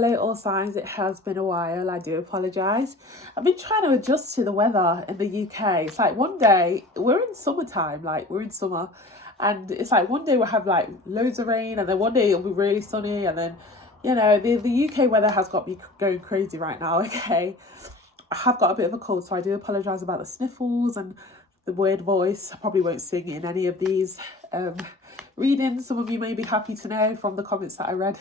Hello all signs, it has been a while, I do apologise. I've been trying to adjust to the weather in the UK. It's like one day, we're in summertime, like we're in summer, and it's like one day we'll have like loads of rain, and then one day it'll be really sunny, and then, you know, the UK weather has got me going crazy right now, okay? I have got a bit of a cold, so I do apologise about the sniffles and the weird voice. I probably won't sing in any of these readings. Some of you may be happy to know from the comments that I read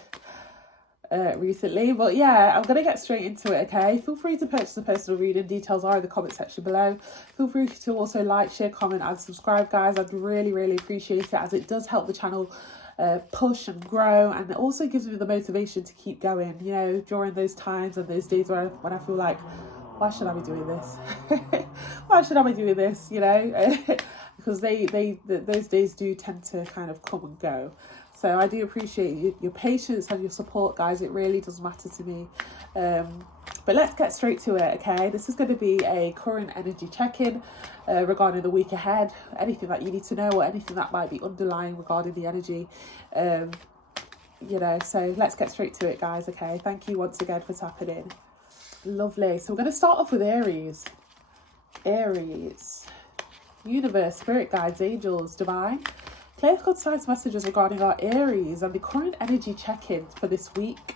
recently, but yeah, I'm gonna get straight into it. Okay, feel free to purchase a personal reading. Details are in the comment section below. Feel free to also like, share, comment and subscribe, guys. I'd really appreciate it, as it does help the channel push and grow, and it also gives me the motivation to keep going, you know, during those times and those days when I feel like, why should I be doing this? Why should I be doing this, you know? Because those days do tend to kind of come and go. So I do appreciate your patience and your support, guys. It really does matter to me. But let's get straight to it, okay? This is going to be a current energy check-in regarding the week ahead. Anything that you need to know, or anything that might be underlying regarding the energy. You know, so let's get straight to it, guys, okay? Thank you once again for tapping in. Lovely. So we're going to start off with Aries. Aries. Universe, spirit guides, angels, divine. Clear concise messages regarding our Aries and the current energy check-in for this week.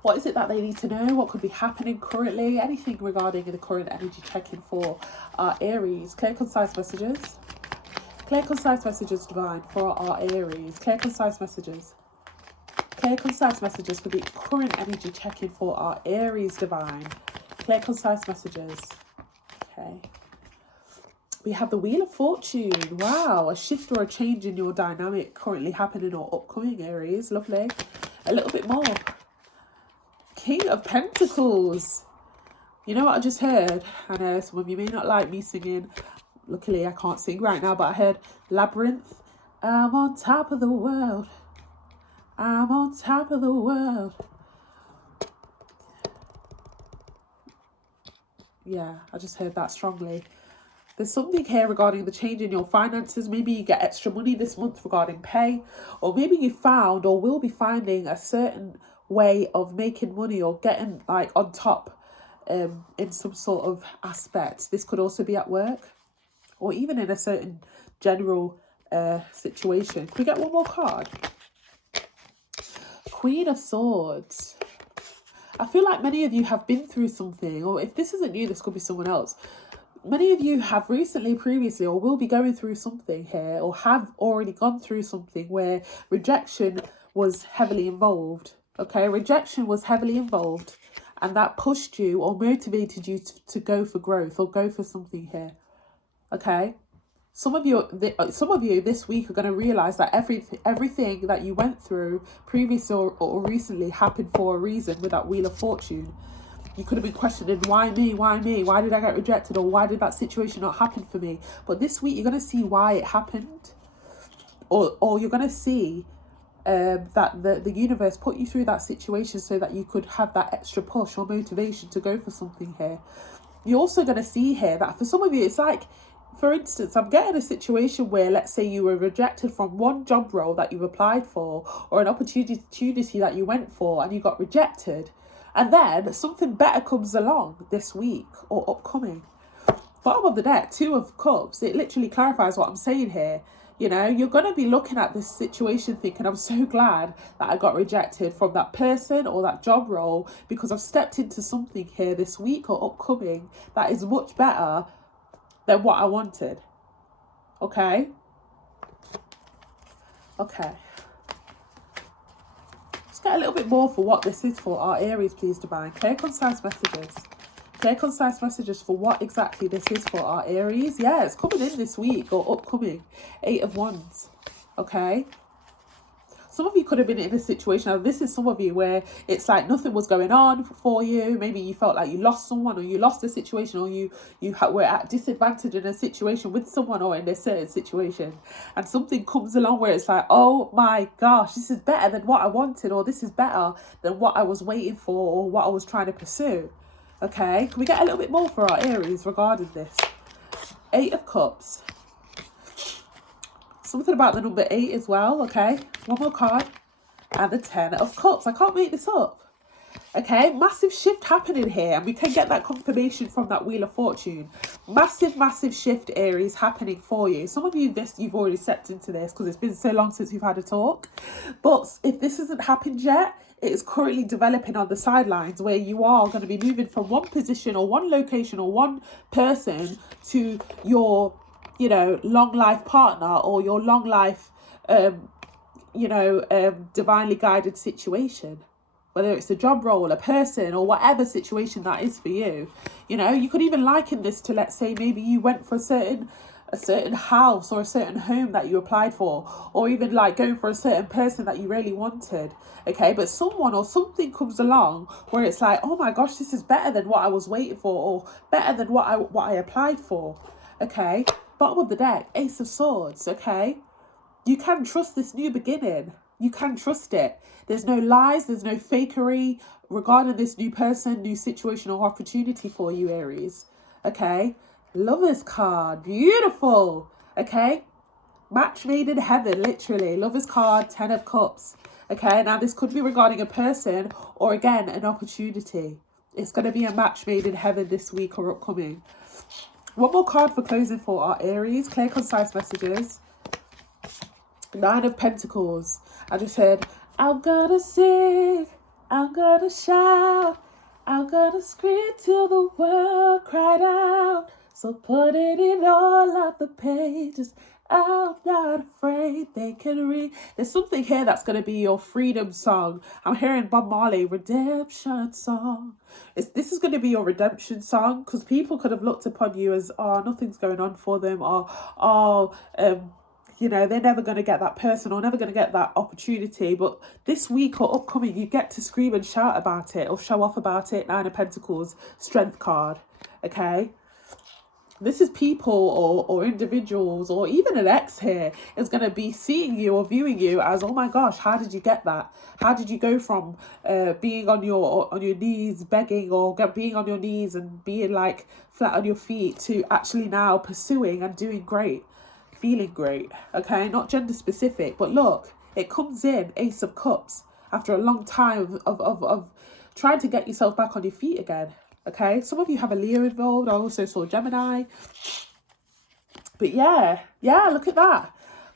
What is it that they need to know? What could be happening currently? Anything regarding the current energy check-in for our Aries. Clear concise messages. Clear concise messages, divine, for our Aries. Clear concise messages. Clear concise messages for the current energy check-in for our Aries, divine. Clear concise messages. Okay. We have the Wheel of Fortune. Wow, a shift or a change in your dynamic currently happening or upcoming, Aries. Lovely. A little bit more. King of Pentacles. You know what I just heard? I know some of you may not like me singing. Luckily, I can't sing right now, but I heard Labyrinth. I'm on top of the world. I'm on top of the world. Yeah, I just heard that strongly. There's something here regarding the change in your finances. Maybe you get extra money this month regarding pay, or maybe you found or will be finding a certain way of making money or getting like on top in some sort of aspect. This could also be at work or even in a certain general situation. Can we get one more card? Queen of Swords. I feel like many of you have been through something, or if this isn't you, this could be someone else. Many of you have recently, previously, or will be going through something here, or have already gone through something where rejection was heavily involved. Okay, rejection was heavily involved, and that pushed you or motivated you to go for growth or go for something here. Okay, some of you this week are going to realize that everything that you went through previously or recently happened for a reason with that Wheel of Fortune. You could have been questioning, why me? Why me? Why did I get rejected? Or why did that situation not happen for me? But this week, you're going to see why it happened. Or you're going to see that the universe put you through that situation so that you could have that extra push or motivation to go for something here. You're also going to see here that for some of you, it's like, for instance, I'm getting a situation where, let's say you were rejected from one job role that you applied for, or an opportunity that you went for and you got rejected. And then something better comes along this week or upcoming. Bottom of the deck, Two of Cups. It literally clarifies what I'm saying here. You know, you're going to be looking at this situation thinking, I'm so glad that I got rejected from that person or that job role, because I've stepped into something here this week or upcoming that is much better than what I wanted. Okay? Okay. Get a little bit more for what this is for our Aries, please, divine. Clear concise messages. Clear concise messages for what exactly this is for our Aries. Yeah, it's coming in this week or upcoming. 8 of Wands. Okay. Some of you could have been in a situation, and this is some of you, where it's like nothing was going on for you. Maybe you felt like you lost someone, or you lost a situation, or you were at disadvantage in a situation with someone or in a certain situation. And something comes along where it's like, oh my gosh, this is better than what I wanted, or this is better than what I was waiting for, or what I was trying to pursue. Okay, can we get a little bit more for our Aries regarding this? 8 of Cups. Something about the number 8 as well, okay? One more card. And the 10 of Cups. I can't make this up. Okay, massive shift happening here, and we can get that confirmation from that Wheel of Fortune. Massive shift, Aries, happening for you. Some of you, you've already stepped into this because it's been so long since we've had a talk. But if this hasn't happened yet, it is currently developing on the sidelines, where you are going to be moving from one position or one location or one person to your, long life partner or your long life, divinely guided situation. Whether it's a job role, a person, or whatever situation that is for you. You could even liken this to, let's say, maybe you went for a certain house or a certain home that you applied for, or even like going for a certain person that you really wanted. Okay, but someone or something comes along where it's like, oh my gosh, this is better than what I was waiting for, or better than what I applied for. Okay, bottom of the deck, Ace of Swords. Okay, you can trust this new beginning. You can trust it. There's no lies, there's no fakery regarding this new person, new situation or opportunity for you, Aries. Okay? Lovers card. Beautiful. Okay? Match made in heaven, literally. Lovers card, 10 of Cups. Okay? Now, this could be regarding a person or, again, an opportunity. It's going to be a match made in heaven this week or upcoming. One more card for closing for our Aries. Clear, concise messages. 9 of Pentacles. I just heard, I'm gonna sing, I'm gonna shout, I'm gonna scream till the world cried out. So put it in all of the pages. I'm not afraid they can read. There's something here that's going to be your freedom song. I'm hearing Bob Marley, redemption song. This is going to be your redemption song, because people could have looked upon you as, oh, nothing's going on for them, or, they're never going to get that person or never going to get that opportunity. But this week or upcoming, you get to scream and shout about it or show off about it. 9 of Pentacles, Strength card. Okay? This is people or individuals, or even an ex here is going to be seeing you or viewing you as, oh my gosh, how did you get that? How did you go from being on your knees begging, or being on your knees and being like flat on your feet, to actually now pursuing and doing great? Feeling great. Okay, not gender specific, but look, it comes in Ace of Cups after a long time of trying to get yourself back on your feet again. Okay, some of you have a Leo involved. I also saw Gemini, but yeah, look at that.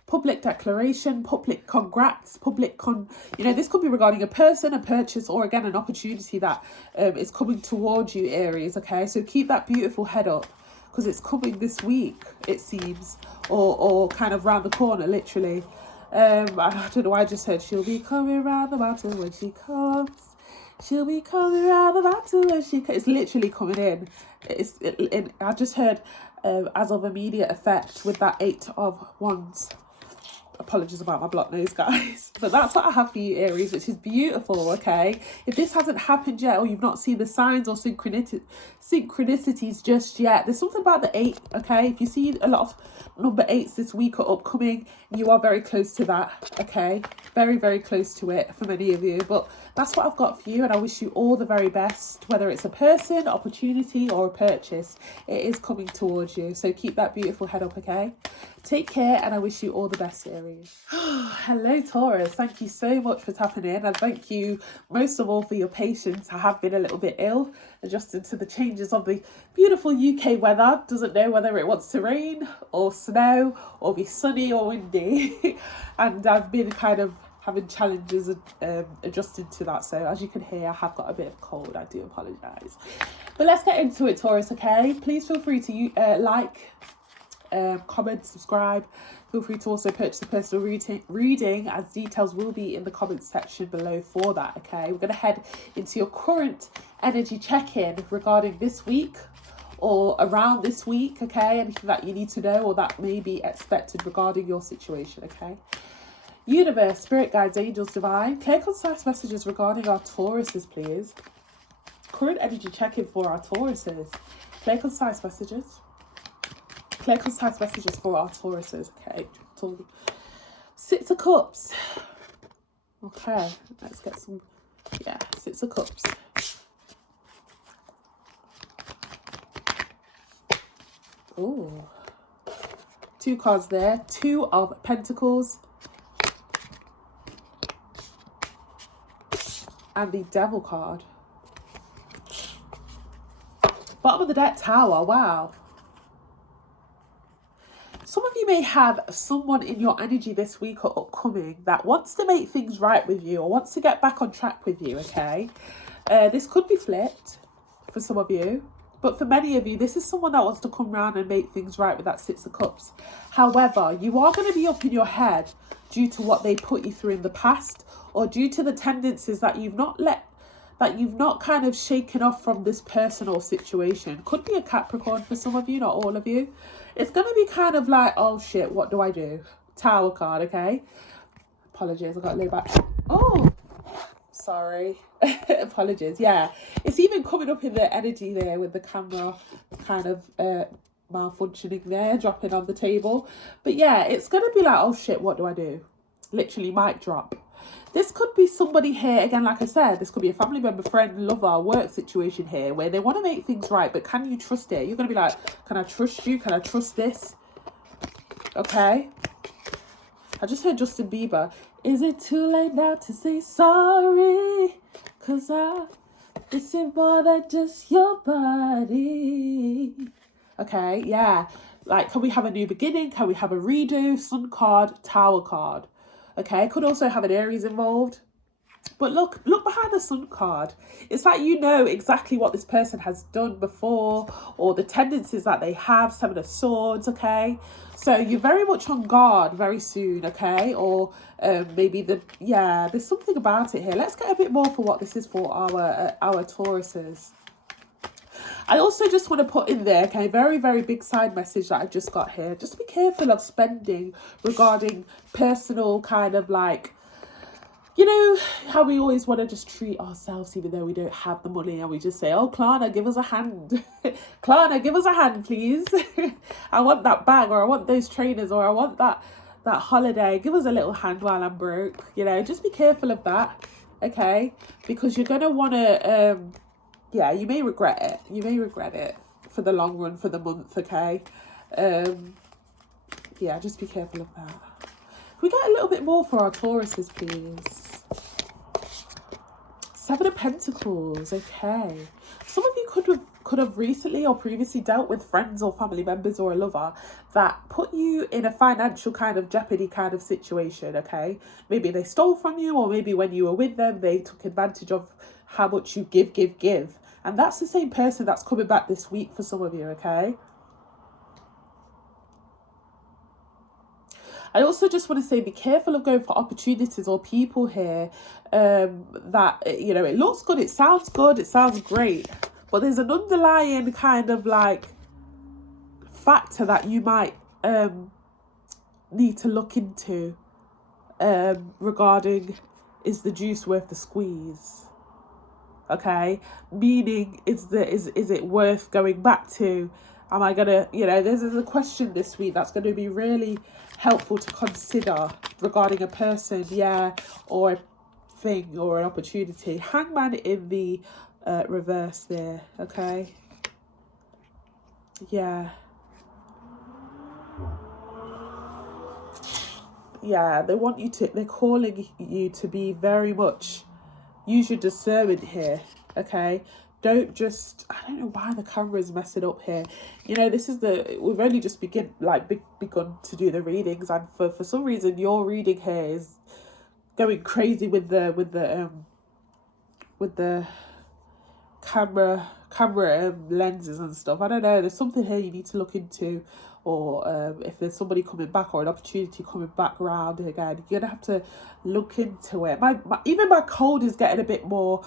Public declaration, public congrats, this could be regarding a person, a purchase, or again an opportunity that is coming towards you, Aries. Okay, so keep that beautiful head up, because it's coming this week, it seems, or kind of round the corner, literally. I don't know why I just heard, she'll be coming round the mountain when she comes. She'll be coming round the mountain when she comes. It's literally coming in. I just heard as of immediate effect with that 8 of Wands. Apologies about my blocked nose, guys. But that's what I have for you, Aries, which is beautiful, okay? If this hasn't happened yet, or you've not seen the signs or synchronicities just yet, there's something about the 8, okay? If you see a lot of number 8s this week or upcoming, you are very close to that, okay? Very, very close to it for many of you. But that's what I've got for you, and I wish you all the very best, whether it's a person, opportunity, or a purchase. It is coming towards you, so keep that beautiful head up, okay? Take care, and I wish you all the best, Aries. Hello, Taurus. Thank you so much for tapping in, and thank you most of all for your patience. I have been a little bit ill, adjusting to the changes of the beautiful UK weather. Doesn't know whether it wants to rain or snow or be sunny or windy. And I've been kind of having challenges adjusting to that. So as you can hear, I have got a bit of cold. I do apologise. But let's get into it, Taurus, okay? Please feel free to like, comment, subscribe. Feel free to also purchase a personal reading, as details will be in the comments section below for that, okay? We're going to head into your current energy check-in regarding this week or around this week, okay? Anything that you need to know or that may be expected regarding your situation, okay? Universe, spirit guides, angels, divine, clear, concise messages regarding our Tauruses, please. Current energy check-in for our Tauruses. Clear, concise messages. Clear, concise messages for our Tauruses, okay? 6 of Cups. Okay, let's get some, 6 of Cups. Ooh. 2 cards there. 2 of Pentacles. And the Devil card. Bottom of the deck, Tower. Wow. Some of you may have someone in your energy this week or upcoming that wants to make things right with you or wants to get back on track with you, okay? This could be flipped for some of you. But for many of you, this is someone that wants to come round and make things right with that Six of Cups. However, you are going to be up in your head due to what they put you through in the past, or due to the tendencies that you've not kind of shaken off from this personal situation. Could be a Capricorn for some of you, not all of you. It's going to be kind of like, oh shit, what do I do? Tower card, okay? Apologies, I got to lay back. Oh, sorry. Apologies. Yeah, it's even coming up in the energy there with the camera kind of malfunctioning there, dropping on the table. But yeah, it's going to be like, oh shit, what do I do? Literally mic drop. This could be somebody here, again, like I said, this could be a family member, friend, lover, work situation here where they want to make things right, but can you trust it? You're going to be like, can I trust you? Can I trust this? Okay. I just heard Justin Bieber. Is it too late now to say sorry? 'Cause this is more than just your body. Okay, yeah. Like, can we have a new beginning? Can we have a redo? Sun card, Tower card. Okay, could also have an Aries involved. But look behind the Sun card. It's like you know exactly what this person has done before, or the tendencies that they have. Seven of Swords, okay? So you're very much on guard very soon, okay? Or maybe there's something about it here. Let's get a bit more for what this is for our Tauruses. I also just want to put in there, okay, very, very big side message that I just got here. Just be careful of spending regarding personal kind of like, you know, how we always want to just treat ourselves even though we don't have the money, and we just say, oh, Klarna, give us a hand. Klarna, give us a hand, please. I want that bag, or I want those trainers, or I want that holiday. Give us a little hand while I'm broke. You know, just be careful of that, okay? Because you're going to want to... yeah, you may regret it. You may regret it for the long run, for the month, okay? Yeah, just be careful of that. Can we get a little bit more for our Tauruses, please? Seven of Pentacles, okay. Some of you could have recently or previously dealt with friends or family members or a lover that put you in a financial kind of jeopardy kind of situation, okay? Maybe they stole from you, or maybe when you were with them, they took advantage of how much you give. And that's the same person that's coming back this week for some of you, okay? I also just want to say, be careful of going for opportunities or people here that, you know, it looks good, it sounds great, but there's an underlying kind of like factor that you might need to look into regarding, is the juice worth the squeeze? Okay, meaning is it worth going back to? Am I gonna, you know, there's a question this week that's going to be really helpful to consider regarding a person, yeah, or a thing or an opportunity. Hangman in the reverse there, okay? Yeah. Yeah, they're calling you to be very much, use your discernment here, okay? Don't just, I don't know why the camera is messing up here. You know, we've only just begun to do the readings, and for some reason your reading here is going crazy with the camera lenses and stuff. I don't know, there's something here you need to look into, or if there's somebody coming back or an opportunity coming back around again, you're gonna have to look into it. Even my cold is getting a bit more,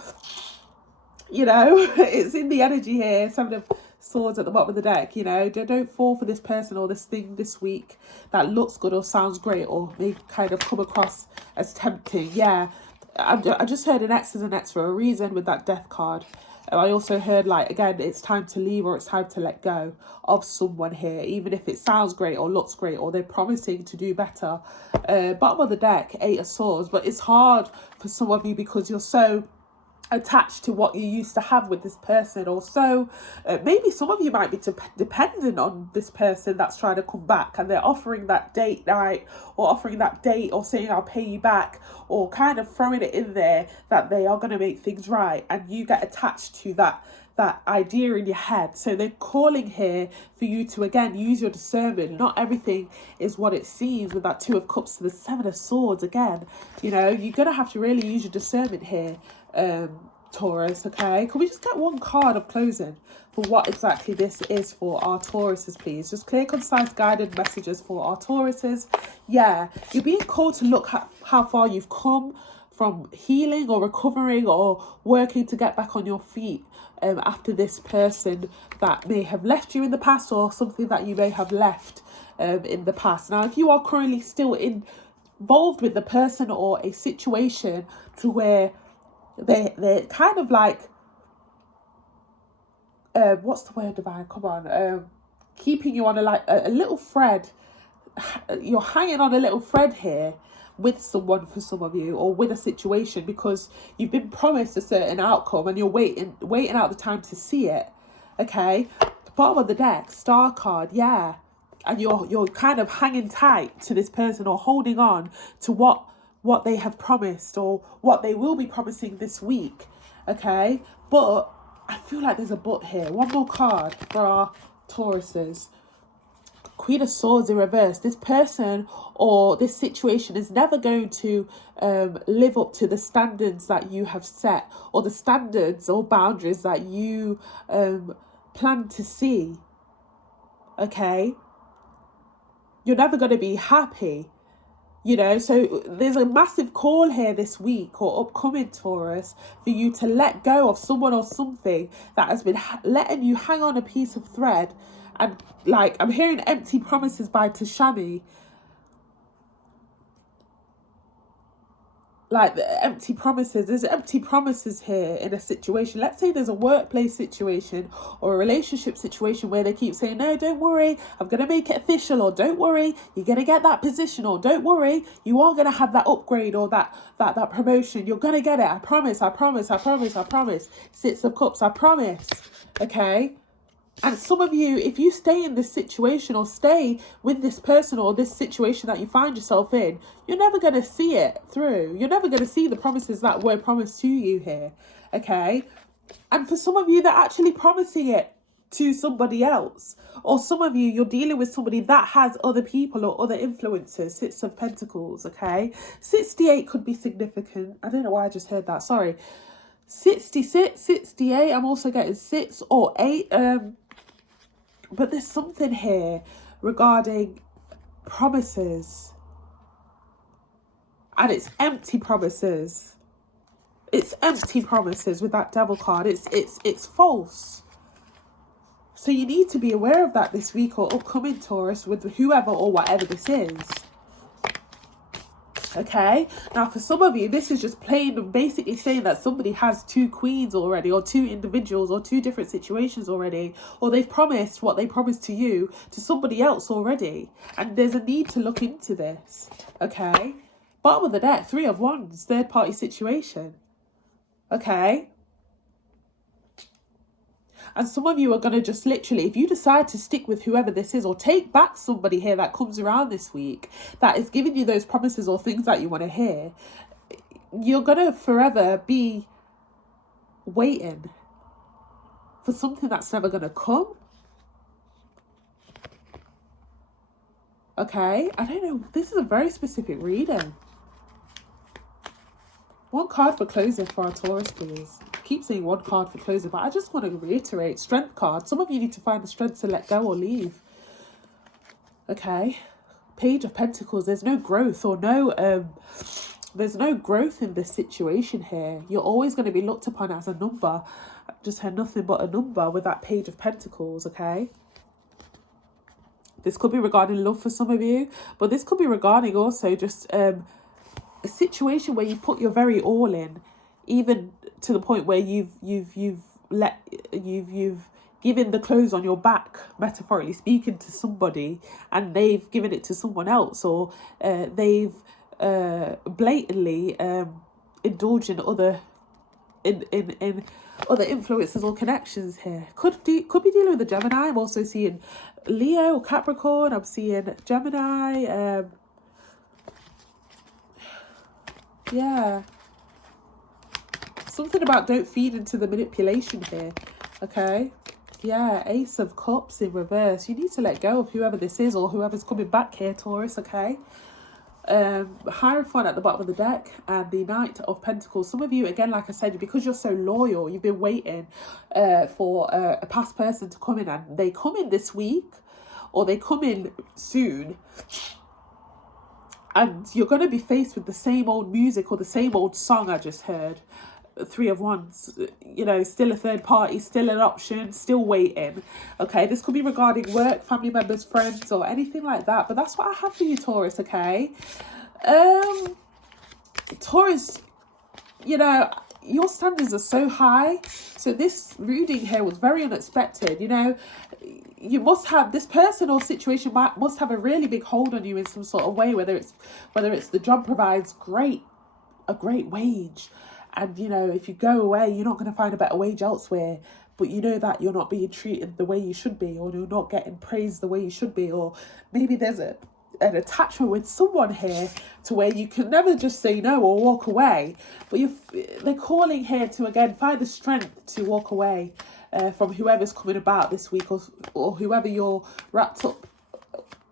you know, it's in the energy here. Seven of Swords at the bottom of the deck, you know. Don't fall for this person or this thing this week that looks good or sounds great or may kind of come across as tempting. Yeah, I just heard an X is an X for a reason with that Death card. I also heard, like, again, it's time to leave or it's time to let go of someone here, even if it sounds great or looks great or they're promising to do better. Bottom of the deck, Eight of Swords, but it's hard for some of you because you're so attached to what you used to have with this person, or so maybe some of you might be dependent on this person that's trying to come back, and they're offering that date night or offering that date or saying I'll pay you back, or kind of throwing it in there that they are going to make things right, and you get attached to that that idea in your head. So they're calling here for you to, again, use your discernment. Not everything is what it seems with that Two of Cups to the Seven of Swords. Again, you know, you're going to have to really use your discernment here, Taurus, okay? Can we just get one card of closing for what exactly this is for our Tauruses, please? Just clear, concise, guided messages for our Tauruses. Yeah, you're being called to look at how far you've come from healing or recovering or working to get back on your feet after this person that may have left you in the past, or something that you may have left in the past. Now, if you are currently still involved with the person or a situation to where they're kind of like, what's the word, Divine? Come on. Keeping you on a little thread. You're hanging on a little thread here with someone, for some of you, or with a situation, because you've been promised a certain outcome and you're waiting out the time to see it. Okay, bottom of the deck, Star card, yeah, and you're kind of hanging tight to this person, or holding on to what they have promised, or what they will be promising this week. Okay, but I feel like there's a but here. One more card for our Tauruses. Queen of Swords in reverse. This person or this situation is never going to live up to the standards that you have set, or the standards or boundaries that you plan to see. Okay? You're never going to be happy. You know, so there's a massive call here this week or upcoming, Taurus, for you to let go of someone or something that has been letting you hang on a piece of thread. And like, I'm hearing Empty Promises by Tashami. Like, the empty promises. There's empty promises here in a situation. Let's say there's a workplace situation or a relationship situation where they keep saying, no, don't worry, I'm going to make it official, or don't worry, you're going to get that position, or don't worry, you are going to have that upgrade or that promotion. You're going to get it. I promise, I promise, I promise, I promise. Six of Cups, I promise. Okay? And some of you, if you stay in this situation or stay with this person or this situation that you find yourself in, you're never going to see it through. You're never going to see the promises that were promised to you here, okay? And for some of you, they're actually promising it to somebody else. Or some of you, you're dealing with somebody that has other people or other influences. Six of Pentacles, okay? 68 could be significant. I don't know why I just heard that, sorry. 66, 68, I'm also getting 6 or 8. But there's something here regarding promises. And it's empty promises. It's empty promises with that Devil card. It's false. So you need to be aware of that this week or upcoming, Taurus, with whoever or whatever this is. Okay, now for some of you, this is just plain and basically saying that somebody has two queens already, or two individuals, or two different situations already, or they've promised what they promised to you to somebody else already, and there's a need to look into this. Okay, bottom of the deck, Three of Wands, third party situation. Okay, and some of you are going to just literally, if you decide to stick with whoever this is, or take back somebody here that comes around this week that is giving you those promises or things that you want to hear, you're going to forever be waiting for something that's never going to come. Okay, I don't know. This is a very specific reading. One card for closing for our Taurus, please. I keep saying one card for closing, but I just want to reiterate. Strength card. Some of you need to find the strength to let go or leave. Okay. Page of Pentacles. There's no growth or there's no growth in this situation here. You're always going to be looked upon as a number. I just had nothing but a number with that Page of Pentacles, okay? This could be regarding love for some of you, but this could be regarding also just a situation where you put your very all in, even to the point where you've given the clothes on your back, metaphorically speaking, to somebody, and they've given it to someone else, or they've blatantly indulged in other in other influences or connections here. Could be dealing with a Gemini. I'm also seeing Leo or Capricorn. I'm seeing Gemini. Yeah. Something about don't feed into the manipulation here. Okay. Yeah, Ace of Cups in reverse. You need to let go of whoever this is or whoever's coming back here, Taurus, okay? Hierophant at the bottom of the deck and the Knight of Pentacles. Some of you, again, like I said, because you're so loyal, you've been waiting for a past person to come in, and they come in this week or they come in soon, and you're going to be faced with the same old music or the same old song. I just heard Three of Wands, you know, still a third party, still an option, still waiting. Okay, this could be regarding work, family members, friends, or anything like that, but that's what I have for you, Taurus. Okay, Taurus, you know, your standards are so high, so this reading here was very unexpected. You know, you must have, this person or situation must have a really big hold on you in some sort of way, whether it's the job provides a great wage, and you know, if you go away, you're not going to find a better wage elsewhere, but you know that you're not being treated the way you should be, or you're not getting praised the way you should be, or maybe there's an attachment with someone here to where you can never just say no or walk away, but they're calling here to again find the strength to walk away from whoever's coming about this week, or whoever you're wrapped up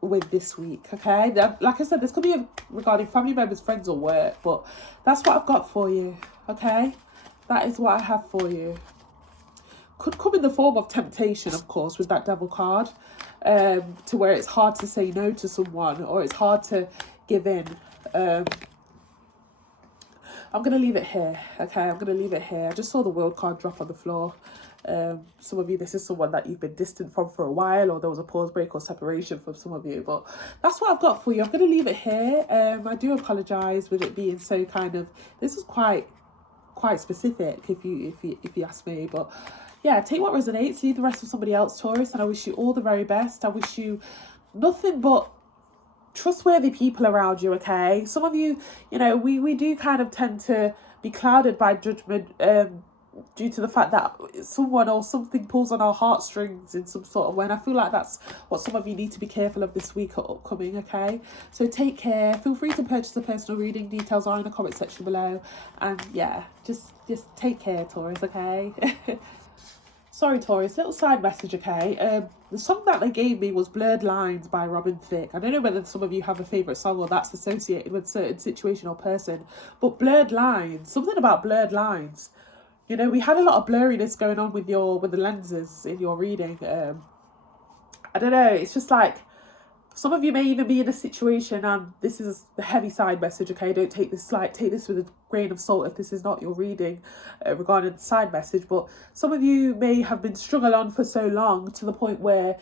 with this week. Okay, like I said, this could be regarding family members, friends, or work, but that's what I've got for you. Okay, that is what I have for you. Could come in the form of temptation, of course, with that Devil card, to where it's hard to say no to someone, or it's hard to give in. I'm going to leave it here. Okay, I'm going to leave it here. I just saw the World card drop on the floor. Some of you, this is someone that you've been distant from for a while, or there was a pause break or separation from some of you, but that's what I've got for you. I'm going to leave it here. I do apologize with it being so kind of, this is quite specific if you ask me, but yeah, take what resonates, leave the rest with somebody else, Taurus, and I wish you all the very best. I wish you nothing but trustworthy people around you. Okay, some of you, you know, we do kind of tend to be clouded by judgment due to the fact that someone or something pulls on our heartstrings in some sort of way, and I feel like that's what some of you need to be careful of this week or upcoming. Okay, so take care. Feel free to purchase a personal reading. Details are in the comment section below, and yeah, just take care, Taurus. Okay. Sorry, Taurus, little side message, okay? The song that they gave me was Blurred Lines by Robin Thicke. I don't know whether some of you have a favourite song or that's associated with a certain situation or person, but Blurred Lines, something about blurred lines. You know, we had a lot of blurriness going on with the lenses in your reading. I don't know, it's just like, some of you may even be in a situation, and this is the heavy side message, okay? Don't take this take this with a grain of salt if this is not your reading regarding the side message. But some of you may have been strung along for so long to the point where,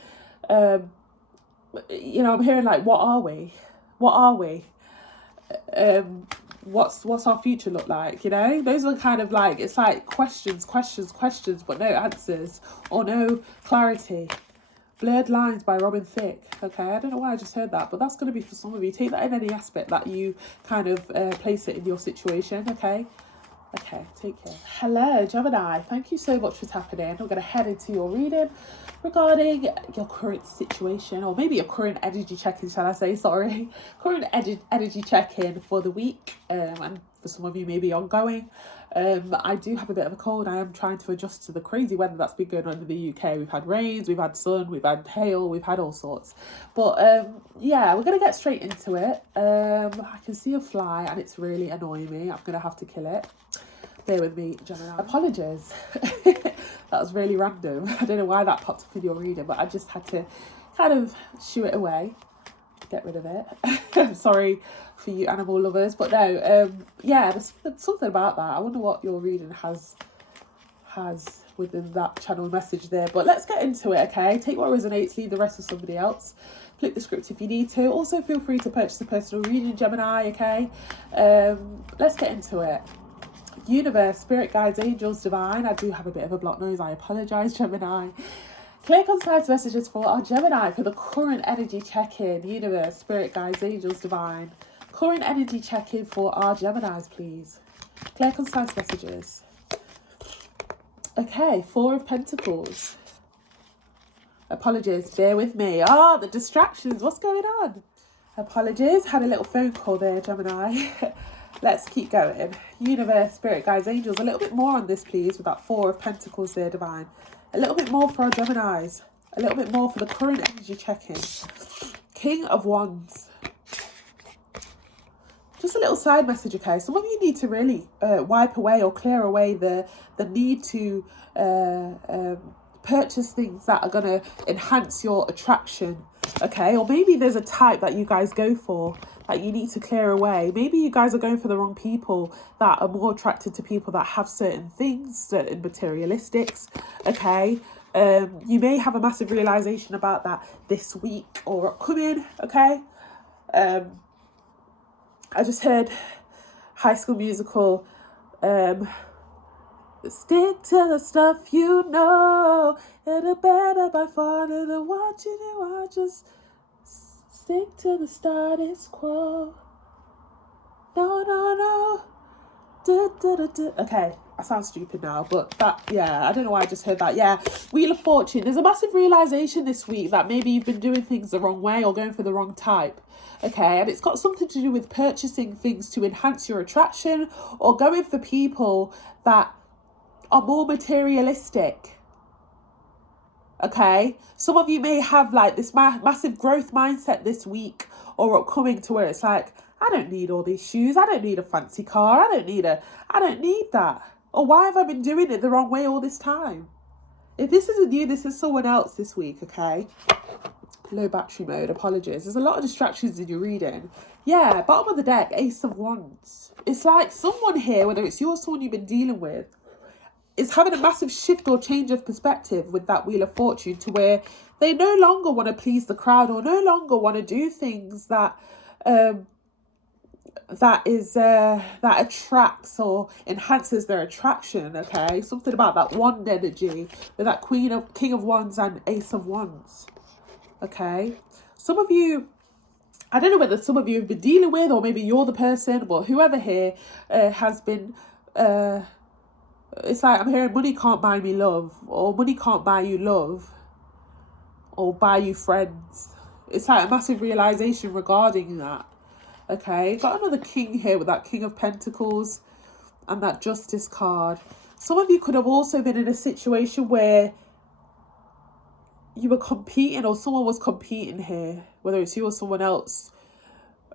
you know, I'm hearing like, what are we? What are we? What's our future look like? You know, those are kind of like, it's like questions, but no answers or no clarity. Blurred Lines by Robin Thicke. Okay, I don't know why I just heard that, but that's going to be for some of you. Take that in any aspect that you kind of place it in your situation. Okay, take care. Hello, Gemini. Thank you so much for tapping in. I'm going to head into your reading regarding your current situation, or maybe your current energy check-in, shall I say, sorry. Current energy check-in for the week, and for some of you maybe ongoing. I do have a bit of a cold. I am trying to adjust to the crazy weather that's been going on in the UK. We've had rains, we've had sun, we've had hail, we've had all sorts. But yeah, we're going to get straight into it. I can see a fly and it's really annoying me. I'm going to have to kill it. Bear with me, Gemini. Apologies. That was really random. I don't know why that popped up in your reading, but I just had to kind of shoo it away. Get rid of it. I'm sorry for you animal lovers, but no, yeah, there's something about that. I wonder what your reading has within that channel message there, but let's get into it. Okay, take what resonates, leave the rest with somebody else. Flip the script if you need to. Also feel free to purchase a personal reading, Gemini. Okay, let's get into it. Universe, spirit guides, angels, divine. I do have a bit of a blocked nose, I apologize, Gemini. Clear, concise messages for our Gemini for the current energy check-in. Universe, spirit guides, angels, divine. Current energy check-in for our Geminis, please. Clear, concise messages. Okay, Four of Pentacles. Apologies, bear with me. The distractions, what's going on? Apologies, had a little phone call there, Gemini. Let's keep going. Universe, spirit guides, angels. A little bit more on this, please, with that Four of Pentacles there, divine. A little bit more for our Geminis. A little bit more for the current energy check-in. King of Wands. Just a little side message, okay? Some of you need to really wipe away or clear away the need to purchase things that are going to enhance your attraction, okay? Or maybe there's a type that you guys go for that you need to clear away. Maybe you guys are going for the wrong people that are more attracted to people that have certain things, certain materialistics, okay? You may have a massive realization about that this week or upcoming, okay? I just heard High School Musical, stick to the stuff you know, it'll better by far than what you do. I just stick to the status quo. No. Okay, I sound stupid now, but that, yeah, I don't know why I just heard that. Yeah, Wheel of Fortune. There's a massive realization this week that maybe you've been doing things the wrong way or going for the wrong type. Okay, and it's got something to do with purchasing things to enhance your attraction or going for people that are more materialistic. Okay, some of you may have like this massive growth mindset this week or upcoming to where it's like, I don't need all these shoes. I don't need a fancy car. I don't need that. Or why have I been doing it the wrong way all this time? If this isn't you, this is someone else this week, okay? Low battery mode, apologies. There's a lot of distractions in your reading. Yeah, bottom of the deck, Ace of Wands. It's like someone here, whether it's you or someone you've been dealing with, is having a massive shift or change of perspective with that Wheel of Fortune to where they no longer want to please the crowd or no longer want to do things that that attracts or enhances their attraction, okay? Something about that wand energy with that King of Wands and Ace of Wands, okay? Some of you, I don't know whether some of you have been dealing with, or maybe you're the person, but whoever here has been, it's like I'm hearing money can't buy me love, or money can't buy you love, or buy you friends. It's like a massive realization regarding that. Okay, got another king here with that King of Pentacles and that Justice card. Some of you could have also been in a situation where you were competing or someone was competing here, whether it's you or someone else.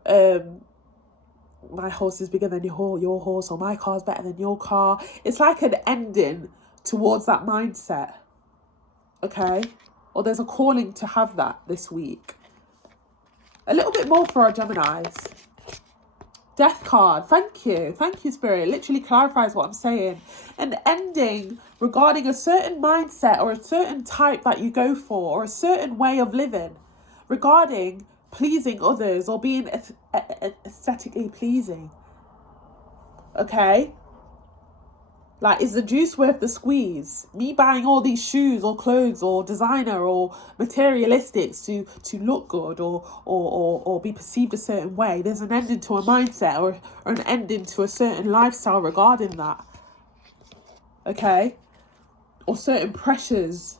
My horse is bigger than your horse, or my car's better than your car. It's like an ending towards that mindset, okay? Or there's a calling to have that this week. A little bit more for our Geminis. Death card. Thank you, Spirit. It literally clarifies what I'm saying. An ending regarding a certain mindset or a certain type that you go for or a certain way of living regarding pleasing others or being aesthetically pleasing. Okay? Like, is the juice worth the squeeze? Me buying all these shoes or clothes or designer or materialistics to look good or be perceived a certain way. There's an ending to a mindset or an ending to a certain lifestyle regarding that. Okay? Or certain pressures.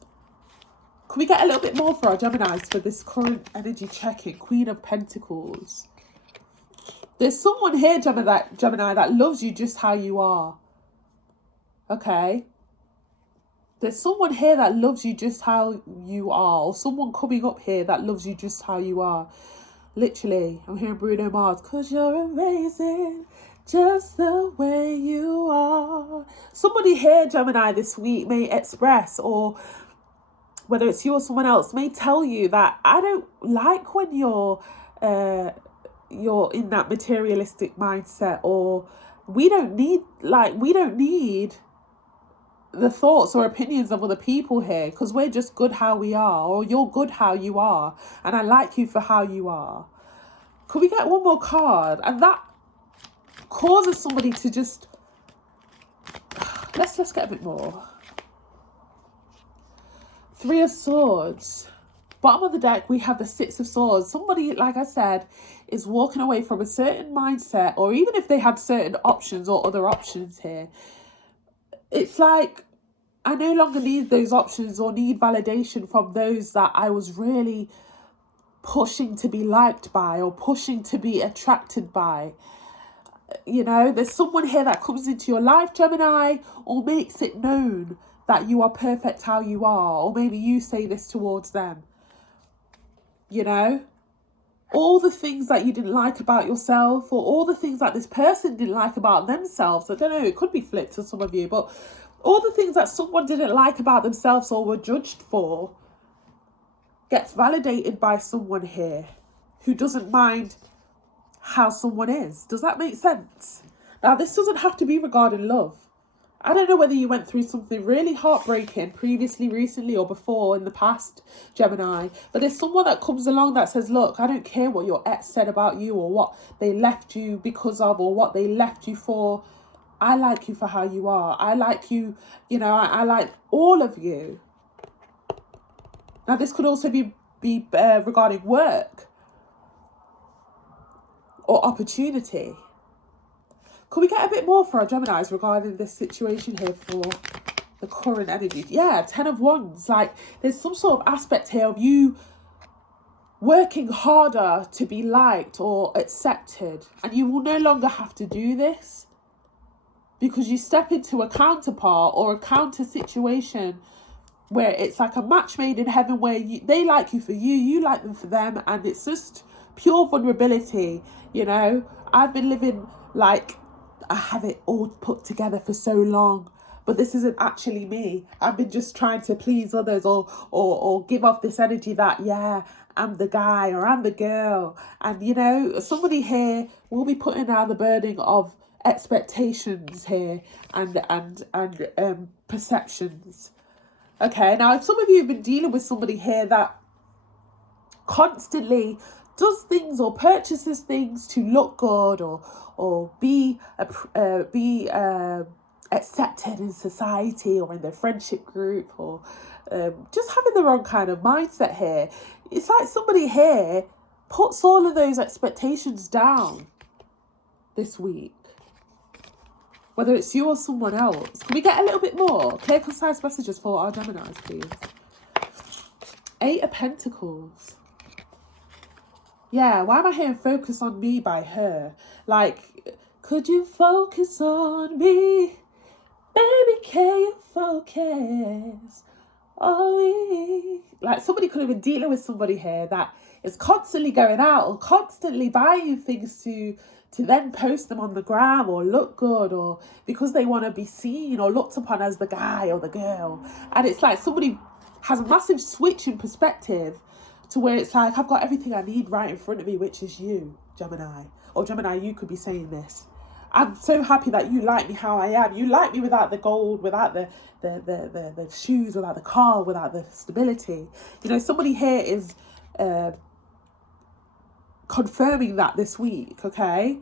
Can we get a little bit more for our Geminis for this current energy check-in? Queen of Pentacles. There's someone here, Gemini, that loves you just how you are. Okay, there's someone here that loves you just how you are, or someone coming up here that loves you just how you are. Literally, I'm hearing Bruno Mars, 'cause you're amazing just the way you are. Somebody here, Gemini, this week may express, or whether it's you or someone else, may tell you that I don't like when you're in that materialistic mindset, or we don't need the thoughts or opinions of other people here, because we're just good how we are, or you're good how you are, and I like you for how you are. Could we get one more card? And that causes somebody to just let's get a bit more. Three of Swords. Bottom of the deck, we have the Six of Swords. Somebody, like I said, is walking away from a certain mindset, or even if they had certain options or other options here, it's like, I no longer need those options or need validation from those that I was really pushing to be liked by or pushing to be attracted by. You know, there's someone here that comes into your life, Gemini, or makes it known that you are perfect how you are, or maybe you say this towards them, you know? All the things that you didn't like about yourself, or all the things that this person didn't like about themselves. I don't know, it could be flipped for some of you, but all the things that someone didn't like about themselves or were judged for gets validated by someone here who doesn't mind how someone is. Does that make sense? Now, this doesn't have to be regarding love. I don't know whether you went through something really heartbreaking previously, recently, or before in the past, Gemini. But there's someone that comes along that says, look, I don't care what your ex said about you or what they left you because of or what they left you for. I like you for how you are. I like you, you know, I like all of you. Now, this could also be regarding work or opportunity. Could we get a bit more for our Geminis regarding this situation here for the current energy? Yeah, 10 of Wands. Like, there's some sort of aspect here of you working harder to be liked or accepted. And you will no longer have to do this because you step into a counterpart or a counter situation where it's like a match made in heaven, where they like you for you, you like them for them, and it's just pure vulnerability, you know? I've been living like I have it all put together for so long, but this isn't actually me. I've been just trying to please others or give off this energy that, yeah, I'm the guy or I'm the girl. And, you know, somebody here will be putting down the burden of expectations here and perceptions. Okay, now if some of you have been dealing with somebody here that constantly does things or purchases things to look good or be accepted in society or in their friendship group, or just having the wrong kind of mindset here, it's like somebody here puts all of those expectations down this week. Whether it's you or someone else. Can we get a little bit more? Clear, concise messages for our Geminis, please. 8 of Pentacles. Yeah, why am I hearing focus on me by her? Like, could you focus on me? Baby, can you focus on me? Like, somebody could have been dealing with somebody here that is constantly going out or constantly buying things to then post them on the gram or look good, or because they want to be seen or looked upon as the guy or the girl. And it's like somebody has a massive switch in perspective to where it's like, I've got everything I need right in front of me, which is you, Gemini. Or Gemini, you could be saying this. I'm so happy that you like me how I am. You like me without the gold, without the shoes, without the car, without the stability. You know, somebody here is confirming that this week, okay?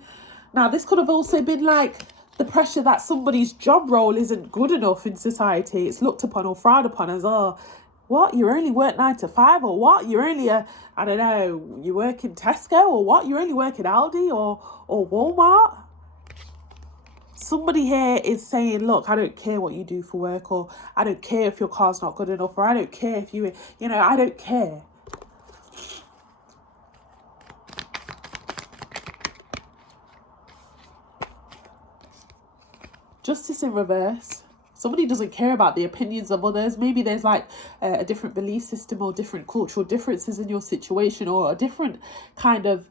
Now, this could have also been like the pressure that somebody's job role isn't good enough in society. It's looked upon or frowned upon as, oh, what, you only work 9 to 5, or what, you're only I don't know, you work in Tesco, or what, you only work in Aldi or Walmart. Somebody here is saying, look, I don't care what you do for work, or I don't care if your car's not good enough, or I don't care if you know, I don't care. Justice in reverse. Somebody doesn't care about the opinions of others. Maybe there's like a different belief system or different cultural differences in your situation, or a different kind of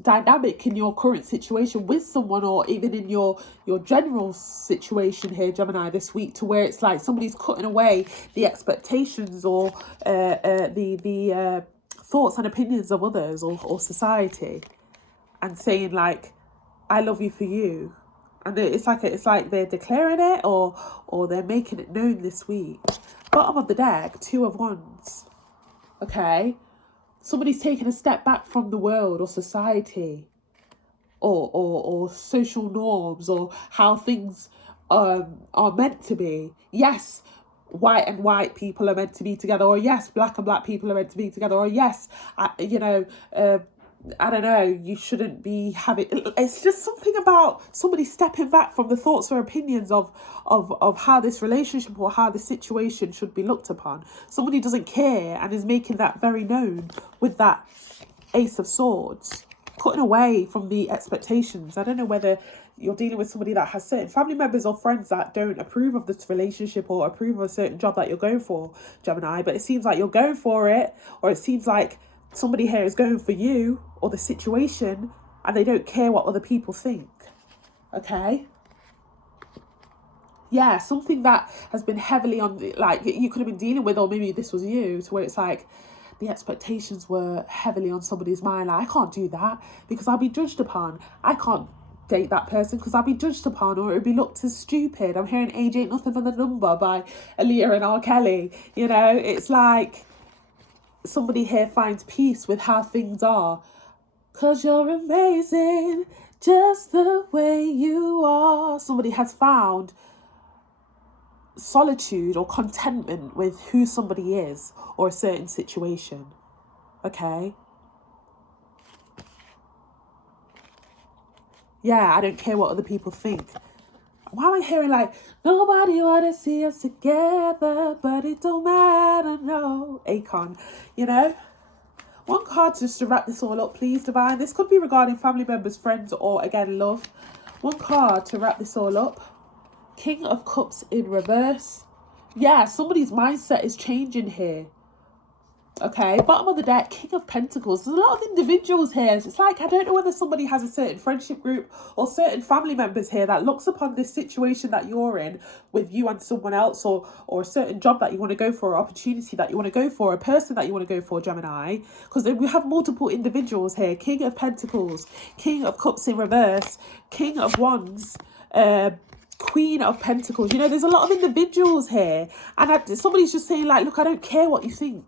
dynamic in your current situation with someone, or even in your general situation here, Gemini, this week, to where it's like somebody's cutting away the expectations or the thoughts and opinions of others or society, and saying like, I love you for you. And it's like they're declaring it or they're making it known this week. Bottom of the deck, 2 of Wands. Okay, somebody's taking a step back from the world or society or social norms or how things are meant to be. Yes, white people are meant to be together, or yes, black and black people are meant to be together, or yes, I don't know, you shouldn't be having... It's just something about somebody stepping back from the thoughts or opinions of how this relationship or how this situation should be looked upon. Somebody doesn't care and is making that very known with that Ace of Swords. cutting away from the expectations. I don't know whether you're dealing with somebody that has certain family members or friends that don't approve of this relationship or approve of a certain job that you're going for, Gemini, but it seems like you're going for it, or it seems like somebody here is going for you or the situation, and they don't care what other people think. Okay? Yeah, something that has been heavily on, like, you could have been dealing with, or maybe this was you, to where it's like the expectations were heavily on somebody's mind. Like, I can't do that because I'll be judged upon. I can't date that person because I'll be judged upon, or it would be looked as stupid. I'm hearing Age Ain't Nothing But the Number by Aaliyah and R. Kelly. You know, it's like somebody here finds peace with how things are. 'Cause you're amazing just the way you are. Somebody has found solitude or contentment with who somebody is or a certain situation. Okay? Yeah, I don't care what other people think. Why am I hearing like, nobody wanna see us together, but it don't matter, no. Akon, you know? One card just to wrap this all up, please, Divine. This could be regarding family members, friends, or, again, love. One card to wrap this all up. King of Cups in reverse. Yeah, somebody's mindset is changing here. Okay, bottom of the deck, King of Pentacles. There's a lot of individuals here. It's like, I don't know whether somebody has a certain friendship group or certain family members here that looks upon this situation that you're in with you and someone else, or a certain job that you want to go for, or opportunity that you want to go for, a person that you want to go for, Gemini. Because we have multiple individuals here. King of Pentacles, King of Cups in reverse, King of Wands, Queen of Pentacles. You know, there's a lot of individuals here. And somebody's just saying like, look, I don't care what you think.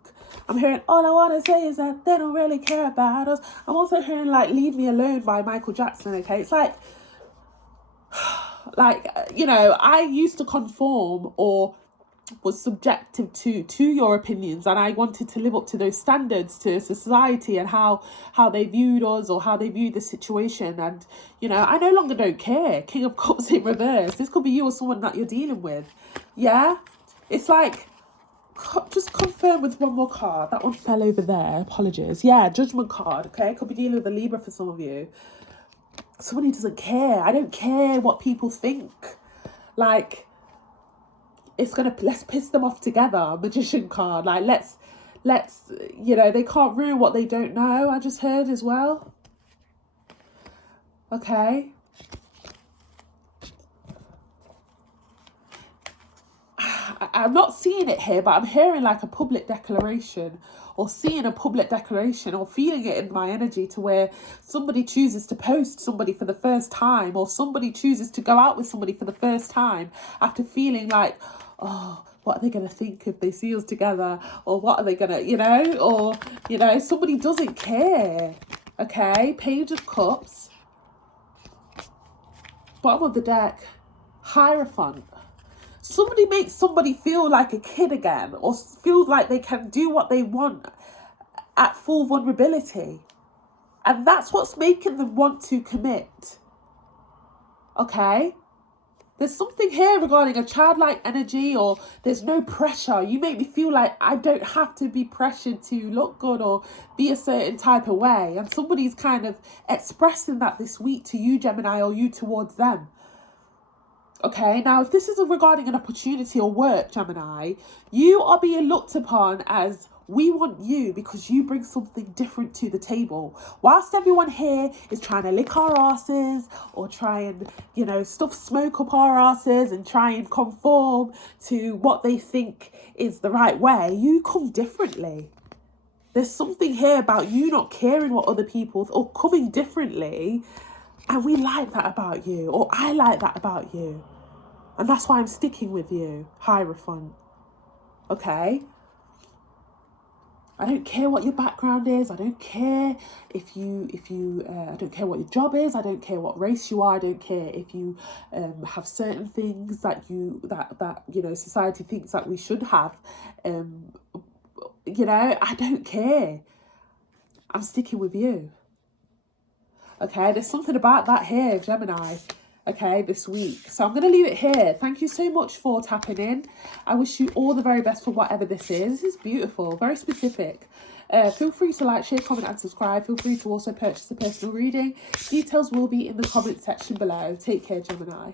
I'm hearing, all I want to say is that they don't really care about us. I'm also hearing like Leave Me Alone by Michael Jackson, okay? It's like, you know, I used to conform or was subjective to your opinions, and I wanted to live up to those standards to society and how they viewed us or how they viewed the situation. And, you know, I no longer don't care. King of Cups in reverse. This could be you or someone that you're dealing with. Yeah? It's like, just confirm with one more card. That one fell over there. Apologies. Yeah, Judgment card. Okay, could be dealing with a Libra for some of you. Someone who doesn't care. I don't care what people think. Like, let's piss them off together. Magician card. Like, let's you know, they can't ruin what they don't know. I just heard as well. Okay. I'm not seeing it here, but I'm hearing like a public declaration, or seeing a public declaration, or feeling it in my energy, to where somebody chooses to post somebody for the first time, or somebody chooses to go out with somebody for the first time after feeling like, oh, what are they going to think if they see us together? Or what are they going to, you know, or, you know, somebody doesn't care. Okay, Page of Cups. Bottom of the deck, Hierophant. Somebody makes somebody feel like a kid again, or feels like they can do what they want at full vulnerability. And that's what's making them want to commit. Okay? There's something here regarding a childlike energy, or there's no pressure. You make me feel like I don't have to be pressured to look good or be a certain type of way. And somebody's kind of expressing that this week to you, Gemini, or you towards them. Okay, now if this is regarding an opportunity or work, Gemini, you are being looked upon as, we want you because you bring something different to the table. Whilst everyone here is trying to lick our asses or try and, you know, stuff smoke up our asses and try and conform to what they think is the right way, you come differently. There's something here about you not caring what other people or coming differently. And we like that about you, or I like that about you. And that's why I'm sticking with you, Hierophant. Okay? I don't care what your background is. I don't care if you I don't care what your job is. I don't care what race you are. I don't care if you have certain things that you know, society thinks that we should have. You know, I don't care. I'm sticking with you. Okay, there's something about that here, Gemini, okay, this week. So I'm going to leave it here. Thank you so much for tapping in. I wish you all the very best for whatever this is. This is beautiful, very specific. Feel free to like, share, comment and subscribe. Feel free to also purchase a personal reading. Details will be in the comment section below. Take care, Gemini.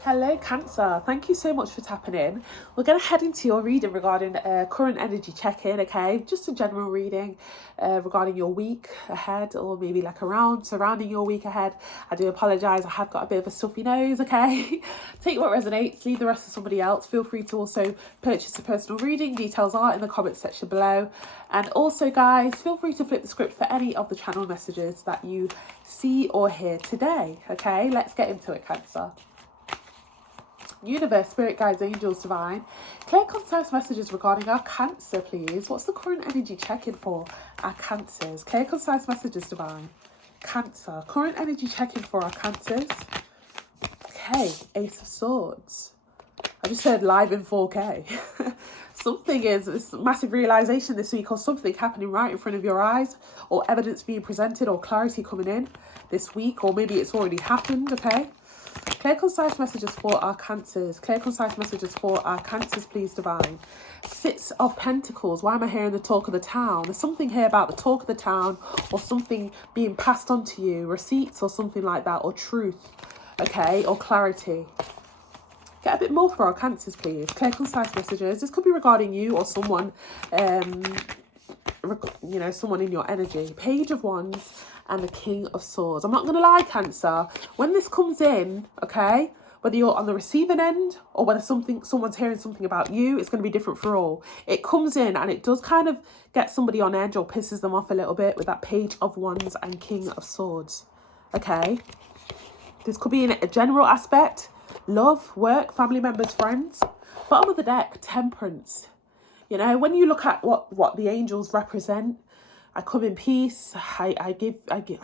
Hello Cancer, thank you so much for tapping in. We're going to head into your reading regarding current energy check-in, okay? Just a general reading regarding your week ahead, or maybe like surrounding your week ahead. I do apologise, I have got a bit of a stuffy nose, okay? Take what resonates, leave the rest to somebody else. Feel free to also purchase a personal reading. Details are in the comment section below. And also guys, feel free to flip the script for any of the channel messages that you see or hear today, okay? Let's get into it, Cancer. Universe, spirit guides, angels, divine. Clear, concise messages regarding our Cancer, please. What's the current energy check-in for our Cancers? Clear, concise messages, divine. Cancer. Current energy check-in for our Cancers. Okay, Ace of Swords. I just heard live in 4K. Something is this massive realization this week, or something happening right in front of your eyes, or evidence being presented, or clarity coming in this week, or maybe it's already happened, okay? Clear, concise messages for our Cancers. Clear, concise messages for our Cancers, please, divine. Six of Pentacles. Why am I hearing the talk of the town? There's something here about the talk of the town, or something being passed on to you, receipts or something like that, or truth, okay, or clarity. Get a bit more for our Cancers, please. Clear, concise messages. This could be regarding you or someone, you know, someone in your energy. Page of Wands and the King of Swords. I'm not going to lie, Cancer. When this comes in, okay, whether you're on the receiving end or whether someone's hearing something about you, it's going to be different for all. It comes in and it does kind of get somebody on edge or pisses them off a little bit with that Page of Wands and King of Swords. Okay. This could be in a general aspect. Love, work, family members, friends. Bottom of the deck, Temperance. You know, when you look at what the angels represent, I come in peace, I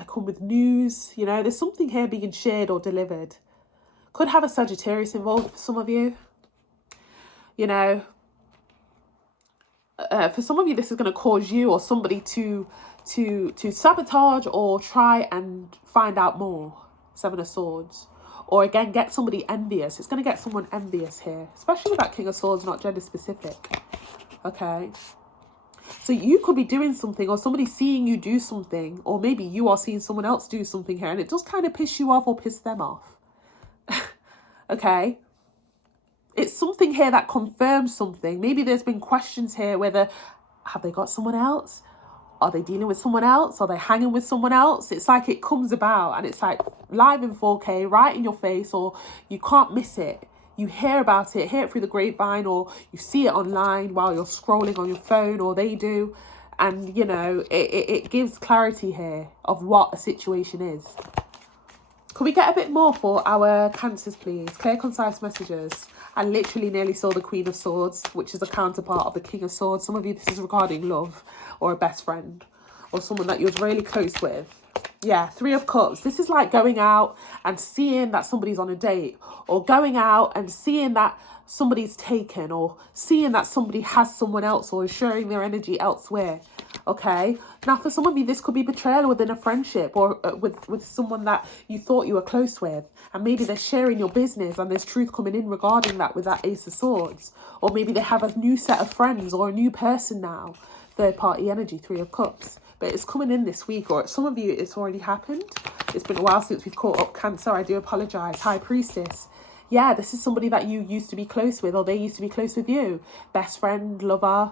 come with news, you know, there's something here being shared or delivered. Could have a Sagittarius involved for some of you. You know, for some of you, this is going to cause you or somebody to sabotage or try and find out more. Seven of Swords. Or again, get somebody envious. It's going to get someone envious here, especially with that King of Swords, not gender specific. Okay. So you could be doing something, or somebody seeing you do something, or maybe you are seeing someone else do something here, and it does kind of piss you off or piss them off. Okay. It's something here that confirms something. Maybe there's been questions here whether, have they got someone else? Are they dealing with someone else? Are they hanging with someone else? It's like it comes about and it's like live in 4K, right in your face, or you can't miss it. You hear about it, hear it through the grapevine, or you see it online while you're scrolling on your phone, or they do. And, you know, it gives clarity here of what a situation is. Could we get a bit more for our Cancers, please? Clear, concise messages. I literally nearly saw the Queen of Swords, which is a counterpart of the King of Swords. Some of you, this is regarding love or a best friend or someone that you're really close with. Yeah, Three of Cups. This is like going out and seeing that somebody's on a date, or going out and seeing that somebody's taken, or seeing that somebody has someone else or is sharing their energy elsewhere. Okay. Now, for some of you, this could be betrayal within a friendship, or with someone that you thought you were close with. And maybe they're sharing your business and there's truth coming in regarding that with that Ace of Swords. Or maybe they have a new set of friends or a new person now. Third party energy, Three of Cups. But it's coming in this week, or some of you, it's already happened. It's been a while since we've caught up, Cancer. I do apologise. High Priestess. Yeah, this is somebody that you used to be close with, or they used to be close with you. Best friend, lover.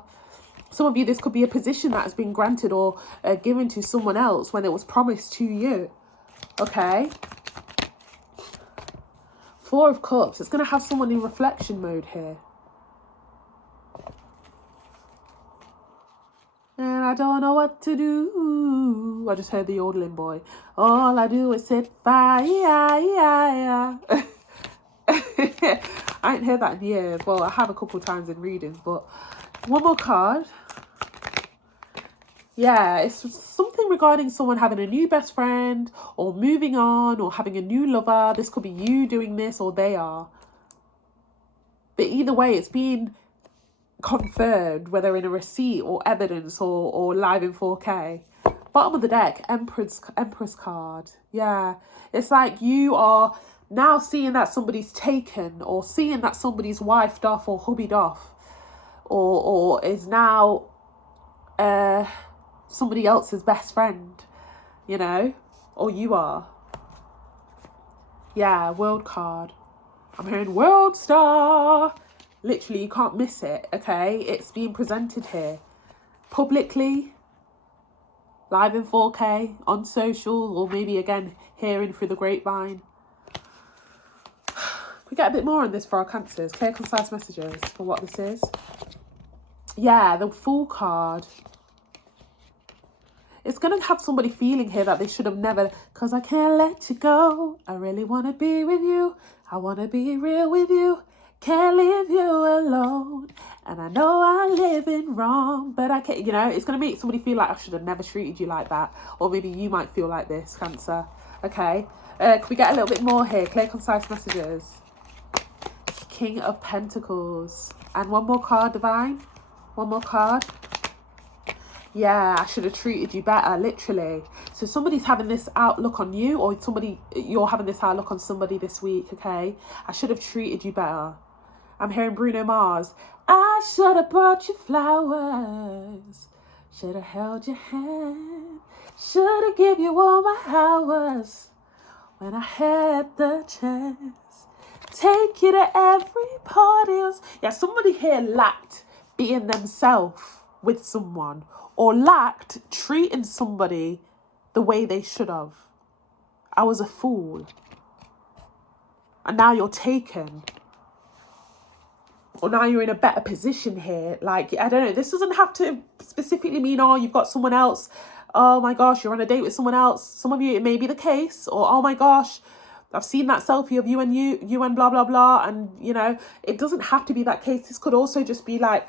Some of you, this could be a position that has been granted or given to someone else when it was promised to you. Okay. Four of Cups. It's going to have someone in reflection mode here. And I don't know what to do. I just heard the yodeling boy. All I do is sit fire. I ain't heard that in years. Well, I have a couple of times in readings, but one more card. Yeah, it's something regarding someone having a new best friend, or moving on, or having a new lover. This could be you doing this, or they are. But either way, it's being confirmed, whether in a receipt or evidence or live in 4K. Bottom of the deck, Empress card. Yeah, it's like you are now seeing that somebody's taken, or seeing that somebody's wifed off or hubbied off, or is now somebody else's best friend, you know, or you are. Yeah, world card. I'm hearing world star. Literally, you can't miss it, okay? It's being presented here publicly, live in 4K, on social, or maybe again, hearing through the grapevine. We get a bit more on this for our cancers. Clear, concise messages for what this is. Yeah, the Fool card. It's going to have somebody feeling here that they should have never, because I can't let you go. I really want to be with you. I want to be real with you. Can't leave you alone. And I know I'm living wrong, but I can't, you know, it's going to make somebody feel like I should have never treated you like that. Or maybe you might feel like this, Cancer. Okay. Can we get a little bit more here? Clear, concise messages. King of Pentacles. And one more card, Divine. One more card. Yeah, I should have treated you better, literally. So somebody's having this outlook on you, or you're having this outlook on somebody this week, okay? I should have treated you better. I'm hearing Bruno Mars. I should have brought you flowers. Should have held your hand. Should have given you all my hours when I had the chance. Take you to every party. Yeah, somebody here lacked being themselves with someone, or lacked treating somebody the way they should have. I was a fool. And now you're taken. Or now you're in a better position here. Like, I don't know, this doesn't have to specifically mean, oh, you've got someone else. Oh my gosh, you're on a date with someone else. Some of you, it may be the case. Or, oh my gosh, I've seen that selfie of you and blah, blah, blah. And, you know, it doesn't have to be that case. This could also just be like,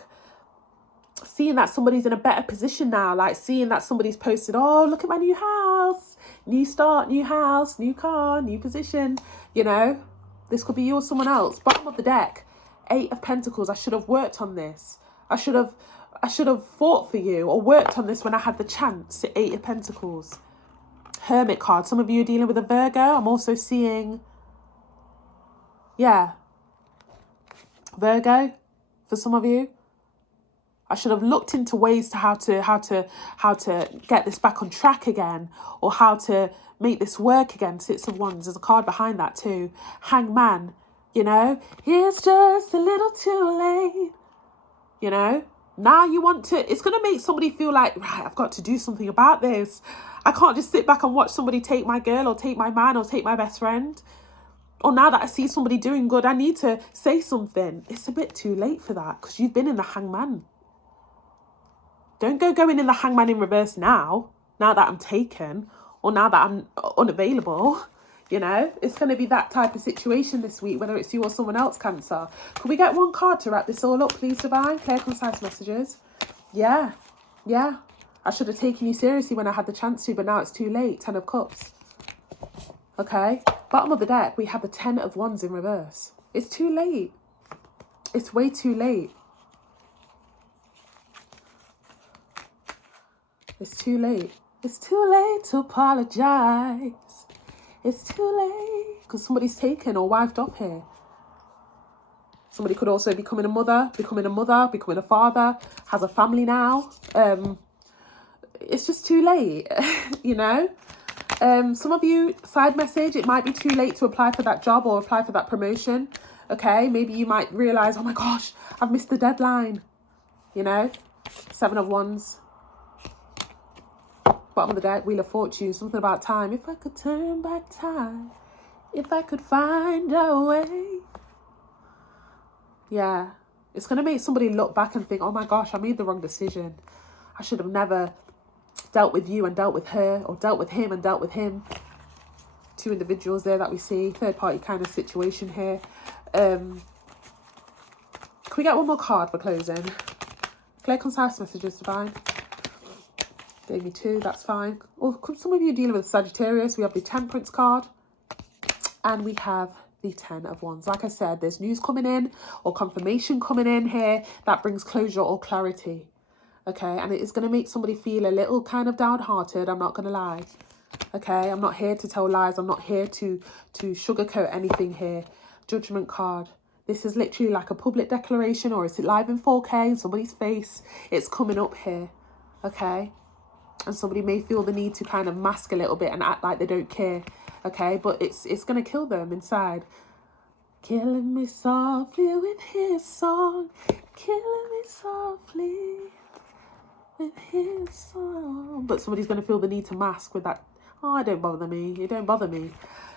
seeing that somebody's in a better position now, like seeing that somebody's posted, oh, look at my new house, new start, new house, new car, new position, you know. This could be you or someone else. Bottom of the deck, 8 of Pentacles. I should have worked on this. I should have fought for you or worked on this when I had the chance. 8 of Pentacles. Hermit card. Some of you are dealing with a Virgo. I'm also seeing, yeah, Virgo for some of you. I should have looked into ways to how to get this back on track again, or how to make this work again. 6 of Wands. There's a card behind that too. Hangman. You know, it's just a little too late. You know, now you want to. It's going to make somebody feel like, right, I've got to do something about this. I can't just sit back and watch somebody take my girl or take my man or take my best friend. Or now that I see somebody doing good, I need to say something. It's a bit too late for that, because you've been in the Hangman. Don't go going in the Hangman in reverse now that I'm taken, or now that I'm unavailable. You know, it's going to be that type of situation this week, whether it's you or someone else, Cancer. Could we get one card to wrap this all up, please, Divine? Clear, concise messages. Yeah. I should have taken you seriously when I had the chance to, but now it's too late. 10 of Cups. Okay. Bottom of the deck, we have the 10 of Wands in reverse. It's too late. It's way too late. It's too late. It's too late to apologize. It's too late. Because somebody's taken or wifed up here. Somebody could also be becoming a mother, becoming a father, has a family now. It's just too late, you know. Some of you, side message, it might be too late to apply for that job or apply for that promotion. Okay, maybe you might realise, oh my gosh, I've missed the deadline. You know, 7 of Wands. Bottom of the deck, Wheel of Fortune, something about time. If I could turn back time, if I could find a way. Yeah, it's going to make somebody look back and think, oh my gosh, I made the wrong decision. I should have never dealt with you and dealt with her, or dealt with him and dealt with him. 2 individuals there that we see, third party kind of situation here. Can we get one more card for closing? Clear, concise messages, Divine. Gave me 2, that's fine. Or some of you dealing with Sagittarius, we have the Temperance card. And we have the 10 of Wands. Like I said, there's news coming in or confirmation coming in here that brings closure or clarity. Okay, and it is going to make somebody feel a little kind of downhearted, I'm not going to lie. Okay, I'm not here to tell lies. I'm not here to sugarcoat anything here. Judgment card. This is literally like a public declaration, or is it live in 4K in somebody's face? It's coming up here. Okay. And somebody may feel the need to kind of mask a little bit and act like they don't care, okay? But it's going to kill them inside. Killing me softly with his song. Killing me softly with his song. But somebody's going to feel the need to mask with that. Oh, it don't bother me. It don't bother me.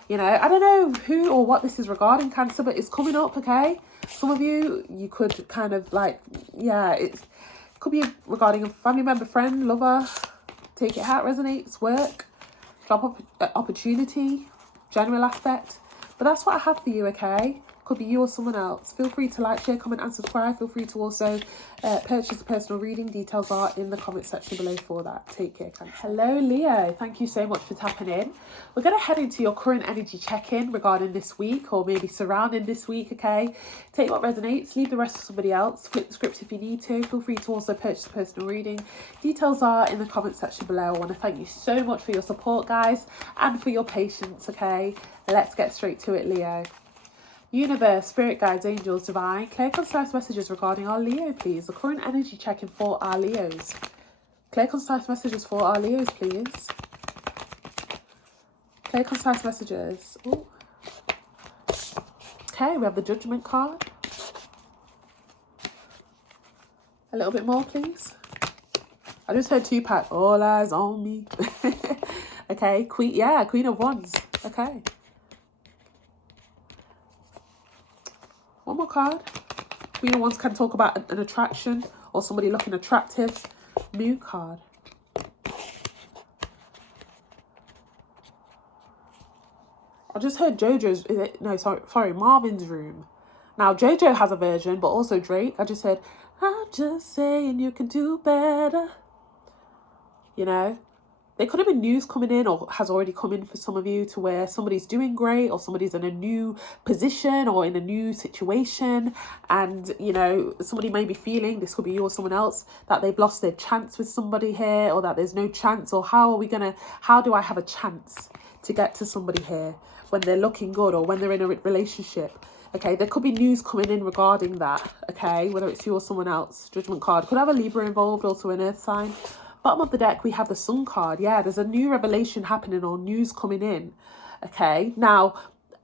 You know, I don't know who or what this is regarding, Cancer, but it's coming up, okay? Some of you could kind of like, yeah, it could be regarding a family member, friend, lover. Take it how it resonates, work, job opportunity, general aspect. But that's what I have for you, okay? Could be you or someone else. Feel free to like, share, comment and subscribe. Feel free to also purchase a personal reading. Details are in the comment section below for that. Take care, Cancer. Hello, Leo. Thank you so much for tapping in. We're going to head into your current energy check-in regarding this week or maybe surrounding this week, okay? Take what resonates. Leave the rest to somebody else. Flip the script if you need to. Feel free to also purchase a personal reading. Details are in the comment section below. I want to thank you so much for your support, guys, and for your patience, okay? Let's get straight to it, Leo. Universe, spirit guides, angels, divine, clear concise messages regarding our Leo, please. The current energy check-in for our Leos. Clear concise messages for our Leos, please. Clear concise messages. Ooh. Okay, we have the Judgment card. A little bit more, please. I just heard Tupac. All eyes on me. Okay, Queen of Wands. Okay. One more card. Queen of Wands can talk about an attraction or somebody looking attractive. Moon card. I just heard JoJo's, Marvin's Room. Now, JoJo has a version, but also Drake. I just said, I'm just saying you can do better. You know? There could have been news coming in or has already come in for some of you to where somebody's doing great or somebody's in a new position or in a new situation. And, you know, somebody may be feeling, this could be you or someone else, that they've lost their chance with somebody here or that there's no chance or how do I have a chance to get to somebody here when they're looking good or when they're in a relationship? Okay, there could be news coming in regarding that, okay, whether it's you or someone else. Judgment card. Could have a Libra involved, also an earth sign. Bottom of the deck, we have the Sun card. Yeah, there's a new revelation happening or news coming in. Okay, now,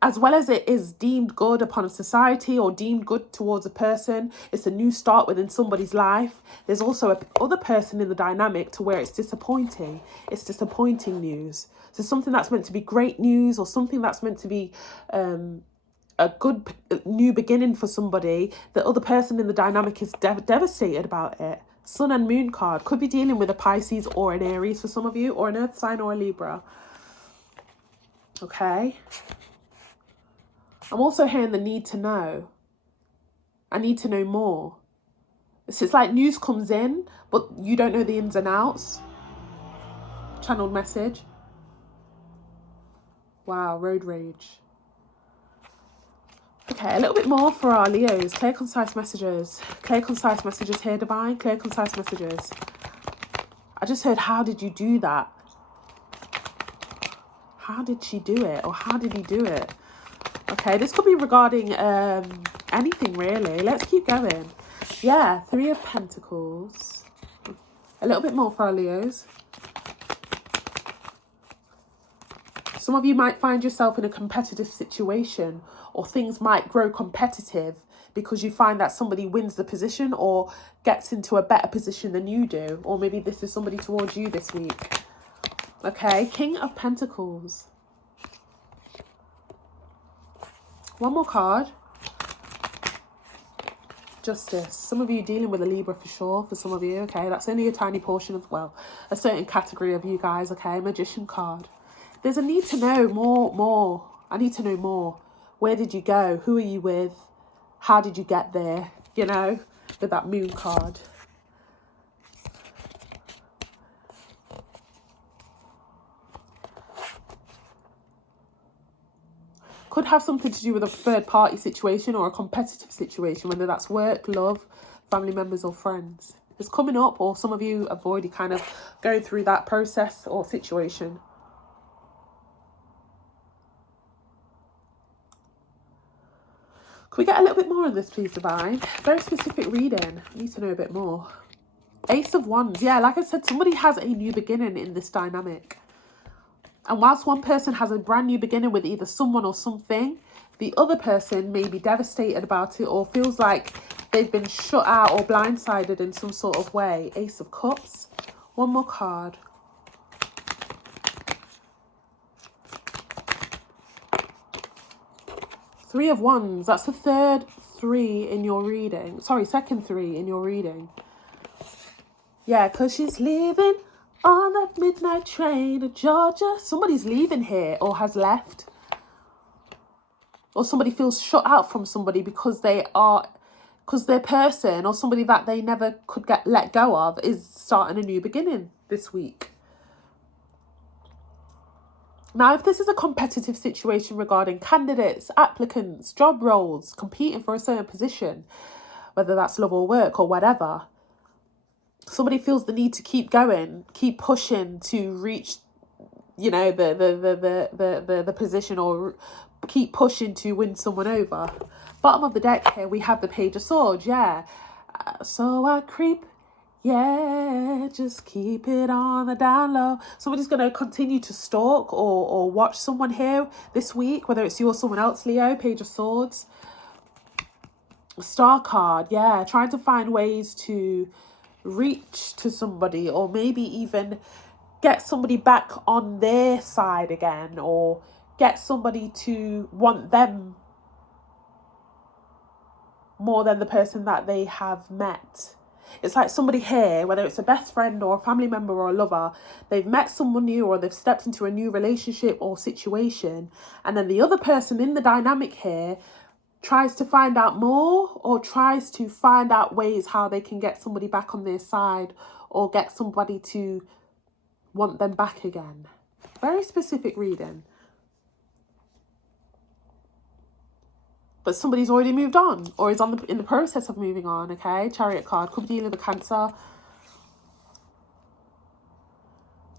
as well as it is deemed good upon a society or deemed good towards a person, it's a new start within somebody's life. There's also a other person in the dynamic to where it's disappointing. It's disappointing news. So something that's meant to be great news or something that's meant to be a good new beginning for somebody, the other person in the dynamic is devastated about it. Sun and Moon card. Could be dealing with a Pisces or an Aries for some of you, or an Earth sign or a Libra. Okay. I'm also hearing the need to know. I need to know more. It's like news comes in, but you don't know the ins and outs. Channeled message. Wow, road rage. Okay, a little bit more for our Leos. Clear, concise messages. Clear, concise messages here, divine. Clear, concise messages. I just heard, how did you do that? How did she do it? Or how did he do it? Okay, this could be regarding anything, really. Let's keep going. Yeah, Three of Pentacles. A little bit more for our Leos. Some of you might find yourself in a competitive situation or things might grow competitive because you find that somebody wins the position or gets into a better position than you do. Or maybe this is somebody towards you this week. Okay, King of Pentacles. One more card. Justice. Some of you dealing with a Libra for sure, for some of you, okay? That's only a tiny portion of, well, a certain category of you guys, okay? Magician card. There's a need to know more. I need to know more. Where did you go? Who are you with? How did you get there? You know, with that Moon card. Could have something to do with a third party situation or a competitive situation, whether that's work, love, family members or friends. It's coming up, or some of you have already kind of going through that process or situation. Can we get a little bit more on this, please, divine? Very specific reading. I need to know a bit more. Ace of Wands. Yeah, like I said, somebody has a new beginning in this dynamic. And whilst one person has a brand new beginning with either someone or something, the other person may be devastated about it or feels like they've been shut out or blindsided in some sort of way. Ace of Cups. One more card. Three of Wands. That's the third three in your reading. Sorry, second three in your reading. Yeah, because she's leaving on that midnight train to Georgia. Somebody's leaving here or has left. Or somebody feels shut out from somebody because their person or somebody that they never could let go of is starting a new beginning this week. Now, if this is a competitive situation regarding candidates, applicants, job roles, competing for a certain position, whether that's love or work or whatever, somebody feels the need to keep going, keep pushing to reach, the position, or keep pushing to win someone over. Bottom of the deck here, we have the Page of Swords. Yeah. So I creep. Yeah, just keep it on the down low. Somebody's going to continue to stalk or watch someone here this week, whether it's you or someone else, Leo. Page of Swords. Star card. Yeah, trying to find ways to reach to somebody, or maybe even get somebody back on their side again, or get somebody to want them more than the person that they have met. It's like somebody here, whether it's a best friend or a family member or a lover, they've met someone new or they've stepped into a new relationship or situation, and then the other person in the dynamic here tries to find out more, or tries to find out ways how they can get somebody back on their side, or get somebody to want them back again. Very specific reading. But somebody's already moved on, or is in the process of moving on, okay? Chariot card. Could be dealing with Cancer.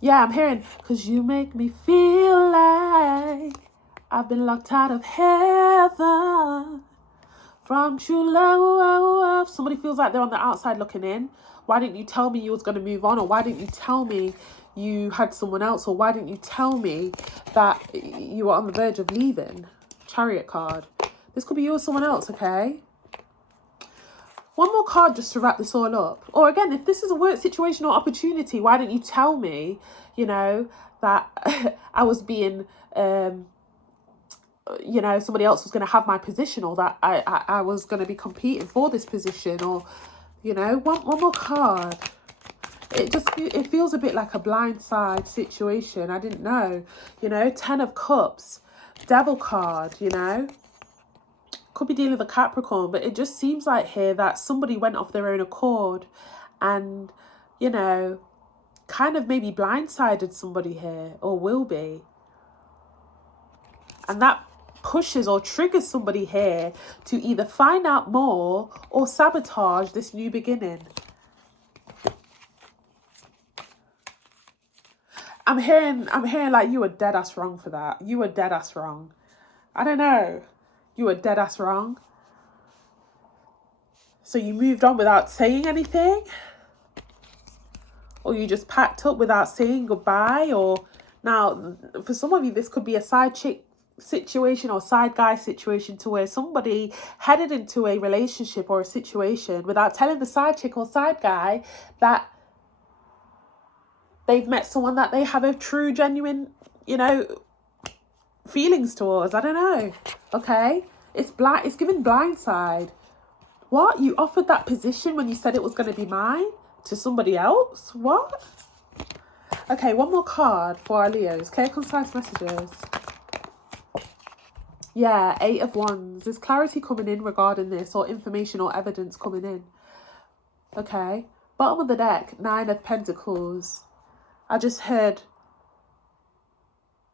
Yeah, I'm hearing, because you make me feel like I've been locked out of heaven from true love. Somebody feels like they're on the outside looking in. Why didn't you tell me you was going to move on? Or why didn't you tell me you had someone else? Or why didn't you tell me that you were on the verge of leaving? Chariot card. This could be you or someone else, okay? One more card just to wrap this all up. Or again, if this is a work situation or opportunity, why didn't you tell me, that I was being, somebody else was going to have my position, or that I was going to be competing for this position, or, one more card. It feels a bit like a blindside situation. I didn't know, 10 of Cups, Devil card, Could be dealing with a Capricorn, but it just seems like here that somebody went off their own accord and, kind of maybe blindsided somebody here, or will be. And that pushes or triggers somebody here to either find out more or sabotage this new beginning. I'm hearing like you were dead ass wrong for that. You were dead ass wrong. I don't know. You were dead ass wrong. So you moved on without saying anything? Or you just packed up without saying goodbye? Or now, for some of you, this could be a side chick situation or side guy situation, to where somebody headed into a relationship or a situation without telling the side chick or side guy that they've met someone that they have a true, genuine, feelings towards. I don't know. Okay? It's giving blindside. What? You offered that position when you said it was going to be mine to somebody else? What? Okay, one more card for our Leos. Clear, concise messages. Yeah, 8 of Wands. There's clarity coming in regarding this, or information or evidence coming in. Okay. Bottom of the deck, 9 of Pentacles. I just heard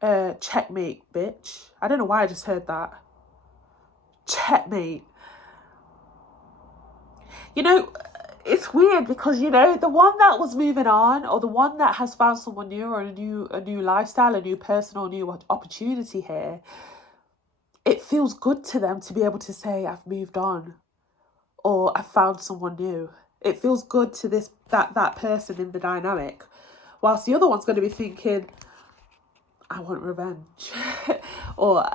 checkmate, bitch. I don't know why I just heard that. Checkmate. It's weird because, the one that was moving on, or the one that has found someone new, or a new lifestyle, a new person, or a new opportunity here, it feels good to them to be able to say, I've moved on, or I found someone new. It feels good to that person in the dynamic, whilst the other one's going to be thinking, I want revenge, or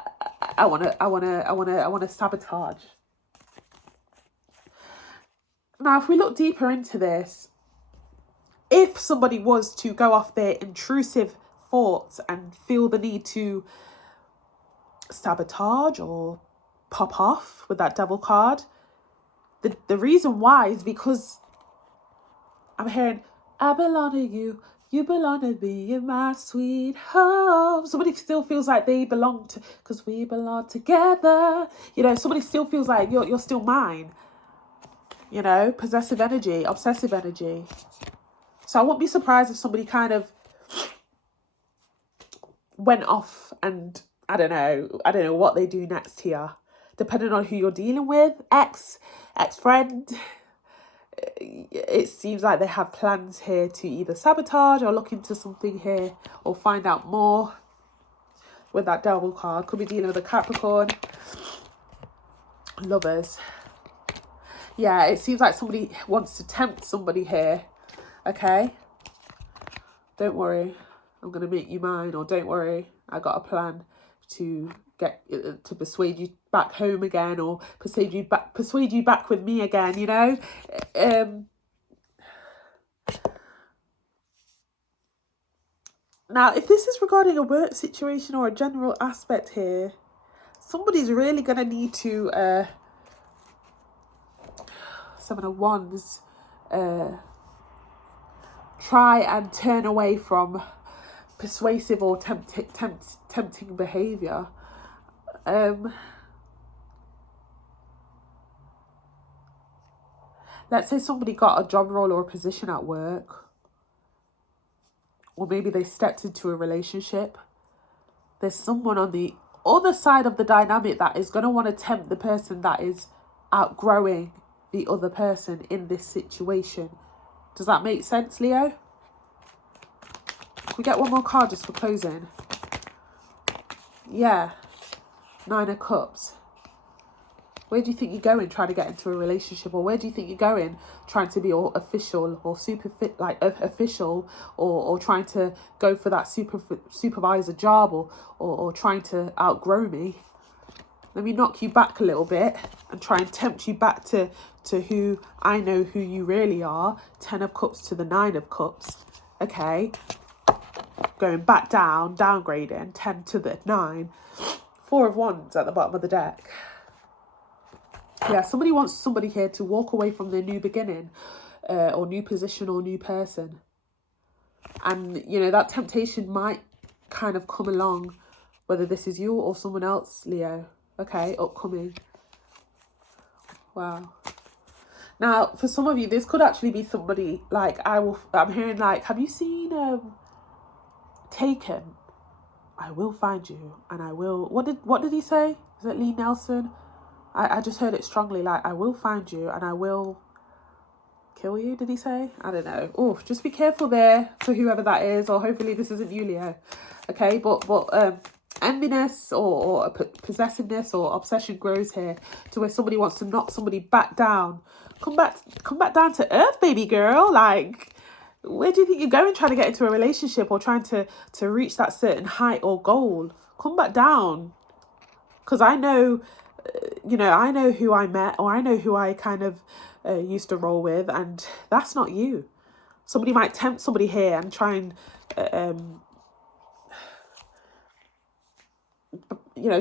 I want to sabotage. Now, if we look deeper into this, if somebody was to go off their intrusive thoughts and feel the need to sabotage or pop off with that devil card, the reason why is because I'm hearing, I belong to you, you belong to me, in my sweet home. Somebody still feels like they belong to, because we belong together. You know, somebody still feels like you're still mine. You know, possessive energy, obsessive energy. So I won't be surprised if somebody kind of went off and I don't know what they do next here. Depending on who you're dealing with, ex-friend, it seems like they have plans here to either sabotage or look into something here or find out more with that devil card. Could be dealing with a Capricorn. Lovers. Yeah, it seems like somebody wants to tempt somebody here. Okay? Don't worry, I'm going to make you mine. Or don't worry, I got a plan to get to persuade you back home again, or persuade you back with me again, you know. Now, if this is regarding a work situation or a general aspect here, somebody's really going to need to Seven of Wands, try and turn away from persuasive or tempting behavior. Let's say somebody got a job role or a position at work, or maybe they stepped into a relationship. There's someone on the other side of the dynamic that is going to want to tempt the person that is outgrowing the other person in this situation. Does that make sense, Leo? Can we get one more card just for closing? Yeah. 9 of Cups. Where do you think you're going trying to get into a relationship? Or where do you think you're going trying to be all official or official or trying to go for that supervisor job or trying to outgrow me? Let me knock you back a little bit and try and tempt you back to who I know who you really are. 10 of Cups to the 9 of Cups. Okay. Going back down, downgrading. 10 to the 9. 4 of Wands at the bottom of the deck. Yeah, somebody wants somebody here to walk away from their new beginning, or new position or new person. And, you know, that temptation might kind of come along, whether this is you or someone else, Leo. Okay, upcoming. Wow. Now, for some of you, this could actually be somebody, like, I'm hearing, like, have you seen Taken? I will find you, and I will... What did he say? Is it Lee Nelson? I just heard it strongly, like, I will find you, and I will kill you, did he say? I don't know. Oh, just be careful there for whoever that is, or hopefully this isn't you, Leo. Okay, but enviness or possessiveness or obsession grows here to where somebody wants to knock somebody back down. Come back down to earth, baby girl. Like, where do you think you're going trying to get into a relationship or trying to reach that certain height or goal? Come back down. Because I know, I know who I met, or I know who I kind of used to roll with, and that's not you. Somebody might tempt somebody here and try and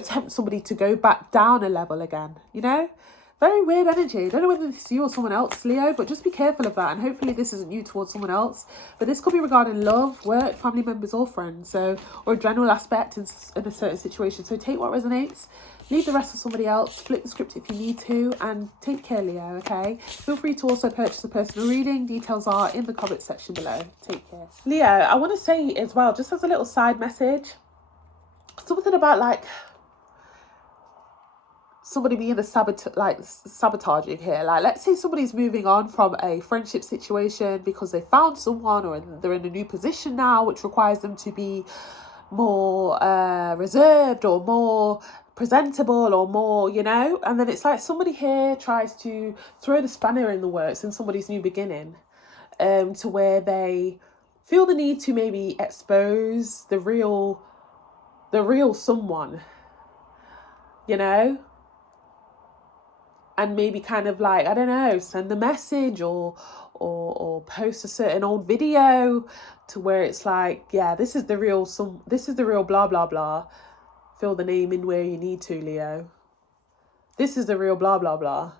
tempt somebody to go back down a level again, Very weird energy. I don't know whether this is you or someone else, Leo, but just be careful of that. And hopefully this isn't you towards someone else. But this could be regarding love, work, family members or friends. Or a general aspect in a certain situation. So take what resonates. Leave the rest for somebody else. Flip the script if you need to. And take care, Leo, okay? Feel free to also purchase a personal reading. Details are in the comment section below. Take care. Leo, I want to say as well, just as a little side message, something about somebody being the sabotaging here. Like, let's say somebody's moving on from a friendship situation because they found someone, or they're in a new position now which requires them to be more reserved or more presentable or more, you know. And then it's like somebody here tries to throw the spanner in the works in somebody's new beginning, to where they feel the need to maybe expose the real someone, you know, and maybe kind of like, I don't know, send a message or post a certain old video to where it's like, yeah, this is the real blah blah blah. Fill the name in where you need to, Leo. This is the real blah blah blah,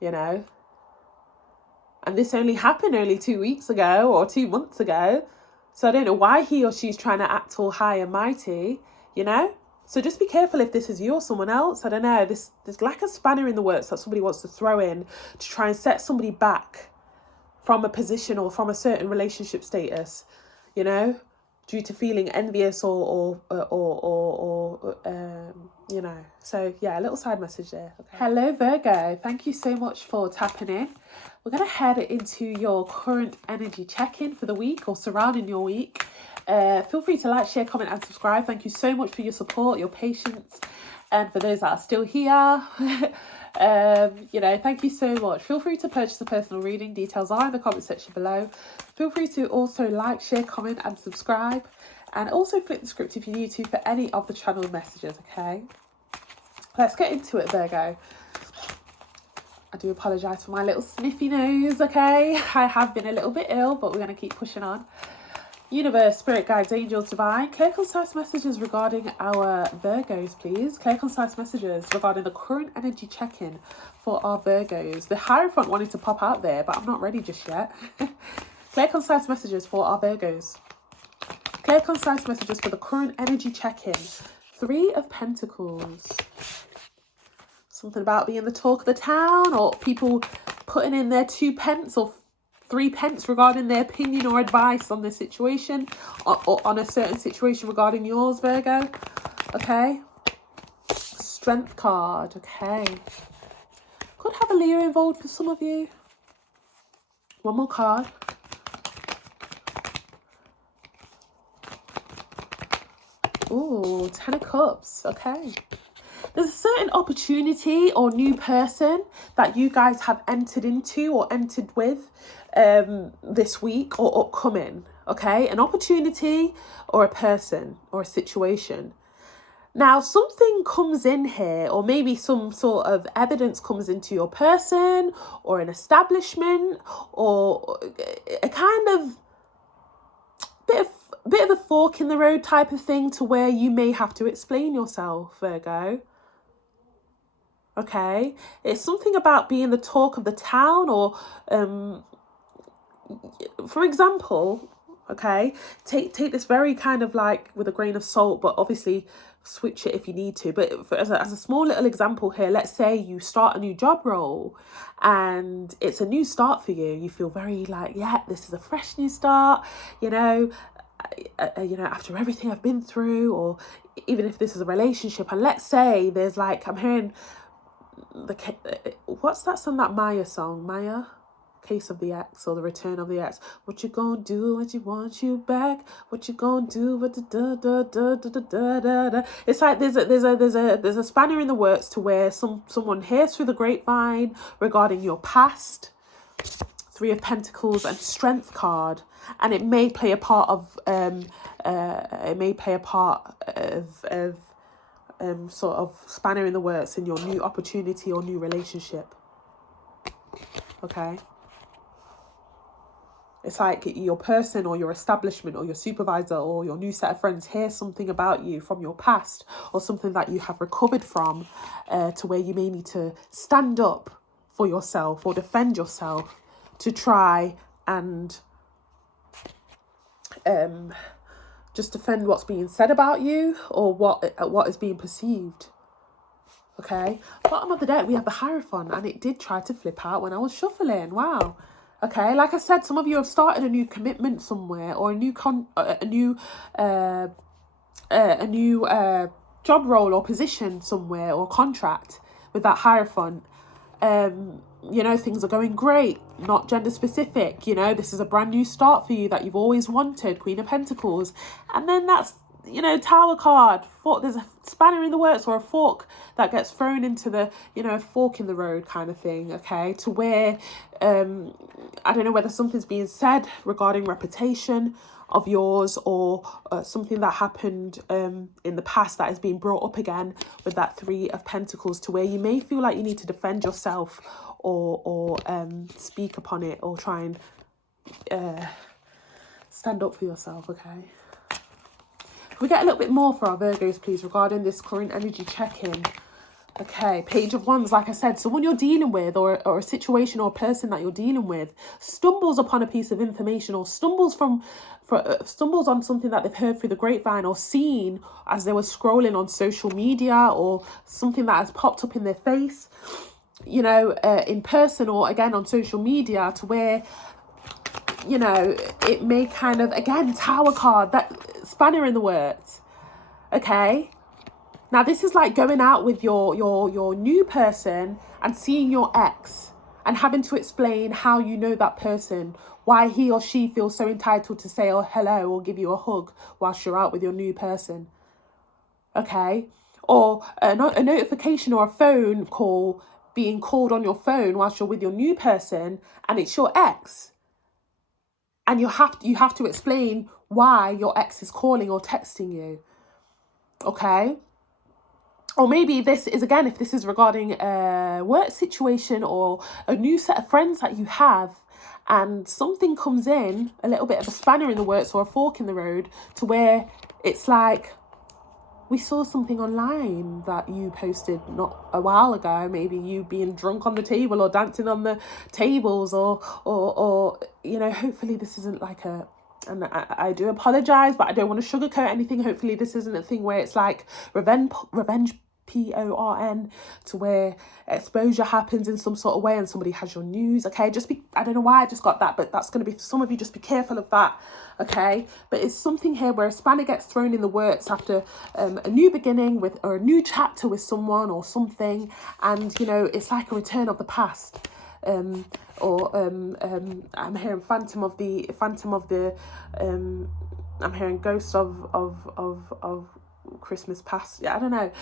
you know. And this only happened only 2 weeks ago or 2 months ago. So I don't know why he or she's trying to act all high and mighty, you know. So just be careful if this is you or someone else. I don't know. There's like a spanner in the works that somebody wants to throw in to try and set somebody back from a position or from a certain relationship status, you know, due to feeling envious or you know. So yeah, a little side message there. Okay. Hello Virgo, thank you so much for tapping in. We're going to head into your current energy check-in for the week or surrounding your week. Feel free to like, share, comment and subscribe. Thank you so much for your support, your patience, and for those that are still here, you know, thank you so much. Feel free to purchase a personal reading. Details are in the comment section below. Feel free to also like, share, comment and subscribe, and also flip the script if you need to for any of the channel messages. Okay, let's get into it, Virgo. I do apologise for my little sniffy nose, okay? I have been a little bit ill, but we're going to keep pushing on. Universe, spirit guides, angels, divine. Clear, concise messages regarding our Virgos, please. Clear, concise messages regarding the current energy check-in for our Virgos. The Hierophant wanted to pop out there, but I'm not ready just yet. Clear, concise messages for our Virgos. Clear, concise messages for the current energy check-in. 3 of Pentacles. Something about being the talk of the town, or people putting in their 2 pence or 3 pence regarding their opinion or advice on the situation, or on a certain situation regarding yours, Virgo. Okay. Strength card. Okay. Could have a Leo involved for some of you. One more card. Ooh, 10 of Cups. Okay. There's a certain opportunity or new person that you guys have entered into or entered with this week or upcoming, okay? An opportunity or a person or a situation. Now, something comes in here, or maybe some sort of evidence comes into your person or an establishment, or a kind of bit of a fork in the road type of thing, to where you may have to explain yourself, Virgo. Okay, it's something about being the talk of the town, or for example, okay, take this very kind of like with a grain of salt, but obviously switch it if you need to. But as a small little example here, let's say you start a new job role and it's a new start for you. You feel very like, yeah, this is a fresh new start, you know, after everything I've been through, or even if this is a relationship. And let's say there's like, I'm hearing what's that song, that Maya song, Maya, Case of the Ex, or The Return of the Ex. What you gonna do when she wants you back? What you gonna do with the da da da da da da da? It's like there's a spanner in the works to where someone hears through the grapevine regarding your past. 3 of Pentacles and Strength card, and it may play a part of sort of spanner in the works in your new opportunity or new relationship. Okay. It's like your person or your establishment or your supervisor or your new set of friends hear something about you from your past, or something that you have recovered from, to where you may need to stand up for yourself or defend yourself to try and just defend what's being said about you, or what is being perceived. Okay, bottom of the deck we have the Hierophant, and it did try to flip out when I was shuffling. Wow. Okay, like I said, some of you have started a new commitment somewhere, or a new job role or position somewhere, or contract with that Hierophant. You know, things are going great, not gender specific. You know, this is a brand new start for you that you've always wanted, Queen of Pentacles. And then that's Tower card, fork, there's a spanner in the works or a fork that gets thrown into the, a fork in the road kind of thing, okay? To where, I don't know whether something's being said regarding reputation of yours, or something that happened in the past that is being brought up again with that Three of Pentacles, to where you may feel like you need to defend yourself, or speak upon it, or try and stand up for yourself, okay? Can we get a little bit more for our Virgos, please, regarding this current energy check-in? Okay, Page of Wands, like I said, someone you're dealing with, or a situation or a person that you're dealing with, stumbles upon a piece of information, or stumbles on something that they've heard through the grapevine, or seen as they were scrolling on social media, or something that has popped up in their face, in person, or again on social media, to where, it may kind of, again, Tower card, that spanner in the works, okay? Now, this is like going out with your new person and seeing your ex and having to explain how you know that person, why he or she feels so entitled to say, oh, hello, or give you a hug whilst you're out with your new person, okay? Or a notification or a phone call being called on your phone whilst you're with your new person, and it's your ex. And you have to explain why your ex is calling or texting you, okay? Or maybe this is, again, if this is regarding a work situation or a new set of friends that you have, and something comes in, a little bit of a spanner in the works or a fork in the road, to where it's like, we saw something online that you posted not a while ago, maybe you being drunk on the table or dancing on the tables, or hopefully this isn't like and I do apologize, but I don't want to sugarcoat anything. Hopefully this isn't a thing where it's like revenge PORN, to where exposure happens in some sort of way and somebody has your news, okay? I don't know why I just got that, but that's going to be, for some of you, just be careful of that, okay? But it's something here where a spanner gets thrown in the works after a new beginning or a new chapter with someone or something, and it's like a return of the past. I'm hearing phantom of the I'm hearing ghost of Christmas past. Yeah, I don't know.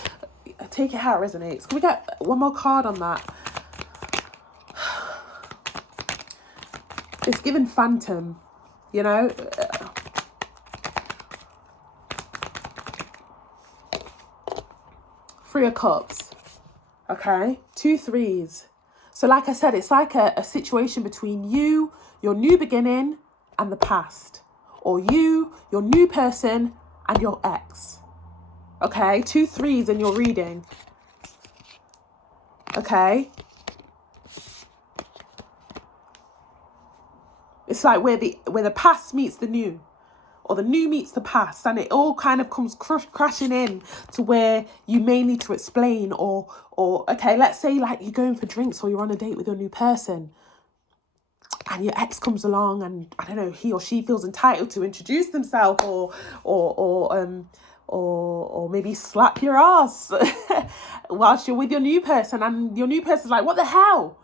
Take it how it resonates. Can we get one more card on that? It's given phantom, Three of Cups, okay? 2 threes. So like I said, it's like a situation between you, your new beginning, and the past. Or you, your new person, and your ex. Okay? 2 threes in your reading. Okay? It's like where the past meets the new. Or the new meets the past, and it all kind of comes crashing in to where you may need to explain, or okay, let's say like you're going for drinks or you're on a date with your new person, and your ex comes along, and I don't know, he or she feels entitled to introduce themselves, or maybe slap your ass whilst you're with your new person, and your new person's like, what the hell?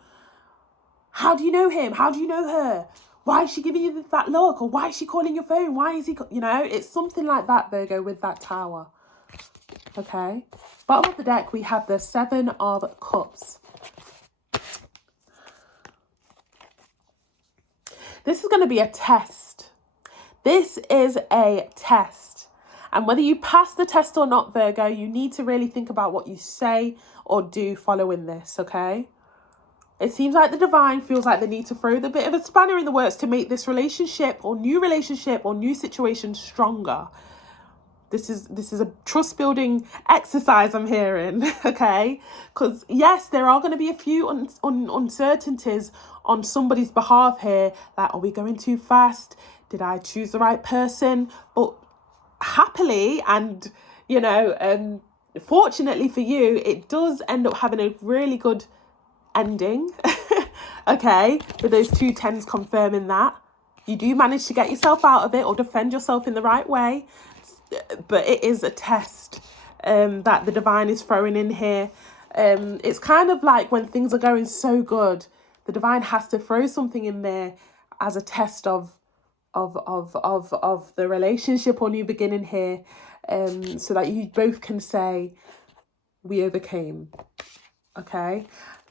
How do you know him? How do you know her? Why is she giving you that look? Or why is she calling your phone? Why is he... it's something like that, Virgo, with that Tower. Okay? Bottom of the deck, we have the 7 of Cups. This is going to be a test. This is a test. And whether you pass the test or not, Virgo, you need to really think about what you say or do following this, okay? It seems like the divine feels like they need to throw the bit of a spanner in the works to make this relationship or new situation stronger. This is a trust building exercise I'm hearing, okay? Because yes, there are going to be a few uncertainties on somebody's behalf here. Like, are we going too fast? Did I choose the right person? But happily and fortunately for you, it does end up having a really good ending. Okay, with those 2 tens confirming that you do manage to get yourself out of it or defend yourself in the right way, but it is a test that the divine is throwing in here. It's kind of like when things are going so good, the divine has to throw something in there as a test of the relationship or new beginning here. so that you both can say, we overcame. Okay.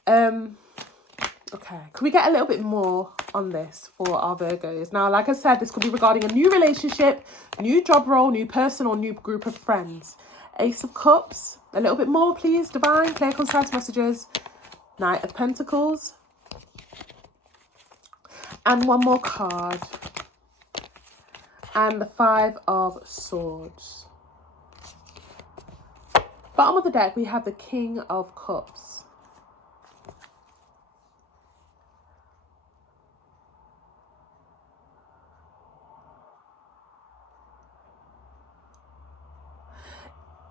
Okay, can we get a little bit more on this for our Virgos? Now, like I said, this could be regarding a new relationship, new job role, new person, or new group of friends. Ace of Cups, a little bit more, please, Divine, clear, concise messages. Knight of Pentacles. And one more card. And the Five of Swords. Bottom of the deck, we have the King of Cups.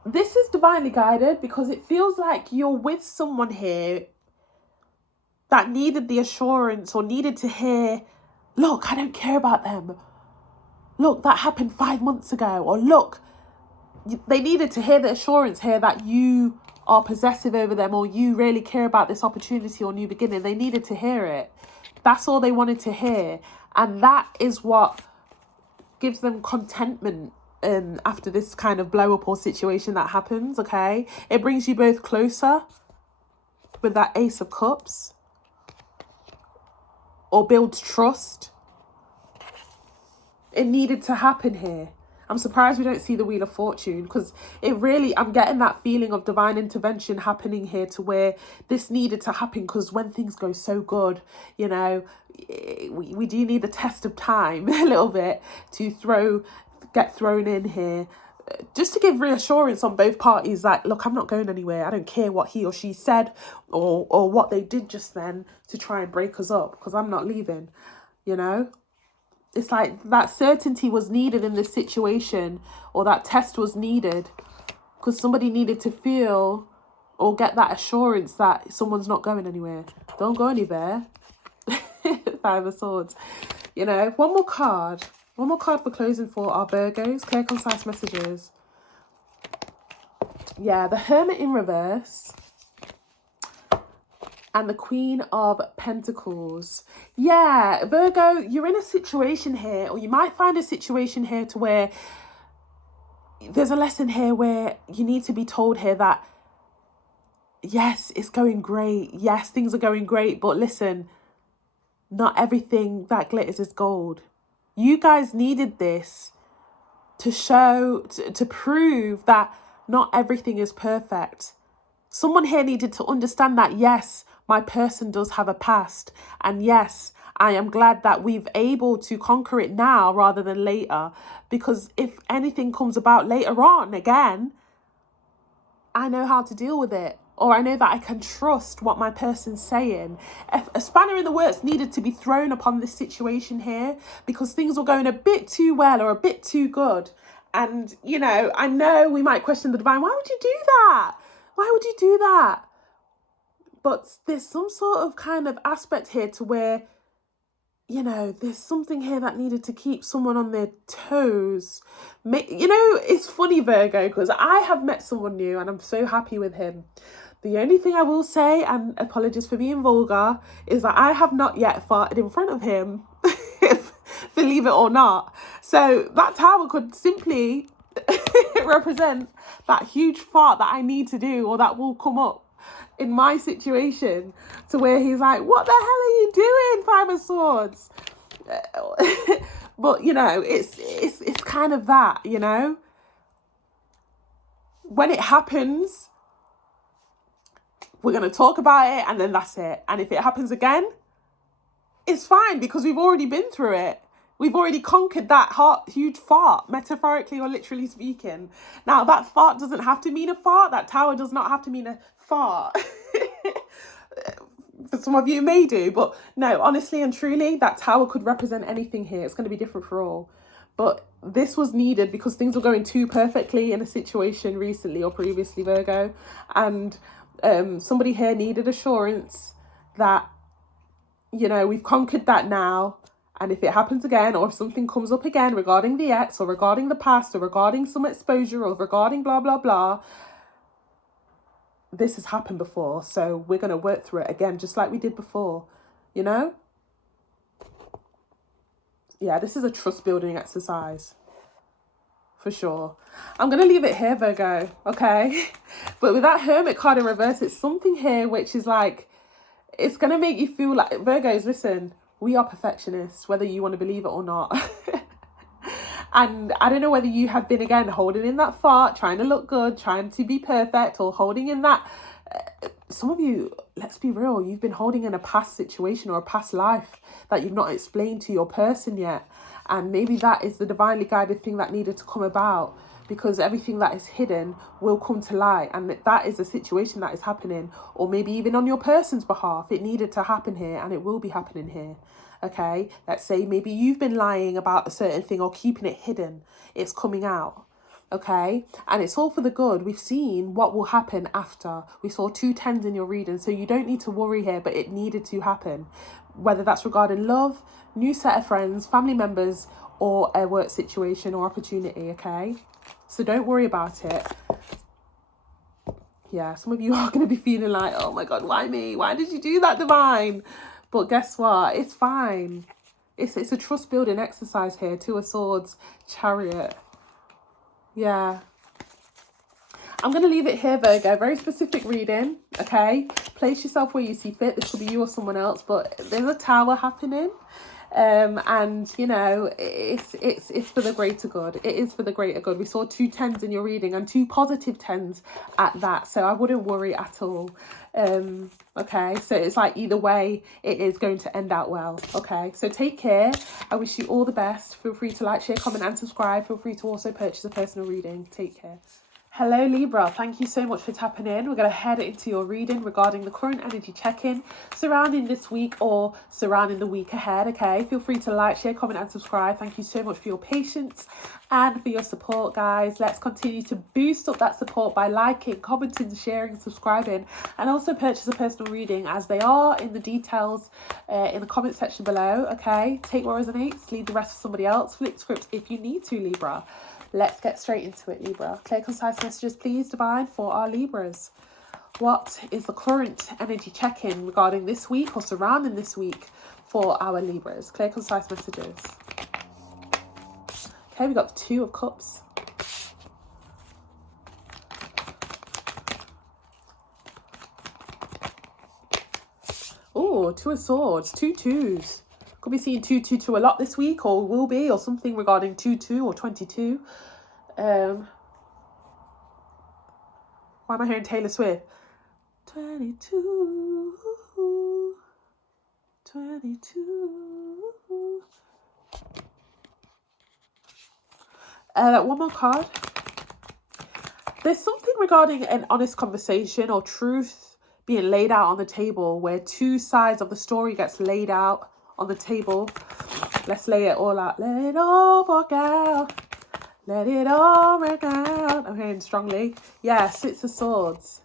This is divinely guided because it feels like you're with someone here that needed the assurance or needed to hear, look, I don't care about them. Look, that happened 5 months ago. Or look, they needed to hear the assurance here that you are possessive over them, or you really care about this opportunity or new beginning. They needed to hear it. That's all they wanted to hear. And that is what gives them contentment after this kind of blow up or situation that happens, okay? It brings you both closer with that Ace of Cups, or builds trust. It needed to happen here. I'm surprised we don't see the Wheel of Fortune, because it really, I'm getting that feeling of divine intervention happening here, to where this needed to happen, because when things go so good, you know, we do need the test of time a little bit to get thrown in here, just to give reassurance on both parties that, look, I'm not going anywhere. I don't care what he or she said or what they did just then to try and break us up, because I'm not leaving, you know? It's like that certainty was needed in this situation, or that test was needed, because somebody needed to feel or get that assurance that someone's not going anywhere. Don't go anywhere. Five of Swords. You know, one more card. One more card for closing for our Virgos. Clear, concise messages. Yeah, the Hermit in reverse. And the Queen of Pentacles. Yeah, Virgo, you're in a situation here, or you might find a situation here to where there's a lesson here where you need to be told here that, yes, it's going great. Yes, things are going great. But listen, not everything that glitters is gold. You guys needed this to show, to prove that not everything is perfect. Someone here needed to understand that, yes, my person does have a past. And yes, I am glad that we've able to conquer it now rather than later. Because if anything comes about later on again, I know how to deal with it. Or I know that I can trust what my person's saying. If a spanner in the works needed to be thrown upon this situation here, because things were going a bit too well or a bit too good. And, you know, I know we might question the divine. Why would you do that? Why would you do that? But there's some sort of kind of aspect here to where, you know, there's something here that needed to keep someone on their toes. You know, it's funny, Virgo, because I have met someone new and I'm so happy with him. The only thing I will say, and apologies for being vulgar, is that I have not yet farted in front of him, believe it or not. So that tower could simply represent that huge fart that I need to do, or that will come up in my situation, to where he's like, what the hell are you doing, Five of Swords? But, you know, it's kind of that, you know? When it happens, we're going to talk about it, and then that's it. And if it happens again, it's fine, because we've already been through it. We've already conquered that huge fart, metaphorically or literally speaking. Now, that fart doesn't have to mean a fart. That tower does not have to mean a fart. For some of you, it may do. But no, honestly and truly, that tower could represent anything here. It's going to be different for all. But this was needed because things were going too perfectly in a situation recently or previously, Virgo. And somebody here needed assurance that, you know, we've conquered that now. And if it happens again, or if something comes up again regarding the ex, or regarding the past, or regarding some exposure, or regarding blah, blah, blah, this has happened before. So we're going to work through it again, just like we did before, you know? Yeah, this is a trust building exercise for sure. I'm going to leave it here, Virgo, okay? But with that Hermit card in reverse, it's something here which is like, it's going to make you feel like, Virgos, listen, we are perfectionists, whether you want to believe it or not. And I don't know whether you have been, again, holding in that fart, trying to look good, trying to be perfect, or holding in that. Some of you, let's be real, you've been holding in a past situation or a past life that you've not explained to your person yet. And maybe that is the divinely guided thing that needed to come about, because everything that is hidden will come to light. And that is a situation that is happening, or maybe even on your person's behalf. It needed to happen here, and it will be happening here. Okay, let's say maybe you've been lying about a certain thing or keeping it hidden. It's coming out. Okay, and it's all for the good. We've seen what will happen after. We saw 2 10s in your reading, so you don't need to worry here, but it needed to happen. Whether that's regarding love, new set of friends, family members, or a work situation or opportunity, okay? So don't worry about it. Yeah, some of you are going to be feeling like, oh my God, why me? Why did you do that, Divine? But guess what? It's fine. It's a trust building exercise here. 2 of Swords, Chariot. Yeah. I'm going to leave it here, Virgo. Very specific reading, okay? Place yourself where you see fit. This could be you or someone else, but there's a tower happening. And you know, it's for the greater good. It is for the greater good. We saw 2 10s in your reading, and 2 positive 10s at that, so I wouldn't worry at all. Okay, so it's like either way it is going to end out well. Okay, so take care. I wish you all the best. Feel free to like, share, comment and subscribe. Feel free to also purchase a personal reading. Take care. Hello Libra, thank you so much for tapping in. We're going to head into your reading regarding the current energy check-in surrounding this week or surrounding the week ahead, okay? Feel free to like, share, comment and subscribe. Thank you so much for your patience and for your support, guys. Let's continue to boost up that support by liking, commenting, sharing, subscribing, and also purchase a personal reading as they are in the details in the comment section below, okay? Take what resonates, leave the rest for somebody else. Flip scripts if you need to, Libra. Let's get straight into it, Libra. Clear, concise messages, please, Divine, for our Libras. What is the current energy check-in regarding this week or surrounding this week for our Libras? Clear, concise messages. Okay, we got the 2 of Cups. Oh, 2 of Swords, 2 2s. Could be seeing 2 2 2 a lot this week, or will be, or something regarding 2 2 or 22. Why am I hearing Taylor Swift? 22, 22. One more card. There's something regarding an honest conversation or truth being laid out on the table, where 2 sides of the story gets laid out on the table. Let's lay it all out. Let it all work out. Let it all work out. I'm hearing strongly. Yeah, 6 of Swords.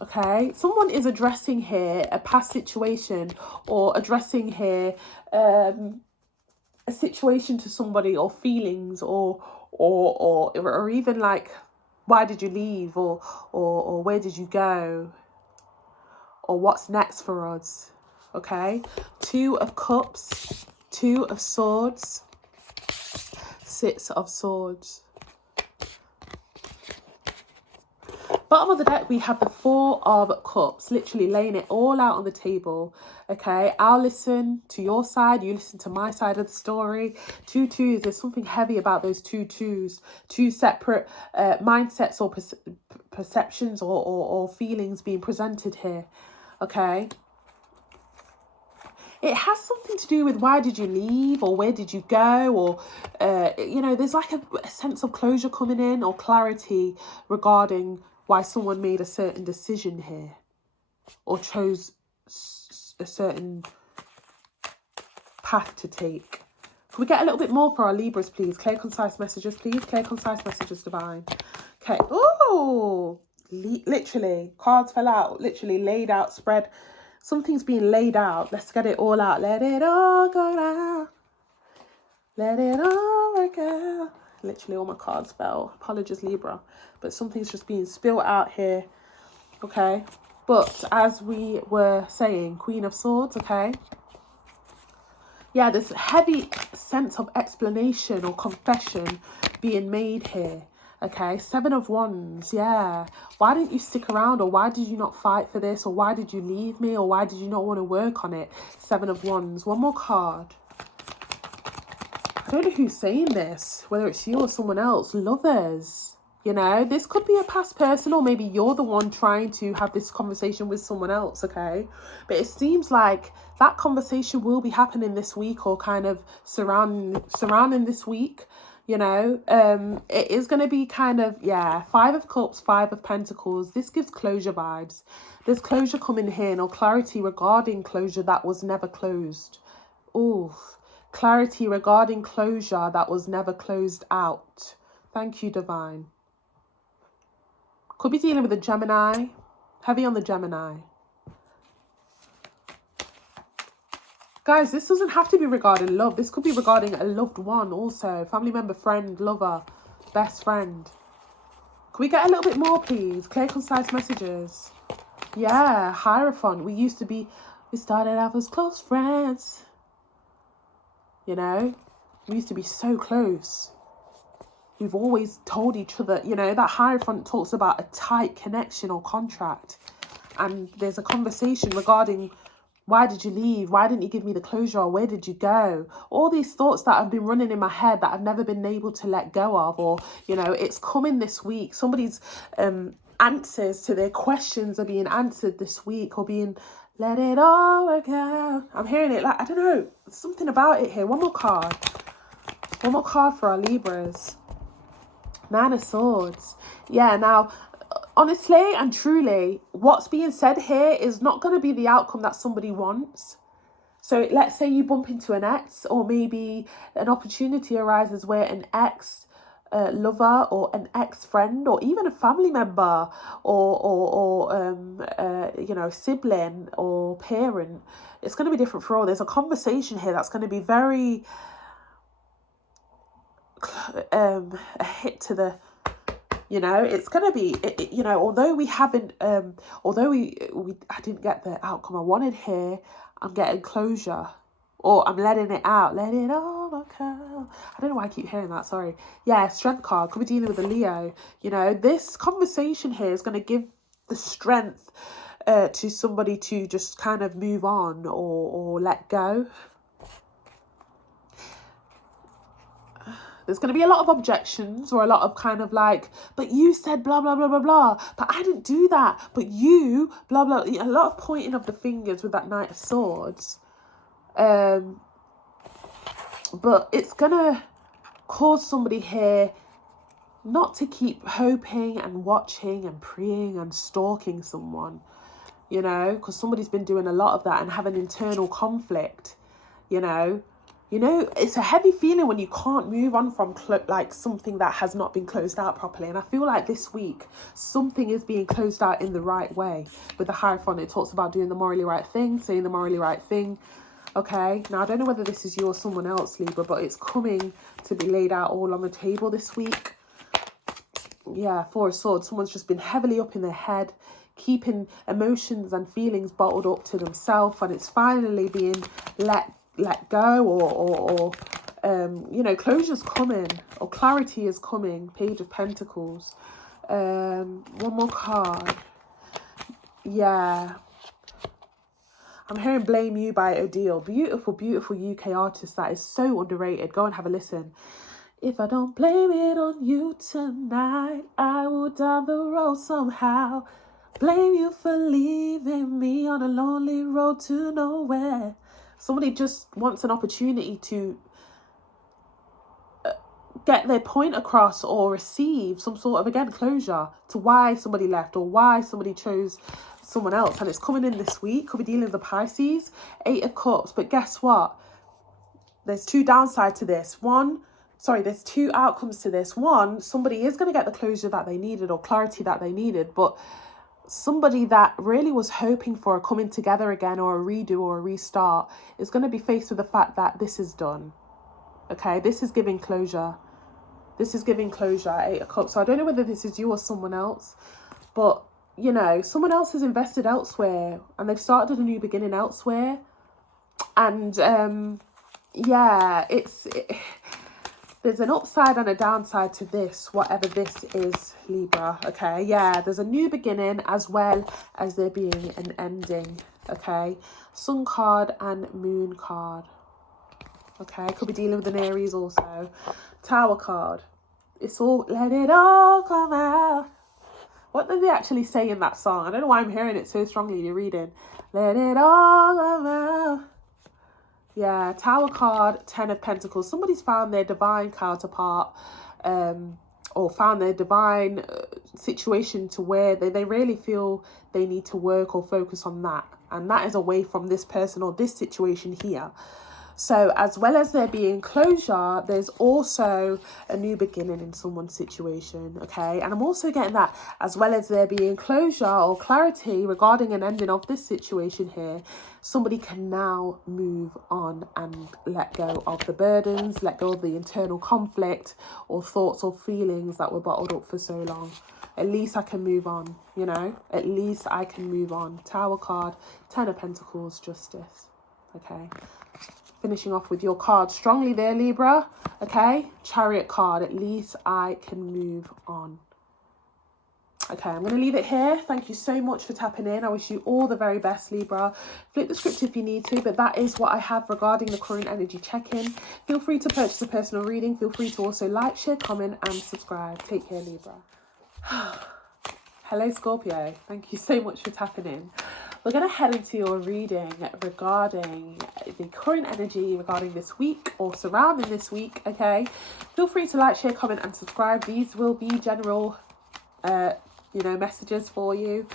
Okay, someone is addressing here a past situation, or addressing here a situation to somebody, or feelings, or even like, why did you leave, or where did you go, or what's next for us. Okay, 2 of Cups, 2 of Swords, 6 of Swords. Bottom of the deck, we have the 4 of Cups, literally laying it all out on the table. Okay, I'll listen to your side, you listen to my side of the story. 2 2s, there's something heavy about those 2 2s. 2 separate mindsets or perceptions or feelings being presented here. Okay. It has something to do with why did you leave, or where did you go, or, you know, there's like a sense of closure coming in, or clarity regarding why someone made a certain decision here, or chose a certain path to take. Can we get a little bit more for our Libras, please? Clear, concise messages, please. Clear, concise messages, Divine. Okay. Oh, literally, cards fell out, literally laid out, spread. Something's being laid out. Let's get it all out. Let it all go out. Let it all work out. Literally all my cards fell. Apologies, Libra. But something's just being spilled out here. Okay. But as we were saying, Queen of Swords, okay. Yeah, this heavy sense of explanation or confession being made here. Okay, 7 of Wands, yeah. Why didn't you stick around, or why did you not fight for this, or why did you leave me, or why did you not want to work on it? 7 of Wands. One more card. I don't know who's saying this, whether it's you or someone else. Lovers. You know, this could be a past person, or maybe you're the one trying to have this conversation with someone else, okay? But it seems like that conversation will be happening this week, or kind of surrounding this week, you know. It is going to be kind of, yeah, 5 of Cups, 5 of Pentacles. This gives closure vibes. There's closure coming here, or clarity regarding closure that was never closed. Ooh, clarity regarding closure that was never closed out. Thank you, Divine. Could be dealing with a Gemini. Heavy on the Gemini. Guys, this doesn't have to be regarding love. This could be regarding a loved one also. Family member, friend, lover, best friend. Can we get a little bit more, please? Clear, concise messages. Yeah, Hierophant. We started off as close friends. You know? We used to be so close. We've always told each other, you know, that Hierophant talks about a tight connection or contract. And there's a conversation regarding, why did you leave? Why didn't you give me the closure? Or where did you go? All these thoughts that have been running in my head that I've never been able to let go of. Or, you know, it's coming this week. Somebody's answers to their questions are being answered this week, or being, let it all work out. I'm hearing it, like, I don't know, something about it here. One more card. One more card for our Libras. 9 of Swords. Yeah, now, honestly and truly, what's being said here is not going to be the outcome that somebody wants. So let's say you bump into an ex, or maybe an opportunity arises where an ex lover, or an ex-friend, or even a family member, or you know, sibling or parent. It's going to be different for all. There's a conversation here that's going to be very a hit to the, you know, it's going to be, you know, although we haven't, although I didn't get the outcome I wanted here, I'm getting closure, or I'm letting it out, let it all work out. I don't know why I keep hearing that, sorry. Yeah, Strength card, could be dealing with a Leo. You know, this conversation here is going to give the strength to somebody to just kind of move on, or let go. There's going to be a lot of objections, or a lot of kind of like, but you said blah, blah, blah, blah, blah. But I didn't do that. But you, blah, blah. A lot of pointing of the fingers with that Knight of Swords. But it's going to cause somebody here not to keep hoping and watching and praying and stalking someone, you know, because somebody's been doing a lot of that and having internal conflict, you know. You know, it's a heavy feeling when you can't move on from like something that has not been closed out properly. And I feel like this week, something is being closed out in the right way. With the Hierophant, it talks about doing the morally right thing, saying the morally right thing. Okay, now I don't know whether this is you or someone else, Libra, but it's coming to be laid out all on the table this week. Yeah, 4 of Swords. Someone's just been heavily up in their head, keeping emotions and feelings bottled up to themselves, and it's finally being let go, or you know, closure's coming, or clarity is coming. Page of Pentacles. One more card. Yeah, I'm hearing Blame You by Odile. Beautiful, beautiful UK artist that is so underrated. Go and have a listen. If I don't blame it on you tonight, I will down the road somehow. Blame you for leaving me on a lonely road to nowhere. Somebody just wants an opportunity to get their point across, or receive some sort of, again, closure to why somebody left, or why somebody chose someone else. And it's coming in this week. Could be dealing with the Pisces. 8 of Cups. But guess what? There's 2 downsides to this. There's 2 outcomes to this. One, somebody is going to get the closure that they needed, or clarity that they needed. But somebody that really was hoping for a coming together again, or a redo, or a restart, is going to be faced with the fact that this is done. Okay, this is giving closure. This is giving closure, 8 of Cups. So I don't know whether this is you or someone else, but, you know, someone else has invested elsewhere, and they've started a new beginning elsewhere. And, yeah, There's an upside and a downside to this, whatever this is, Libra, okay? Yeah, there's a new beginning as well as there being an ending, okay? Sun card and Moon card, okay? Could be dealing with an Aries also. Tower card. It's all, let it all come out. What did they actually say in that song? I don't know why I'm hearing it so strongly in your reading. Let it all come out. Yeah, Tower card, 10 of Pentacles. Somebody's found their divine counterpart, or found their divine situation to where they really feel they need to work or focus on that. And that is away from this person or this situation here. So as well as there being closure, there's also a new beginning in someone's situation, okay? And I'm also getting that as well as there being closure or clarity regarding an ending of this situation here, somebody can now move on and let go of the burdens, let go of the internal conflict or thoughts or feelings that were bottled up for so long. At least I can move on, you know? At least I can move on. Tower card, 10 of Pentacles, Justice, okay? Finishing off with your card strongly there, Libra, okay? Chariot card, at least I can move on. Okay, I'm going to leave it here. Thank you so much for tapping in. I wish you all the very best, Libra. Flip the script if you need to, but that is what I have regarding the current energy check-in. Feel free to purchase a personal reading. Feel free to also like, share, comment, and subscribe. Take care, Libra. Hello, Scorpio. Thank you so much for tapping in. We're going to head into your reading regarding the current energy regarding this week or surrounding this week, okay? Feel free to like, share, comment, and subscribe. These will be general, messages for you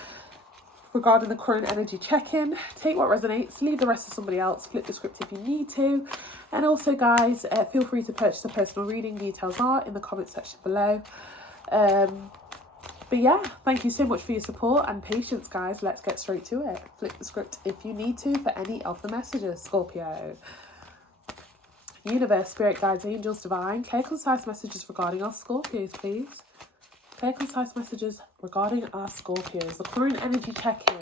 regarding the current energy check-in. Take what resonates, leave the rest to somebody else. Flip the script if you need to. And also, guys, feel free to purchase a personal reading. Details are in the comment section below. But yeah, thank you so much for your support and patience, guys. Let's get straight to it. Flip the script if you need to for any of the messages, Scorpio. Universe, spirit guides, angels, divine. Clear, concise messages regarding our Scorpios, please. Clear, concise messages regarding our Scorpios. The current energy check-in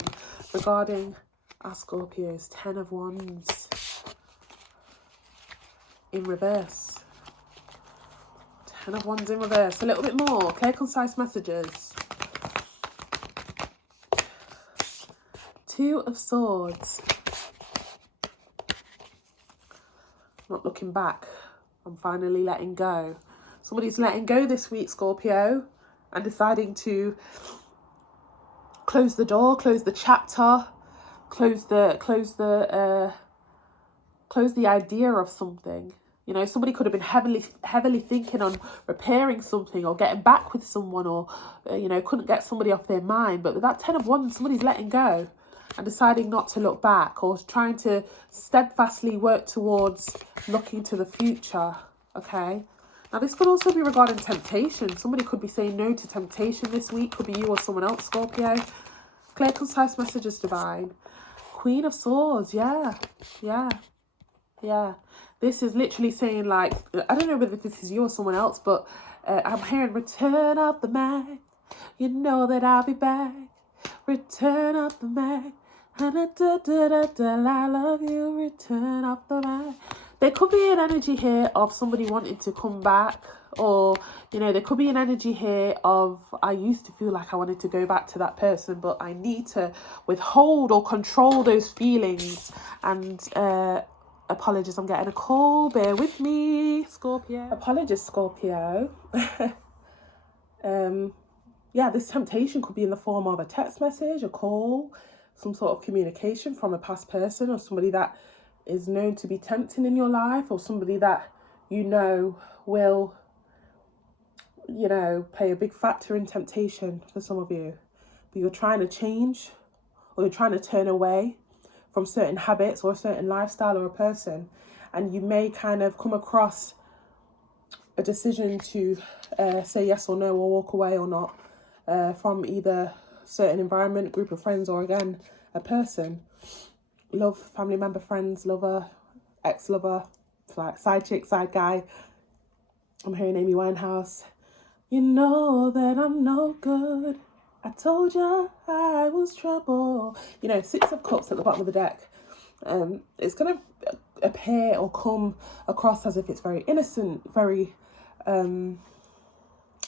regarding our Scorpios. 10 of Wands. In reverse. 10 of Wands in reverse. A little bit more. Clear, concise messages. 2 of Swords. Not looking back. I'm finally letting go. Somebody's letting go this week, Scorpio, and deciding to close the door, close the chapter, close the idea of something. You know, somebody could have been heavily thinking on repairing something or getting back with someone, or couldn't get somebody off their mind. But with that 10 of Wands, somebody's letting go and deciding not to look back, or trying to steadfastly work towards looking to the future, okay? Now, this could also be regarding temptation. Somebody could be saying no to temptation this week. Could be you or someone else, Scorpio. Clear, concise messages, divine. Queen of Swords, yeah. This is literally saying, like, I don't know whether this is you or someone else, but I'm hearing return of the Mac. You know that I'll be back. Return of the Mac. I love you. Return of the Mac. There could be an energy here of somebody wanting to come back, or, there could be an energy here of, I used to feel like I wanted to go back to that person, but I need to withhold or control those feelings. And, apologies, I'm getting a call. Bear with me, Scorpio. Apologies, Scorpio. Yeah, this temptation could be in the form of a text message, a call, some sort of communication from a past person, or somebody that is known to be tempting in your life, or somebody that will, play a big factor in temptation for some of you. But you're trying to change, or you're trying to turn away from certain habits or a certain lifestyle or a person, and you may kind of come across a decision to say yes or no, or walk away or not, from either certain environment, group of friends, or again, a person. Love, family member, friends, lover, ex-lover, like side chick, side guy. I'm hearing Amy Winehouse. You know that I'm no good. I told you I was trouble. 6 of Cups at the bottom of the deck. It's going to appear or come across as if it's very innocent, very you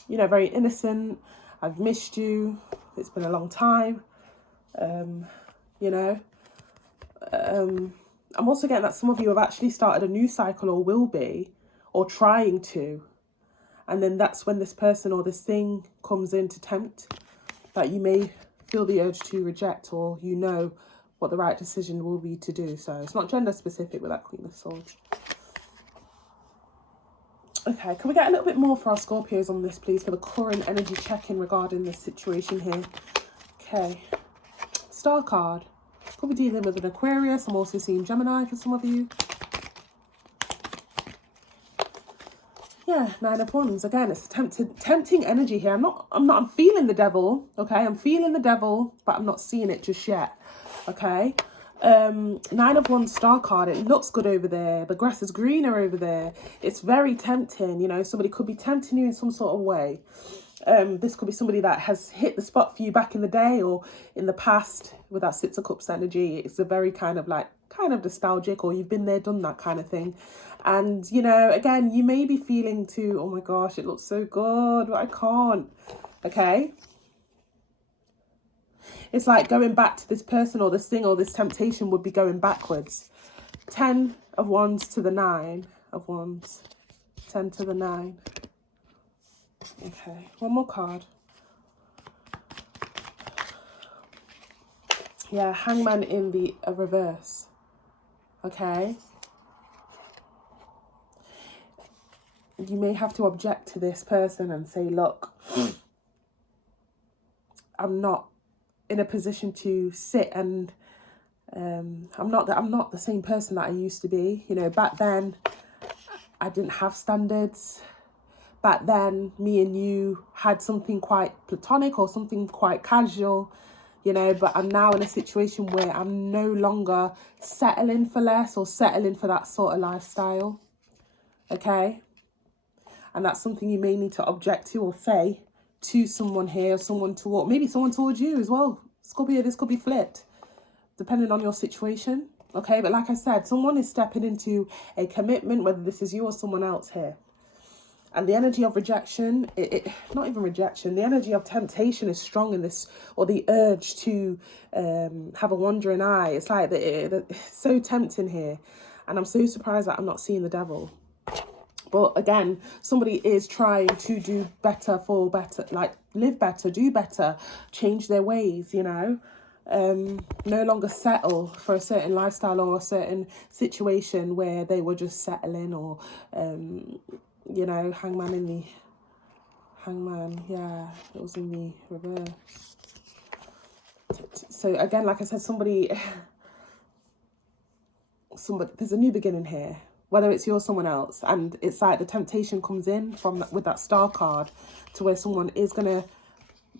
know, very innocent. I've missed you. It's been a long time. You know, I'm also getting that some of you have actually started a new cycle or will be, or trying to. And then that's when this person or this thing comes in to tempt, that you may feel the urge to reject, or you know what the right decision will be to do. So it's not gender specific with that Queen of Swords. Okay, can we get a little bit more for our Scorpios on this, please, for the current energy check-in regarding this situation here? Okay. Star card. Could be dealing with an Aquarius. I'm also seeing Gemini for some of you. Yeah, Nine of Wands. Again, it's tempting energy here. I'm feeling the devil, okay? I'm feeling the devil, but I'm not seeing it just yet, okay? Nine of Wands star card. It looks good over there. The grass is greener over there. It's very tempting, you know. Somebody could be tempting you in some sort of way. This could be somebody that has hit the spot for you back in the day or in the past with that Six of Cups energy. It's a very kind of nostalgic, or you've been there, done that kind of thing. And, you know, again, you may be feeling too, oh my gosh, it looks so good, but I can't. Okay. It's like going back to this person or this thing or this temptation would be going backwards. 10 of Wands to the 9 of Wands. 10 to the 9. Okay, one more card. Yeah, Hangman in the reverse. Okay. You may have to object to this person and say, look, I'm not in a position to sit and I'm not the same person that I used to be. You know, back then I didn't have standards. Back then me and you had something quite platonic or something quite casual, you know, but I'm now in a situation where I'm no longer settling for less or settling for that sort of lifestyle. Okay. And that's something you may need to object to or say to someone here, maybe someone towards you as well. Scorpio, this could be flipped, depending on your situation. Okay, but like I said, someone is stepping into a commitment, whether this is you or someone else here. And the energy of rejection, not even rejection, the energy of temptation is strong in this, or the urge to have a wandering eye. It's like it's so tempting here. And I'm so surprised that I'm not seeing the devil. But again, somebody is trying to do better, like live better, do better, change their ways, you know. No longer settle for a certain lifestyle or a certain situation where they were just settling, or, you know, Hangman, yeah, it was in the reverse. So again, like I said, somebody, there's a new beginning here. Whether it's you or someone else, and it's like the temptation comes in with that star card to where someone is going to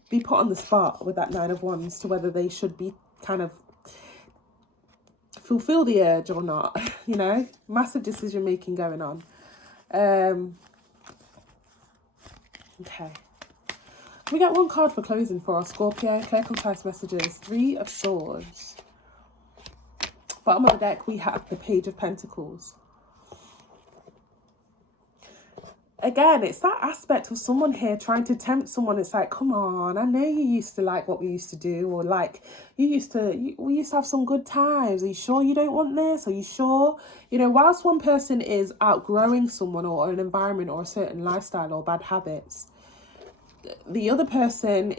be put on the spot with that Nine of Wands to whether they should be kind of fulfill the urge or not, you know, massive decision making going on. Okay, we get one card for closing for our Scorpio. Clear, concise messages. 3 of Swords. Bottom of the deck we have the Page of Pentacles. Again, it's that aspect of someone here trying to tempt someone. It's like, come on, I know you used to like what we used to do, or like we used to have some good times. Are you sure you don't want this? Are you sure? You know, whilst one person is outgrowing someone or an environment or a certain lifestyle or bad habits, the other person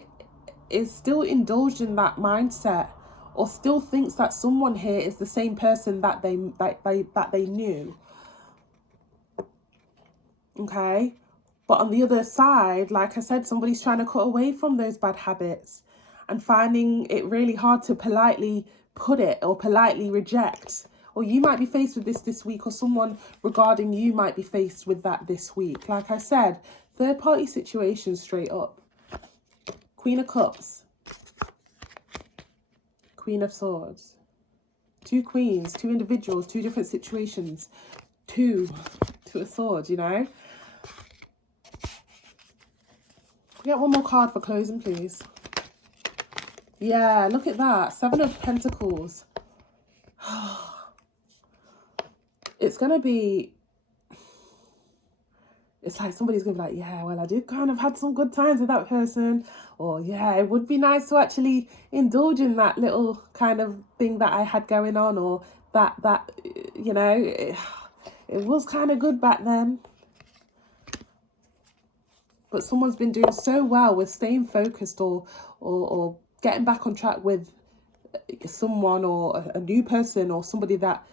is still indulged in that mindset, or still thinks that someone here is the same person that they knew. Okay, but on the other side, like I said, somebody's trying to cut away from those bad habits and finding it really hard to politely put it or politely reject. Or you might be faced with this week, or someone regarding you might be faced with that this week. Like I said, third party situation straight up. Queen of Cups. Queen of Swords. 2 queens, 2 individuals, 2 different situations. 2 of Swords, you know. Get one more card for closing, please. Yeah, look at that. 7 of Pentacles. It's going to be it's like somebody's gonna be like, yeah, well, I did kind of had some good times with that person, or yeah, it would be nice to actually indulge in that little kind of thing that I had going on, or that you know, it was kind of good back then. But someone's been doing so well with staying focused, or getting back on track with someone, or a new person, or somebody that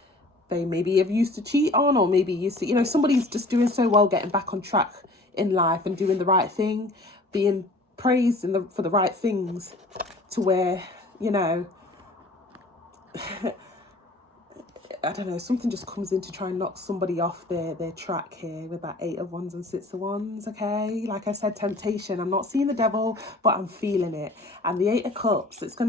they maybe have used to cheat on, or maybe used to, you know, somebody's just doing so well getting back on track in life and doing the right thing, being praised for the right things, to where, you know, I don't know, something just comes in to try and knock somebody off their track here with that 8 of Wands and 6 of Wands, okay? Like I said, temptation. I'm not seeing the devil, but I'm feeling it. And the 8 of Cups, it's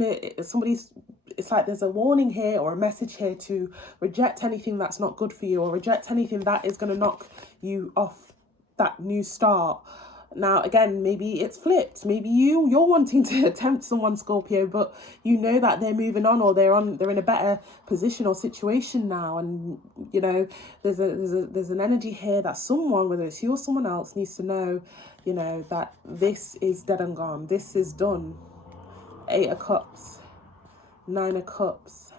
like there's a warning here, or a message here to reject anything that's not good for you, or reject anything that is going to knock you off that new start. Now, again, maybe it's flipped. Maybe you're wanting to tempt someone, Scorpio, but you know that they're moving on, or they're in a better position or situation now, and you know there's an energy here that someone, whether it's you or someone else, needs to know, you know, that this is dead and gone. This is done. 8 of Cups, 9 of Cups.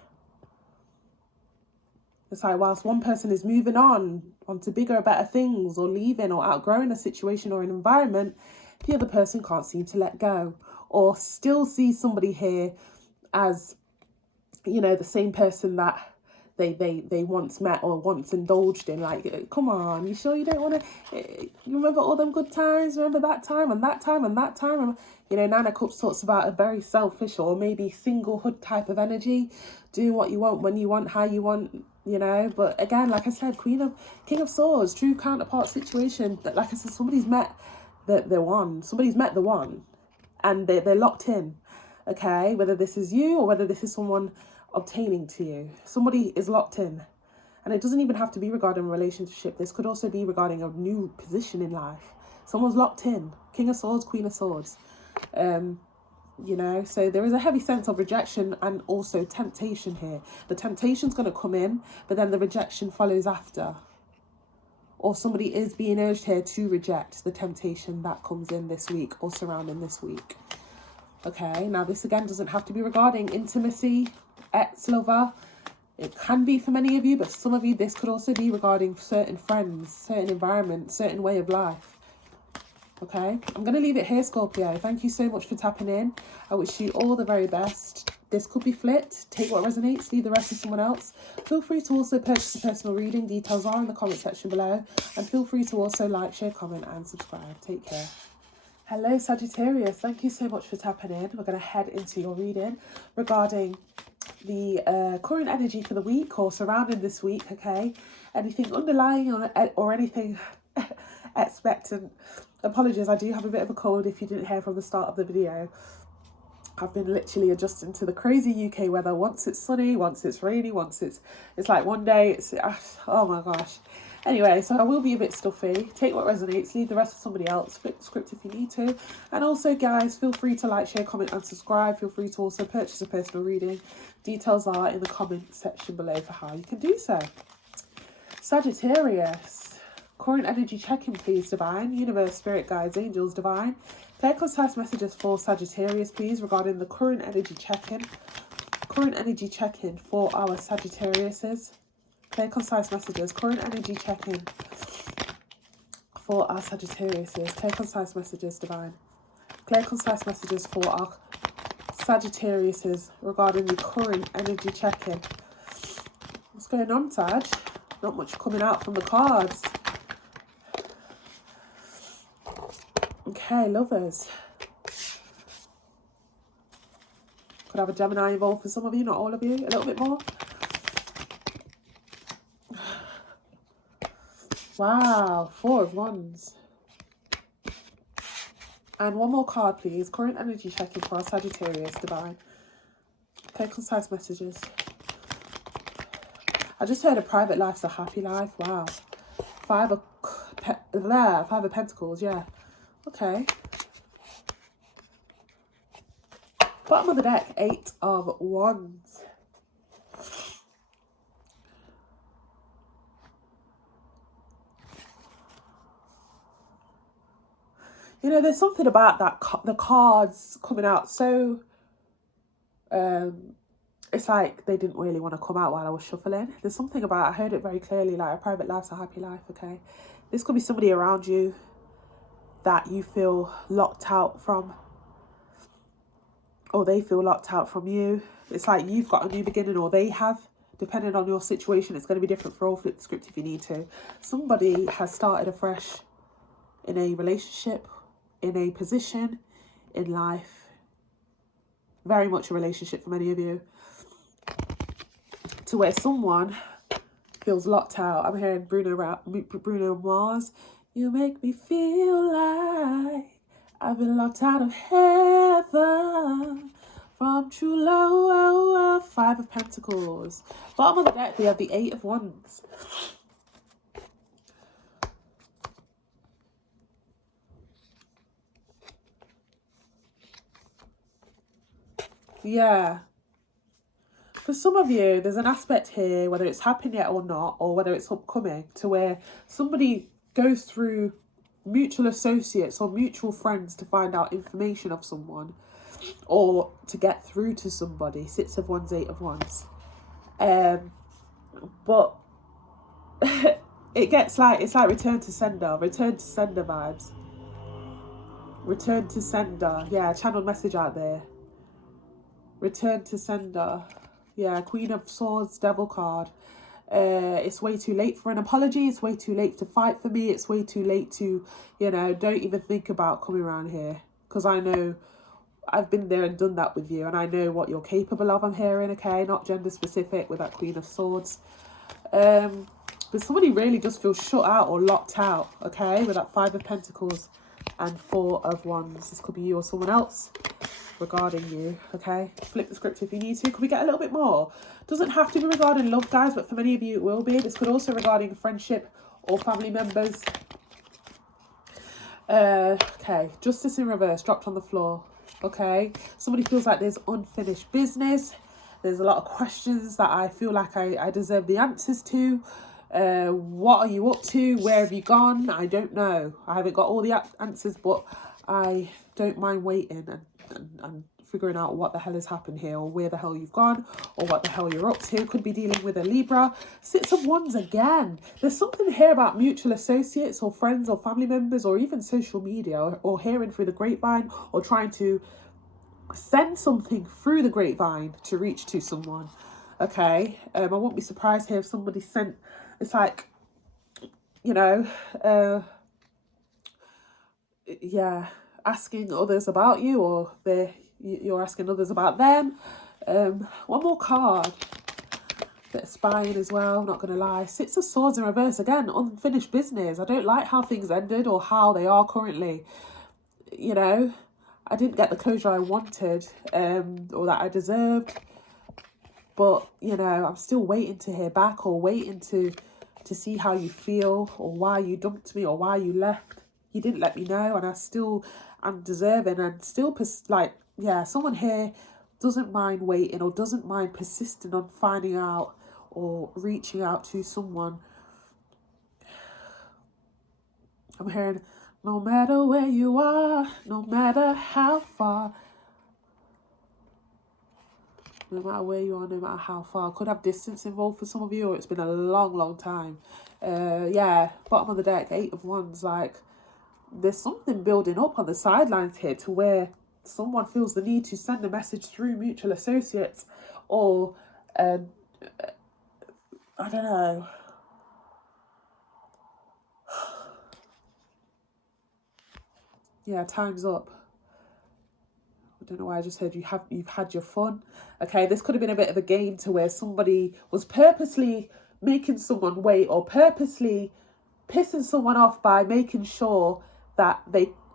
It's like whilst one person is moving on to bigger, better things, or leaving or outgrowing a situation or an environment, the other person can't seem to let go, or still see somebody here as, you know, the same person that they once met or once indulged in. Like, come on, you sure you don't want to, you remember all them good times, remember that time and that time and that time? And, you know, 9 of Cups talks about a very selfish, or maybe singlehood type of energy, doing what you want, when you want, how you want, you know. But again, like I said, King of Swords, true counterpart situation. That, like I said, somebody's met the one, and they're locked in, okay? Whether this is you, or whether this is someone obtaining to you, somebody is locked in. And it doesn't even have to be regarding a relationship. This could also be regarding a new position in life. Someone's locked in. King of Swords, Queen of Swords. You know, so there is a heavy sense of rejection and also temptation here. The temptation's going to come in, but then the rejection follows after. Or somebody is being urged here to reject the temptation that comes in this week, or surrounding this week. Okay, now this again doesn't have to be regarding intimacy, ex-lover. It can be for many of you, but some of you, this could also be regarding certain friends, certain environments, certain way of life. Okay, I'm going to leave it here, Scorpio. Thank you so much for tapping in. I wish you all the very best. This could be flipped. Take what resonates, leave the rest to someone else. Feel free to also purchase a personal reading. Details are in the comment section below. And feel free to also like, share, comment and subscribe. Take care. Hello, Sagittarius. Thank you so much for tapping in. We're going to head into your reading regarding the current energy for the week, or surrounding this week, okay? Anything underlying, or anything expectant. Apologies, I do have a bit of a cold if you didn't hear from the start of the video. I've been literally adjusting to the crazy UK weather. Once it's sunny, once it's rainy, once it's like one day it's, oh my gosh. Anyway, so I will be a bit stuffy. Take what resonates, leave the rest to somebody else. Flip the script if you need to. And also, guys, feel free to like, share, comment and subscribe. Feel free to also purchase a personal reading. Details are in the comment section below for how you can do so. Sagittarius. Current energy check-in, please, Divine. Universe, Spirit Guides, Angels, Divine. Clear, concise messages for Sagittarius, please, regarding the current energy check-in. Current energy check-in for our Sagittariuses. Clear, concise messages. Current energy check-in for our Sagittariuses. Clear, concise messages, Divine. Clear, concise messages for our Sagittariuses regarding the current energy check-in. What's going on, Sag? Not much coming out from the cards. Okay, lovers. Could have a Gemini involved for some of you, not all of you. A little bit more. Wow, 4 of Wands. And one more card, please. Current energy checking for our Sagittarius, Divine. Okay, concise messages. I just heard a private life's a happy life. Wow. 5 of Pentacles, yeah. Okay. Bottom of the deck, 8 of Wands. You know, there's something about that the cards coming out so it's like they didn't really want to come out while I was shuffling. There's something about, I heard it very clearly, like a private life's a happy life, okay? This could be somebody around you that you feel locked out from, or they feel locked out from you. It's like you've got a new beginning, or they have. Depending on your situation, it's going to be different for all. Flip the script if you need to. Somebody has started afresh in a relationship, in a position, in life. Very much a relationship for many of you. To where someone feels locked out. I'm hearing Bruno Mars. You make me feel like I've been locked out of heaven from true love. 5 of Pentacles. Bottom of the deck, we have the 8 of Wands. Yeah. For some of you, there's an aspect here, whether it's happened yet or not, or whether it's upcoming, to where somebody goes through mutual associates or mutual friends to find out information of someone, or to get through to somebody. 6 of Wands, 8 of Wands. But it gets like, it's like return to sender vibes. Return to sender. Yeah, channel message out there. Return to sender. Yeah, Queen of Swords, Devil card. It's way too late for an apology. It's way too late to fight for me. It's way too late to, you know, don't even think about coming around here. Because I know I've been there and done that with you. And I know what you're capable of, I'm hearing, okay? Not gender specific with that Queen of Swords. But somebody really just feels shut out or locked out, okay? With that 5 of Pentacles and 4 of Wands. This could be you or someone else regarding you, okay? Flip the script if you need to. Could we get a little bit more? Doesn't have to be regarding love, guys, but for many of you it will be. This could also regarding friendship or family members. Okay, justice in reverse, dropped on the floor, okay? Somebody feels like there's unfinished business. There's a lot of questions that I feel like I deserve the answers to. What are you up to? Where have you gone? I don't know. I haven't got all the answers, but I don't mind waiting and figuring out what the hell has happened here, or where the hell you've gone, or what the hell you're up to. Could be dealing with a Libra. 6 of Wands again. There's something here about mutual associates or friends or family members, or even social media, or hearing through the grapevine, or trying to send something through the grapevine to reach to someone, okay? I won't be surprised here if somebody sent, it's like, you know, yeah, asking others about you, or you're asking others about them. One more card. Bit of spying as well, not gonna lie. 6 of Swords in reverse again. Unfinished business. I don't like how things ended or how they are currently. You know, I didn't get the closure I wanted, or that I deserved. But, you know, I'm still waiting to hear back, or waiting to see how you feel, or why you dumped me, or why you left. You didn't let me know, and I still am deserving, and still, like, yeah, someone here doesn't mind waiting, or doesn't mind persisting on finding out or reaching out to someone. I'm hearing, no matter where you are, no matter how far, no matter where you are, no matter how far. Could have distance involved for some of you, or it's been a long, long time. Yeah, bottom of the deck, 8 of Wands. Like, there's something building up on the sidelines here, to where someone feels the need to send a message through mutual associates, or I don't know. Yeah, time's up. I don't know why I just heard you've had your fun. Okay, this could have been a bit of a game, to where somebody was purposely making someone wait, or purposely pissing someone off by making sure that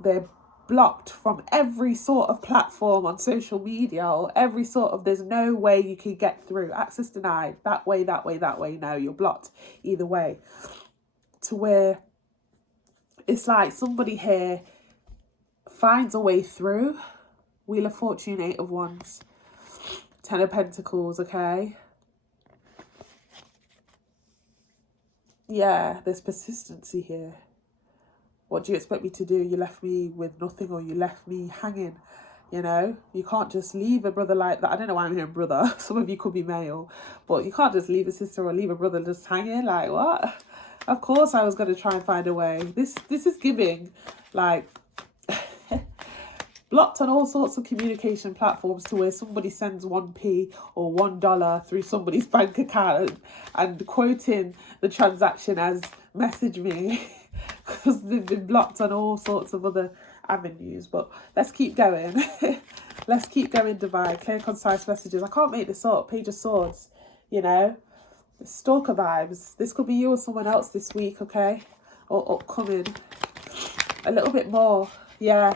they're blocked from every sort of platform on social media, or every sort of, there's no way you can get through, access denied, that way, no, you're blocked either way. To where it's like somebody here finds a way through. Wheel of Fortune, 8 of Wands, 10 of Pentacles, okay? Yeah, there's persistency here. What do you expect me to do? You left me with nothing, or you left me hanging. You know, you can't just leave a brother like that. I don't know why I'm hearing brother. Some of you could be male, but you can't just leave a sister or leave a brother just hanging. Like, what? Of course I was going to try and find a way. This is giving, like, blocked on all sorts of communication platforms to where somebody sends 1p or $1 through somebody's bank account and quoting the transaction as message me because they've been blocked on all sorts of other avenues. But let's keep going. Let's keep going, Dubai. Clear, concise messages. I can't make this up. Page of Swords, you know. Stalker vibes. This could be you or someone else this week, okay? Or upcoming. A little bit more. Yeah.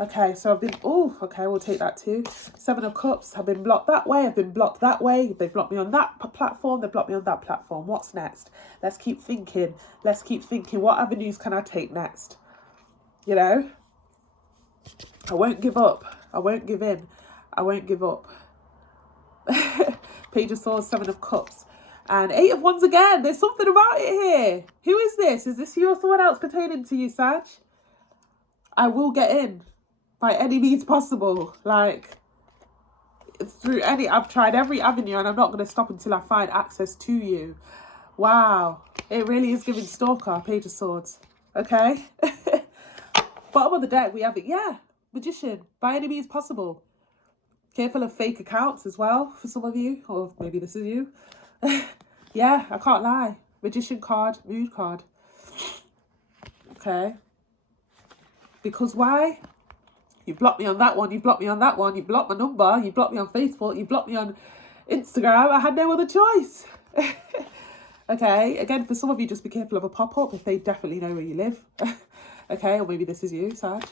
Okay, so I've been, oh, okay, we'll take that too. 7 of Cups, I've been blocked that way, I've been blocked that way. They've blocked me on that platform, they've blocked me on that platform. What's next? Let's keep thinking. Let's keep thinking. What avenues can I take next? You know? I won't give up. I won't give in. I won't give up. Page of Swords, 7 of Cups. And 8 of Wands again. There's something about it here. Who is this? Is this you or someone else pertaining to you, Sag? I will get in. By any means possible, like through any, I've tried every avenue and I'm not going to stop until I find access to you. Wow, it really is giving stalker. Page of Swords. Okay. Bottom of the deck we have it. Yeah, Magician. By any means possible. Careful of fake accounts as well for some of you, or maybe this is you. Yeah, I can't lie. Magician card, mood card. Okay. Because why? You blocked me on that one, you blocked me on that one, you blocked my number, you blocked me on Facebook, you blocked me on Instagram. I had no other choice. Okay, again, for some of you, just be careful of a pop-up if they definitely know where you live. Okay, or maybe this is you, Sag.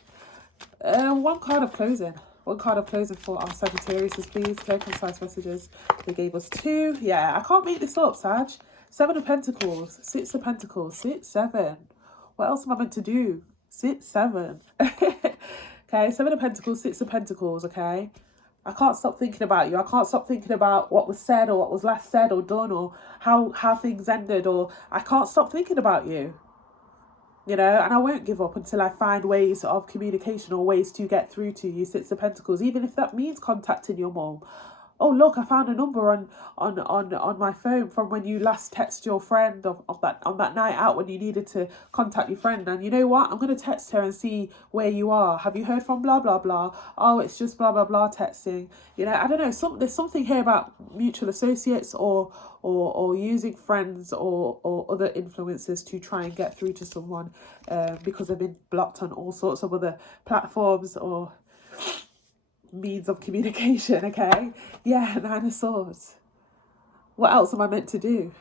One card of closing. One card of closing for our Sagittarius, please. Clear, concise messages. They gave us 2. Yeah, I can't make this up, Sag. 7 of Pentacles, 6 of Pentacles, 6, 7. What else am I meant to do? 6, 7. Okay, 7 of Pentacles, 6 of Pentacles, okay? I can't stop thinking about you. I can't stop thinking about what was said or what was last said or done or how things ended, or I can't stop thinking about you. You know, and I won't give up until I find ways of communication or ways to get through to you, 6 of Pentacles, even if that means contacting your mom. Oh, look, I found a number on my phone from when you last texted your friend on that night out when you needed to contact your friend. And you know what? I'm going to text her and see where you are. Have you heard from blah, blah, blah? Oh, it's just blah, blah, blah texting. You know, I don't know. There's something here about mutual associates or using friends or other influencers to try and get through to someone because they've been blocked on all sorts of other platforms or means of communication. Okay, yeah, 9 of Swords. What else am I meant to do?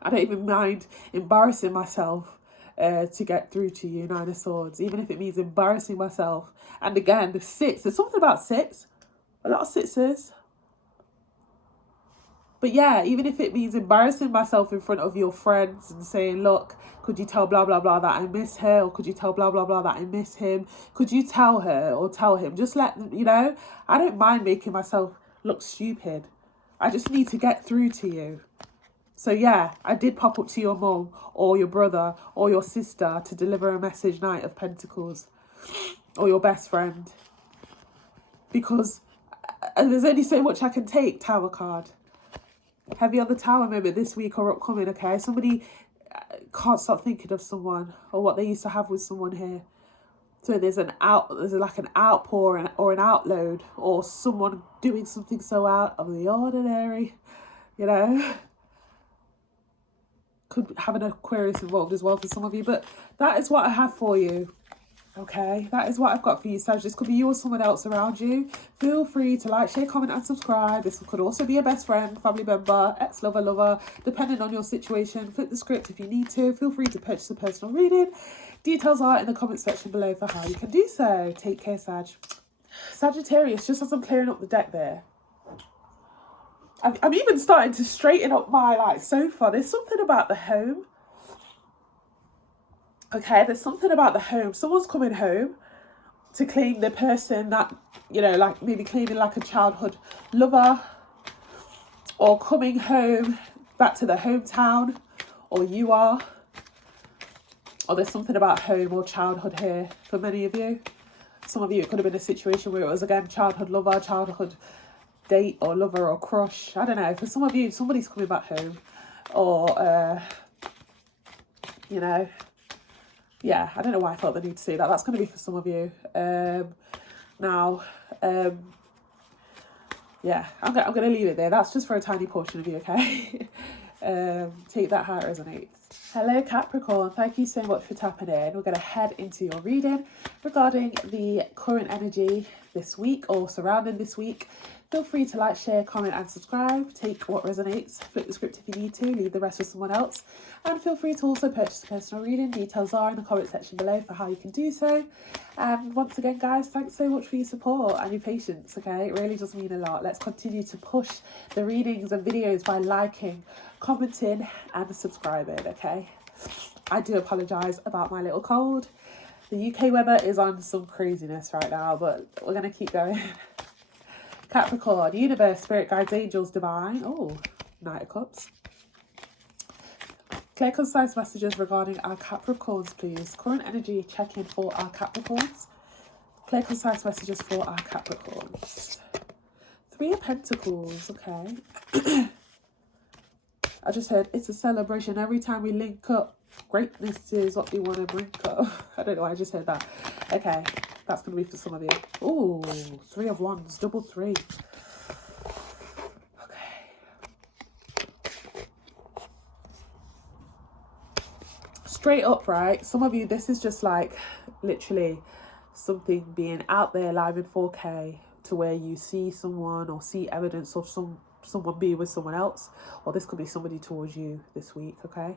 I don't even mind embarrassing myself to get through to you, 9 of Swords, even if it means embarrassing myself. And again, the 6, there's something about 6, a lot of 6s. But yeah, even if it means embarrassing myself in front of your friends and saying, look, could you tell blah, blah, blah that I miss her? Or could you tell blah, blah, blah that I miss him? Could you tell her or tell him? Just let them, you know, I don't mind making myself look stupid. I just need to get through to you. So yeah, I did pop up to your mum or your brother or your sister to deliver a message, Knight of Pentacles, or your best friend. Because there's only so much I can take, Tower card. Heavy on the Tower moment this week or upcoming, okay? Somebody can't stop thinking of someone or what they used to have with someone here. So there's like an outpour or an outload or someone doing something so out of the ordinary, you know? Could have an Aquarius involved as well for some of you, but that is what I have for you. Okay, that is what I've got for you, Sag. This could be you or someone else around you. Feel free to like, share, comment and subscribe. This could also be a best friend, family member, ex-lover, depending on your situation. Flip the script if you need to. Feel free to purchase a personal reading. Details are in the comment section below for how you can do so. Take care, Sag. Sagittarius, just as I'm clearing up the deck there, I'm even starting to straighten up my sofa. There's something about the home. Okay, there's something about the home. Someone's coming home to claim the person that, you know, like maybe claiming like a childhood lover, or coming home back to their hometown, or you are. or there's something about home or childhood here for many of you. Some of you, it could have been a situation where it was, again, childhood lover, childhood date or lover or crush. I don't know. For some of you, somebody's coming back home. Or, you know, yeah, I don't know why I felt the need to say that. That's going to be for some of you. Now, yeah, I'm going to leave it there. That's just for a tiny portion of you, okay? Take that how it resonates. Hello Capricorn, thank you so much for tapping in. We're going to head into your reading regarding the current energy this week or surrounding this week. Feel free to like, share, comment and subscribe. Take what resonates, flip the script if you need to, leave the rest with someone else. And feel free to also purchase a personal reading. Details are in the comment section below for how you can do so. And once again, guys, thanks so much for your support and your patience, okay? It really does mean a lot. Let's continue to push the readings and videos by liking, commenting and subscribing, okay? I do apologise about my little cold. The UK weather is on some craziness right now, but we're going to keep going. Capricorn, universe, spirit guides, angels, divine. Oh, Knight of Cups. Clear, concise messages regarding our Capricorns, please. Current energy check-in for our Capricorns. Clear, concise messages for our Capricorns. Three of Pentacles, okay. I just heard it's a celebration. Every time we link up, greatness is what we want to bring up. I don't know why I just heard that. Okay, that's going to be for some of you. Oh, Three of Wands, double three. Straight up, right? Some of you, this is just like literally something being out there live in 4K to where you see someone or see evidence of someone being with someone else, or this could be somebody towards you this week, okay?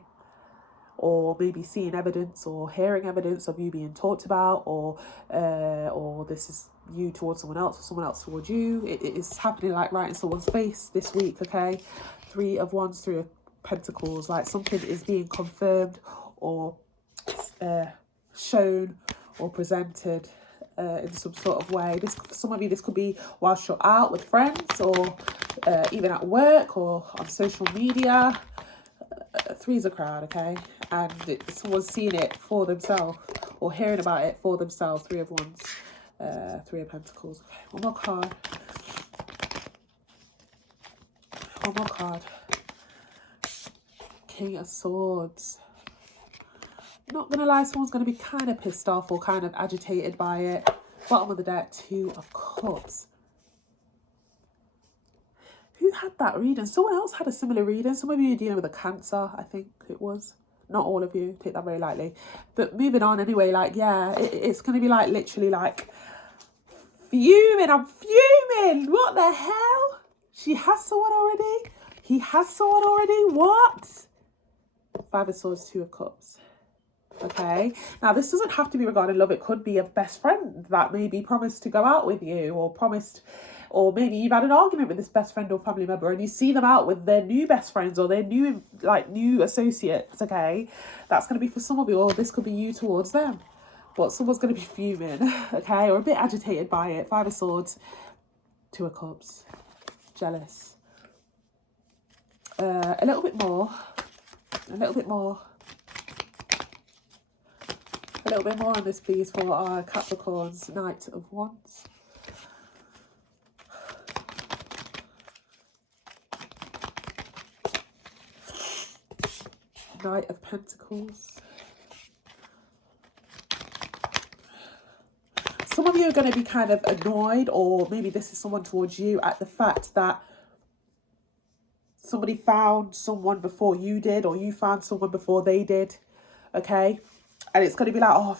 Or maybe seeing evidence or hearing evidence of you being talked about, or this is you towards someone else or someone else towards you. It is happening like right in someone's face this week, okay? Three of Wands, Three of Pentacles, like something is being confirmed or shown or presented in some sort of way. This, for some of you, this could be whilst you're out with friends, or even at work or on social media. Three's a crowd, okay? And someone's seeing it for themselves or hearing about it for themselves. Three of Wands, Three of Pentacles. Okay, one more card. One more card. King of Swords. Not gonna lie, someone's gonna be kind of pissed off or kind of agitated by it. Bottom of the deck, Two of Cups. Who had that reading? Someone else had a similar reading. Some of you are dealing with a Cancer, I think it was. Not all of you, take that very lightly. But moving on anyway, like, yeah, it's going to be like literally like fuming. I'm fuming. What the hell? She has someone already? He has someone already? What? Five of Swords, Two of Cups. Okay, now this doesn't have to be regarding love. It could be a best friend that maybe promised to go out with you, or promised, or maybe you've had an argument with this best friend or family member and you see them out with their new best friends or their new associates. Okay, that's going to be for some of you, or this could be you towards them, but someone's going to be fuming, okay, or a bit agitated by it. Five of Swords, Two of Cups, jealous. A little bit more. A little bit more on this, please, for our Capricorns. Knight of Wands. Knight of Pentacles. Some of you are going to be kind of annoyed, or maybe this is someone towards you, at the fact that somebody found someone before you did, or you found someone before they did, okay? And it's going to be like, oh,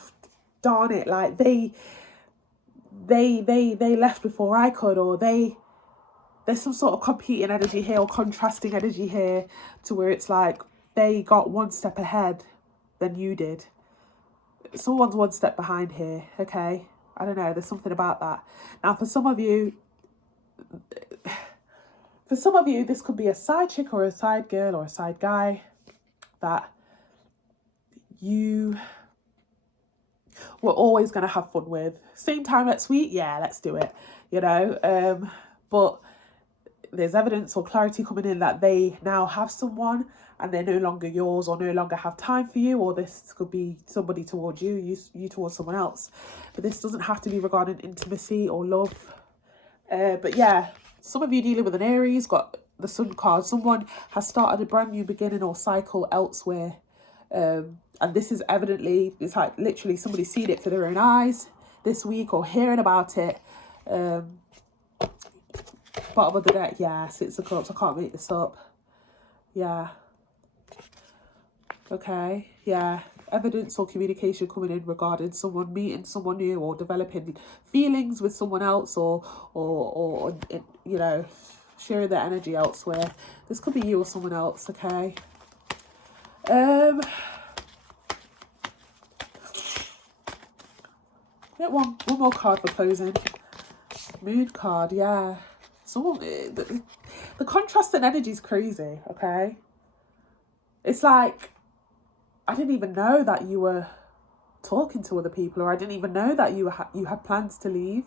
darn it, like they left before I could, or there's some sort of competing energy here or contrasting energy here to where it's like they got one step ahead than you did. Someone's one step behind here, okay? I don't know, there's something about that. Now, for some of you, this could be a side chick or a side girl or a side guy that you were always going to have fun with. Same time next week, yeah, let's do it, you know. But there's evidence or clarity coming in that they now have someone and they're no longer yours, or no longer have time for you, or this could be somebody towards you, you towards someone else. But this doesn't have to be regarding intimacy or love. But yeah, some of you dealing with an Aries, got the Sun card. Someone has started a brand new beginning or cycle elsewhere. And this is evidently, it's like literally somebody seen it for their own eyes this week, or hearing about it. Bottom of the deck, yeah, Six of Cups. I can't make this up. Yeah. Okay, yeah. Evidence or communication coming in regarding someone meeting someone new, or developing feelings with someone else, or you know, sharing their energy elsewhere. This could be you or someone else, okay? Get one more card for closing. Moon card, yeah. Someone, the contrast in energy is crazy, okay? It's like, I didn't even know that you were talking to other people, or I didn't even know that you had plans to leave.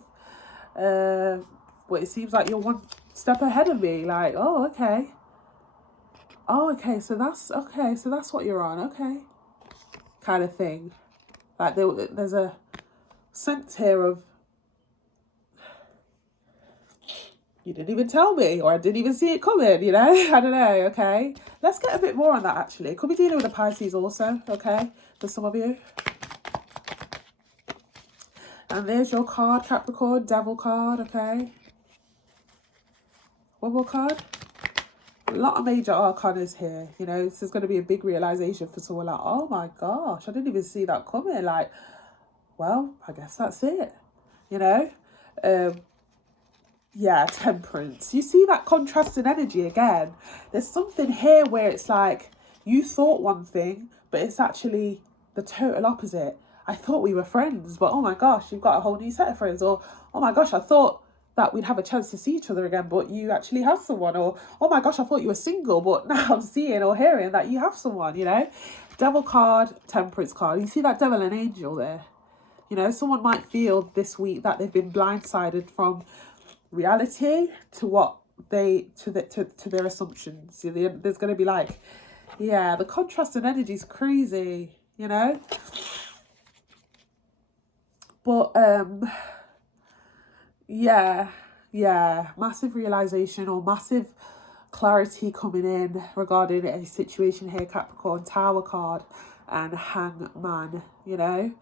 But it seems like you're one step ahead of me. Like, oh, okay. Oh, okay. So that's what you're on. Okay, kind of thing. Like there's a sense here of, you didn't even tell me, or I didn't even see it coming, you know? I don't know, okay? Let's get a bit more on that, actually. Could be dealing with a Pisces also, okay? For some of you. And there's your card, Capricorn, Devil card, okay? One more card. A lot of major arcanas here, you know? This is going to be a big realization for someone like, oh my gosh, I didn't even see that coming. Like, well, I guess that's it, you know? Yeah, Temperance. You see that contrast in energy again. There's something here where it's like you thought one thing, but it's actually the total opposite. I thought we were friends, but oh my gosh, you've got a whole new set of friends. Or, oh my gosh, I thought that we'd have a chance to see each other again, but you actually have someone. Or, oh my gosh, I thought you were single, but now I'm seeing or hearing that you have someone, you know? Devil card, Temperance card. You see that devil and angel there? You know, someone might feel this week that they've been blindsided from reality to what they to their assumptions. There's going to be like, yeah, the contrast in energy is crazy, you know. But yeah, massive realization or massive clarity coming in regarding a situation here. Capricorn, Tower card and Hangman, you know.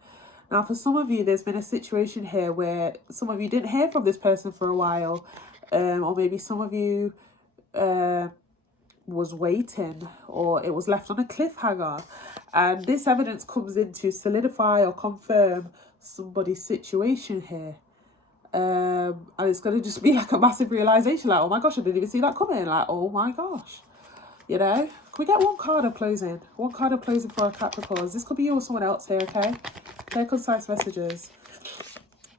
Now, for some of you, there's been a situation here where some of you didn't hear from this person for a while, or maybe some of you was waiting, or it was left on a cliffhanger. And this evidence comes in to solidify or confirm somebody's situation here. And it's going to just be like a massive realization, like, oh my gosh, I didn't even see that coming. Like, oh my gosh, you know. Can we get one card of closing? One card of closing for our Capricorns. This could be you or someone else here, okay? Clear, concise messages.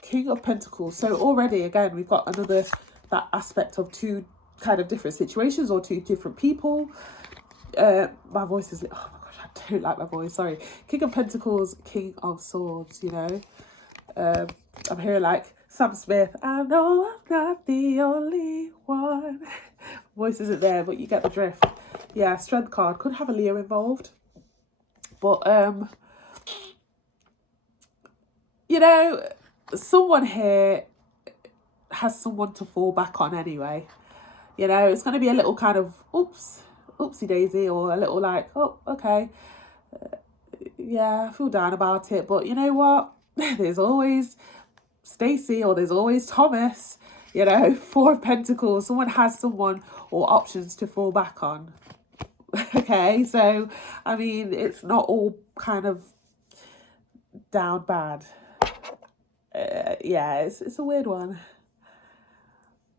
King of Pentacles. So already, again, we've got another, that aspect of two kind of different situations or two different people. My voice is, oh my gosh, I don't like my voice, sorry. King of Pentacles, King of Swords, you know. I'm hearing like Sam Smith, I know I'm not the only one. Voice isn't there, but you get the drift. Yeah, Strength card. Could have a Leo involved. But, you know, someone here has someone to fall back on anyway. You know, it's going to be a little kind of, oopsie daisy, or a little like, oh, okay. Yeah, I feel down about it. But you know what? There's always Stacey, or there's always Thomas, you know. Four of Pentacles. Someone has someone or options to fall back on. Okay, so, I mean, it's not all kind of down bad. Yeah, it's a weird one.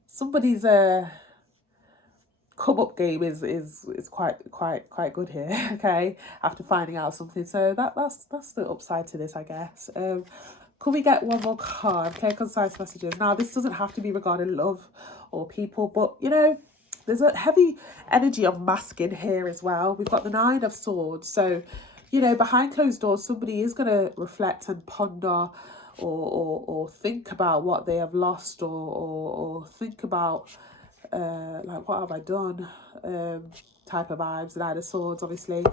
Somebody's come up game is quite good here. Okay, after finding out something, so that's the upside to this, I guess. Could we get one more card? Clear, concise messages. Now, this doesn't have to be regarding love or people, but you know, there's a heavy energy of masking here as well. We've got the Nine of Swords, so you know, behind closed doors, somebody is going to reflect and ponder, or think about what they have lost, or think about like, what have I done? Type of vibes. Knight of Swords, obviously.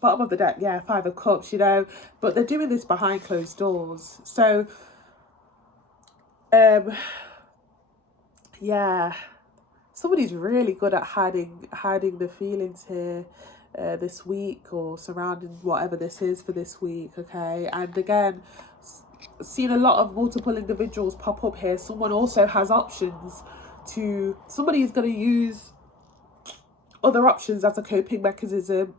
Bottom of the deck, yeah, Five of Cups, you know. But they're doing this behind closed doors. So, yeah, somebody's really good at hiding the feelings here this week, or surrounding whatever this is for this week, okay? And again, seen a lot of multiple individuals pop up here. Someone also has options to, somebody is going to use other options as a coping mechanism.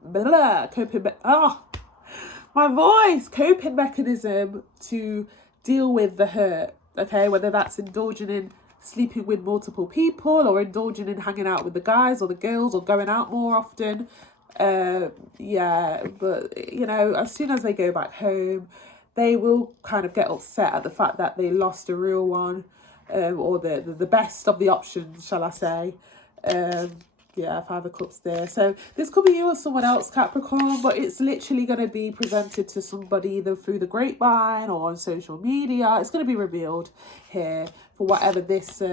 Coping mechanism to deal with the hurt, okay? Whether that's indulging in sleeping with multiple people, or indulging in hanging out with the guys or the girls, or going out more often. Yeah, but you know, as soon as they go back home, they will kind of get upset at the fact that they lost a real one, or the best of the options, shall I say. Yeah, Five of Cups there. So this could be you or someone else, Capricorn, but it's literally going to be presented to somebody either through the grapevine or on social media. It's going to be revealed here for whatever this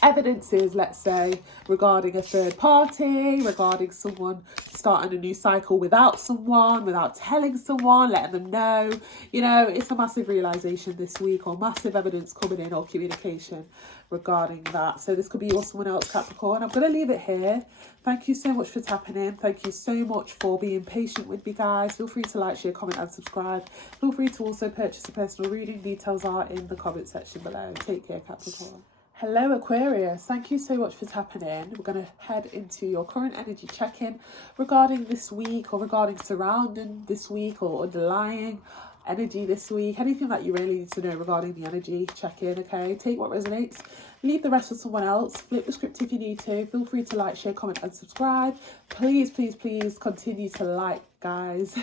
evidence is, let's say, regarding a third party, regarding someone starting a new cycle without someone, without telling someone, letting them know. You know, it's a massive realization this week, or massive evidence coming in, or communication regarding that. So this could be you or someone else, Capricorn. I'm going to leave it here. Thank you so much for tapping in. Thank you so much for being patient with me, guys. Feel free to like, share, comment and subscribe. Feel free to also purchase a personal reading. Details are in the comment section below. Take care, Capricorn. Hello Aquarius, thank you so much for tapping in. We're going to head into your current energy check-in regarding this week, or regarding surrounding this week, or underlying energy this week. Anything that you really need to know regarding the energy check-in, okay? Take what resonates, leave the rest with someone else. Flip the script if you need to. Feel free to like, share, comment and subscribe. Please, please, please continue to like, guys.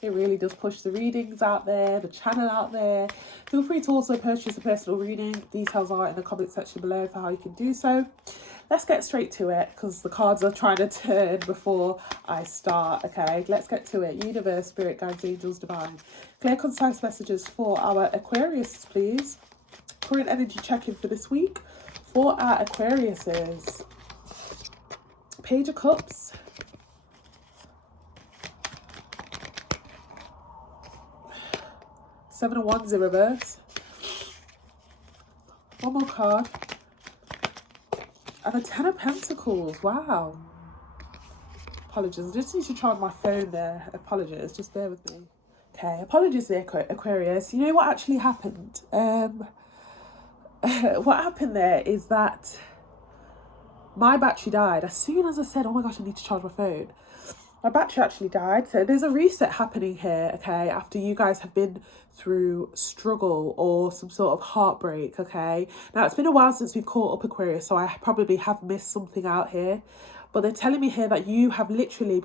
It really does push the readings out there, the channel out there. Feel free to also purchase a personal reading. Details are in the comment section below for how you can do so. Let's get straight to it, because the cards are trying to turn before I start, okay? Let's get to it. Universe, Spirit, Guides, Angels, Divine. Clear, concise messages for our Aquarius, please. Current energy check-in for this week for our Aquariuses. Page of Cups. Seven of Wands in reverse. One more card. And a Ten of Pentacles. Wow. Apologies. I just need to charge my phone there. Apologies. Just bear with me. Okay. Apologies there, Aquarius. You know what actually happened? What happened there is that my battery died. As soon as I said, oh my gosh, I need to charge my phone, my battery actually died. So there's a reset happening here, okay, after you guys have been through struggle or some sort of heartbreak, okay? Now, it's been a while since we've caught up, Aquarius, so I probably have missed something out here. But they're telling me here that you have literally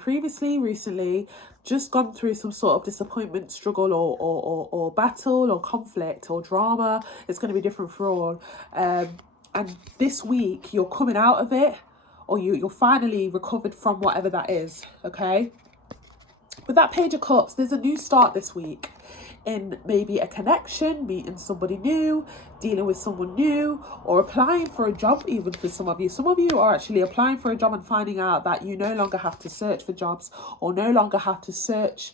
recently just gone through some sort of disappointment, struggle, or battle, or conflict, or drama. It's going to be different for all. And this week, you're coming out of it, or you're finally recovered from whatever that is, okay? With that Page of Cups, there's a new start this week in maybe a connection, meeting somebody new, dealing with someone new, or applying for a job even for some of you. Some of you are actually applying for a job and finding out that you no longer have to search for jobs, or no longer have to search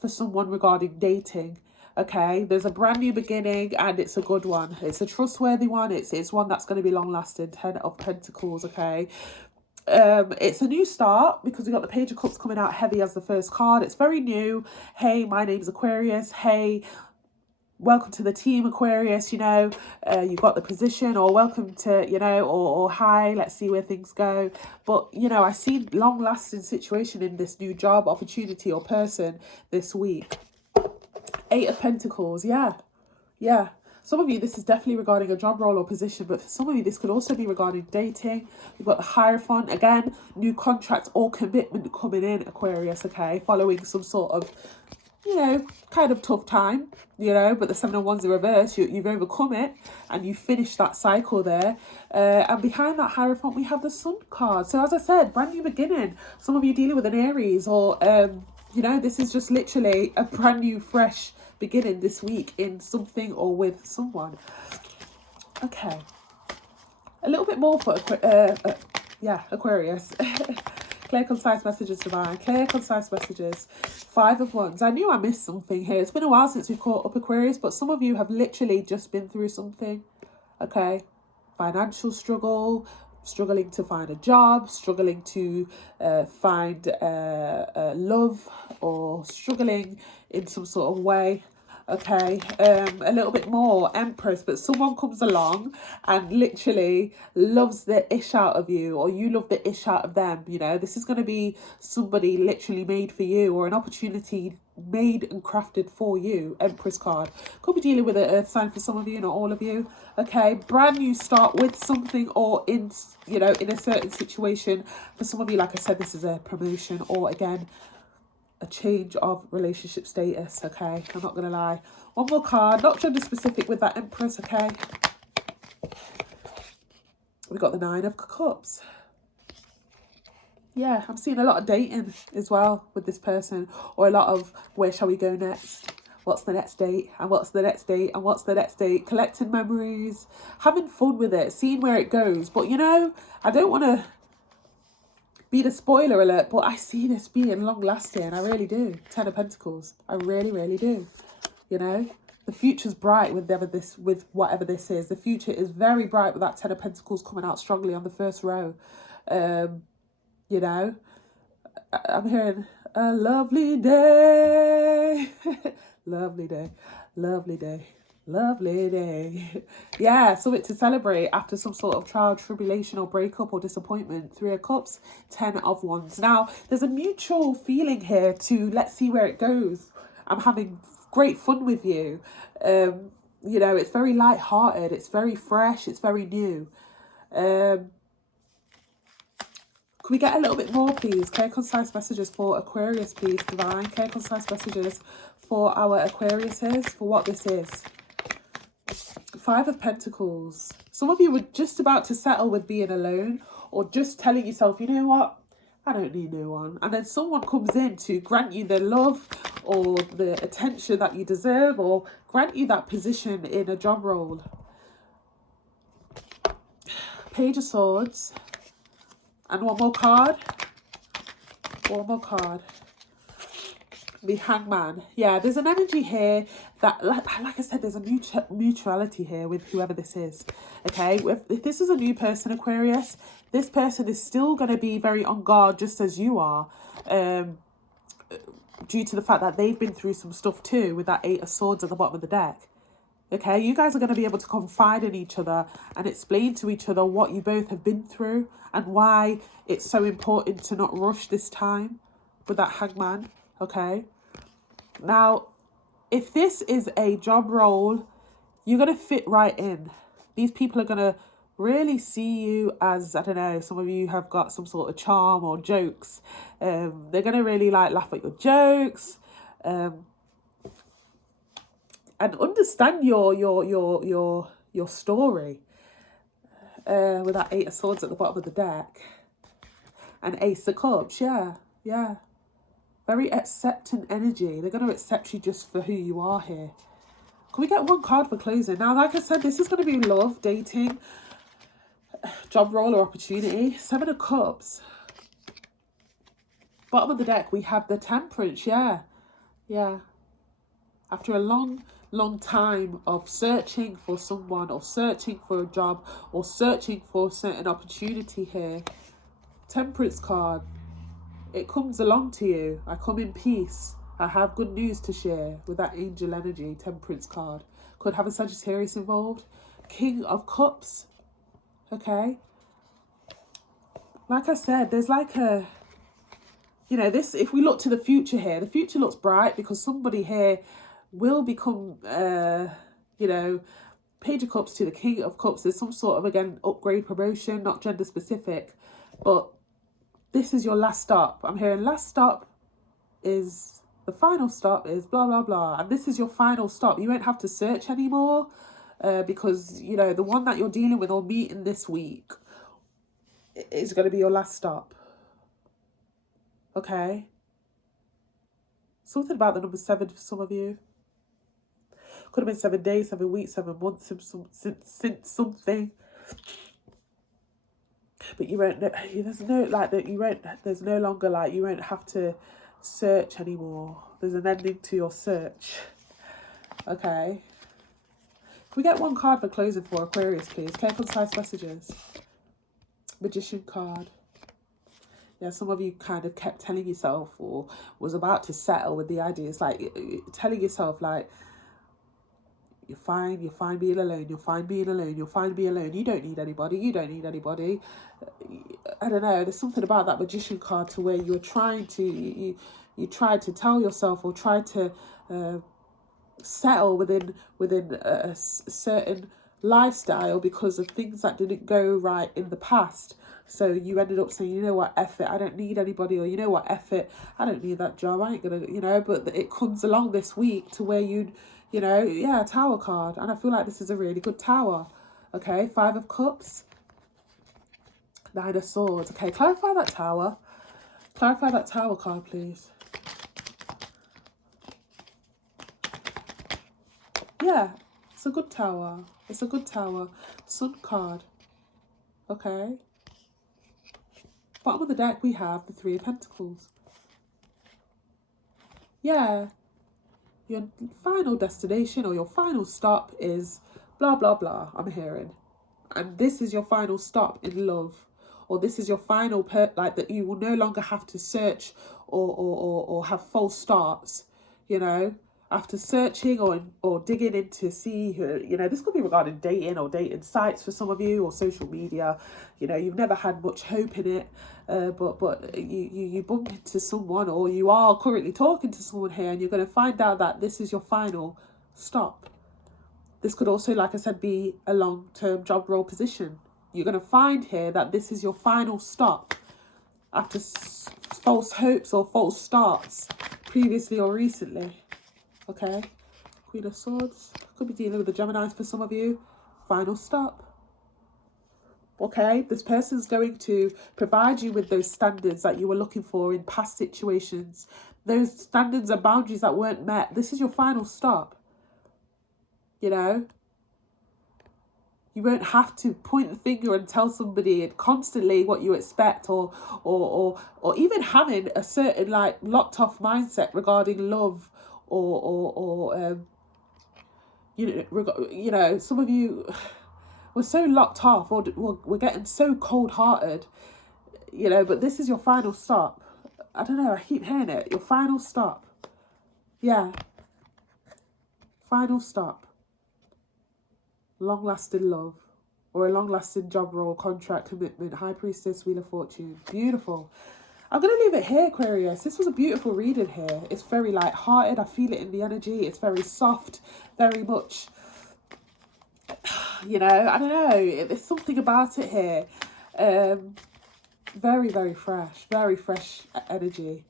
for someone regarding dating. Okay, there's a brand new beginning, and it's a good one. It's a trustworthy one. It's one that's going to be long lasting. Ten of Pentacles, okay? It's a new start, because we got the Page of Cups coming out heavy as the first card. It's very new. Hey, my name's Aquarius. Hey, welcome to the team, Aquarius. You know, you got the position, or welcome to, you know, or hi, let's see where things go. But, you know, I see long lasting situation in this new job, opportunity, or person this week. Eight of Pentacles, yeah. Some of you, this is definitely regarding a job role or position, but for some of you, this could also be regarding dating. We've got the Hierophant, again, new contract or commitment coming in, Aquarius, okay, following some sort of, you know, kind of tough time, you know, but the Seven of Wands in reverse, you've overcome it, and you finished that cycle there. And behind that Hierophant, we have the Sun card. So as I said, brand new beginning. Some of you dealing with an Aries, or, you know, this is just literally a brand new, fresh beginning this week in something or with someone. Okay, A little bit more for Aquarius. Clear, concise messages, divine. Clear, concise messages. 5 of Wands. I knew I missed something here. It's been a while since we've caught up, Aquarius, but some of you have literally just been through something. Okay. Financial struggle, struggling to find a job, struggling to find love, or struggling in some sort of way. Okay, a little bit more Empress, but someone comes along and literally loves the ish out of you, or you love the ish out of them. You know, this is going to be somebody literally made for you, or an opportunity made and crafted for you. Empress card could be dealing with an earth sign for some of you, not all of you. Okay, brand new start with something, or in, you know, in a certain situation. For some of you, like I said, this is a promotion, or again, a change of relationship status. Okay, I'm not gonna lie. One more card, not gender specific with that Empress. Okay, we got the 9 of Cups. Yeah, I'm seeing a lot of dating as well with this person, or a lot of where shall we go next, what's the next date, and what's the next date, and what's the next date, collecting memories, having fun with it, seeing where it goes. But you know, I don't want to be the spoiler alert, but I see this being long lasting. I really do. 10 of Pentacles. I really, really do. You know, the future's bright with whatever this is. The future is very bright with that 10 of Pentacles coming out strongly on the first row. You know, I'm hearing a lovely day. Lovely day. Lovely day. Lovely day. Yeah, something to celebrate after some sort of trial, tribulation, or breakup, or disappointment. 3 of Cups, 10 of Wands. Now, there's a mutual feeling here to let's see where it goes. I'm having great fun with you. You know, it's very light-hearted. It's very fresh. It's very new. Can we get a little bit more, please? Clear, concise messages for Aquarius, please, divine. Clear, concise messages for our Aquariuses, for what this is. 5 of Pentacles. Some of you were just about to settle with being alone, or just telling yourself, you know what, I don't need no one. And then someone comes in to grant you the love or the attention that you deserve, or grant you that position in a job role. Page of Swords. And one more card. One more card. The Hangman. Yeah, there's an energy here that, like I said, there's a mutuality here with whoever this is. Okay, if this is a new person, Aquarius, this person is still going to be very on guard, just as you are, due to the fact that they've been through some stuff too, with that 8 of Swords at the bottom of the deck. Okay, you guys are going to be able to confide in each other and explain to each other what you both have been through, and why it's so important to not rush this time with that Hangman. Okay, now, if this is a job role, you're going to fit right in. These people are going to really see you as, I don't know, some of you have got some sort of charm or jokes. They're going to really like laugh at your jokes. And understand your story, with that 8 of Swords at the bottom of the deck, and Ace of Cups. Yeah, very accepting energy. They're going to accept you just for who you are here. Can we get one card for closing? Now, like I said, this is going to be love, dating, job role, or opportunity. 7 of Cups. Bottom of the deck, we have the Temperance. Yeah. After a long time of searching for someone, or searching for a job, or searching for a certain opportunity here, Temperance card, it comes along to you. I come in peace. I have good news to share, with that angel energy. Temperance card could have a Sagittarius involved. King of Cups. Okay, like I said, there's like a, you know, this, if we look to the future here, the future looks bright, because somebody here will become, you know, Page of Cups to the King of Cups. There's some sort of, again, upgrade, promotion, not gender specific, but this is your last stop. I'm hearing last stop is, the final stop is blah, blah, blah. And this is your final stop. You won't have to search anymore, because, you know, the one that you're dealing with or meeting this week is going to be your last stop. Okay? Something about the number 7 for some of you. Could have been 7 days, 7 weeks, 7 months since something. but you won't know, there's no, like, that you won't, there's no longer, like, you won't have to search anymore. There's an ending to your search. Okay. Can we get one card for closing for Aquarius, please? Clear, concise messages. Magician card. Yeah, some of you kind of kept telling yourself, or was about to settle with the ideas, like telling yourself, like, you're fine being alone, you're fine being alone, you're fine being alone, you don't need anybody, you don't need anybody. I don't know, there's something about that Magician card to where you're trying to, you tried to tell yourself, or try to settle within a certain lifestyle because of things that didn't go right in the past. So you ended up saying, you know what, F it, I don't need anybody, or you know what, F it, I don't need that job, I ain't gonna, you know. But it comes along this week to where you know, yeah, Tower card. And I feel like this is a really good Tower. Okay, 5 of Cups, 9 of Swords. Okay, clarify that Tower. Clarify that Tower card, please. Yeah, it's a good Tower. It's a good Tower. Sun card. Okay. Bottom of the deck, we have the 3 of Pentacles. Yeah. Your final destination or your final stop is blah, blah, blah, I'm hearing. And this is your final stop in love. Or this is your final, like, that you will no longer have to search or have false starts, you know. After searching or digging in to see who, you know, this could be regarding dating or dating sites for some of you, or social media. You know, you've never had much hope in it, but you bump into someone, or you are currently talking to someone here, and you're going to find out that this is your final stop. This could also, like I said, be a long-term job role position. You're going to find here that this is your final stop after false hopes or false starts previously or recently. Okay, Queen of Swords. Could be dealing with the Geminis for some of you. Final stop. Okay, this person's going to provide you with those standards that you were looking for in past situations. Those standards and boundaries that weren't met. This is your final stop. You know, you won't have to point the finger and tell somebody constantly what you expect, or even having a certain, like, locked off mindset regarding love, or you know, some of you were so locked off, or we're getting so cold-hearted, you know. But this is your final stop. I don't know, I keep hearing it. Your final stop. Yeah. Final stop. Long-lasting love, or a long-lasting job role, contract, commitment. High Priestess, Wheel of Fortune. Beautiful. I'm going to leave it here, Aquarius. This was a beautiful reading here. It's very light-hearted. I feel it in the energy. It's very soft, very much, you know, I don't know. There's something about it here. Very, very fresh energy,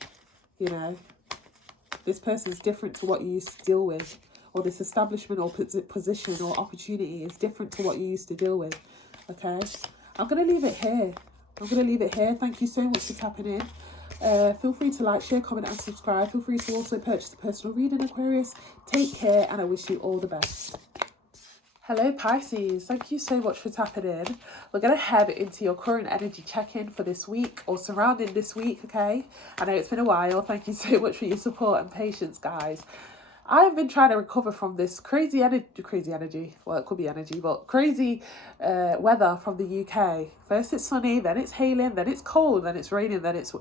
you know. This person's different to what you used to deal with, or this establishment or position or opportunity is different to what you used to deal with, okay? I'm going to leave it here. Thank you so much for tapping in. Feel free to like, share, comment and subscribe. Feel free to also purchase a personal reading, Aquarius. Take care, and I wish you all the best. Hello Pisces, thank you so much for tapping in. We're going to head into your current energy check-in for this week, or surrounding this week, okay? I know it's been a while. Thank you so much for your support and patience, guys. I have been trying to recover from this crazy energy, well, it could be energy, but crazy weather from the UK. First it's sunny, then it's hailing, then it's cold, then it's raining, then it's...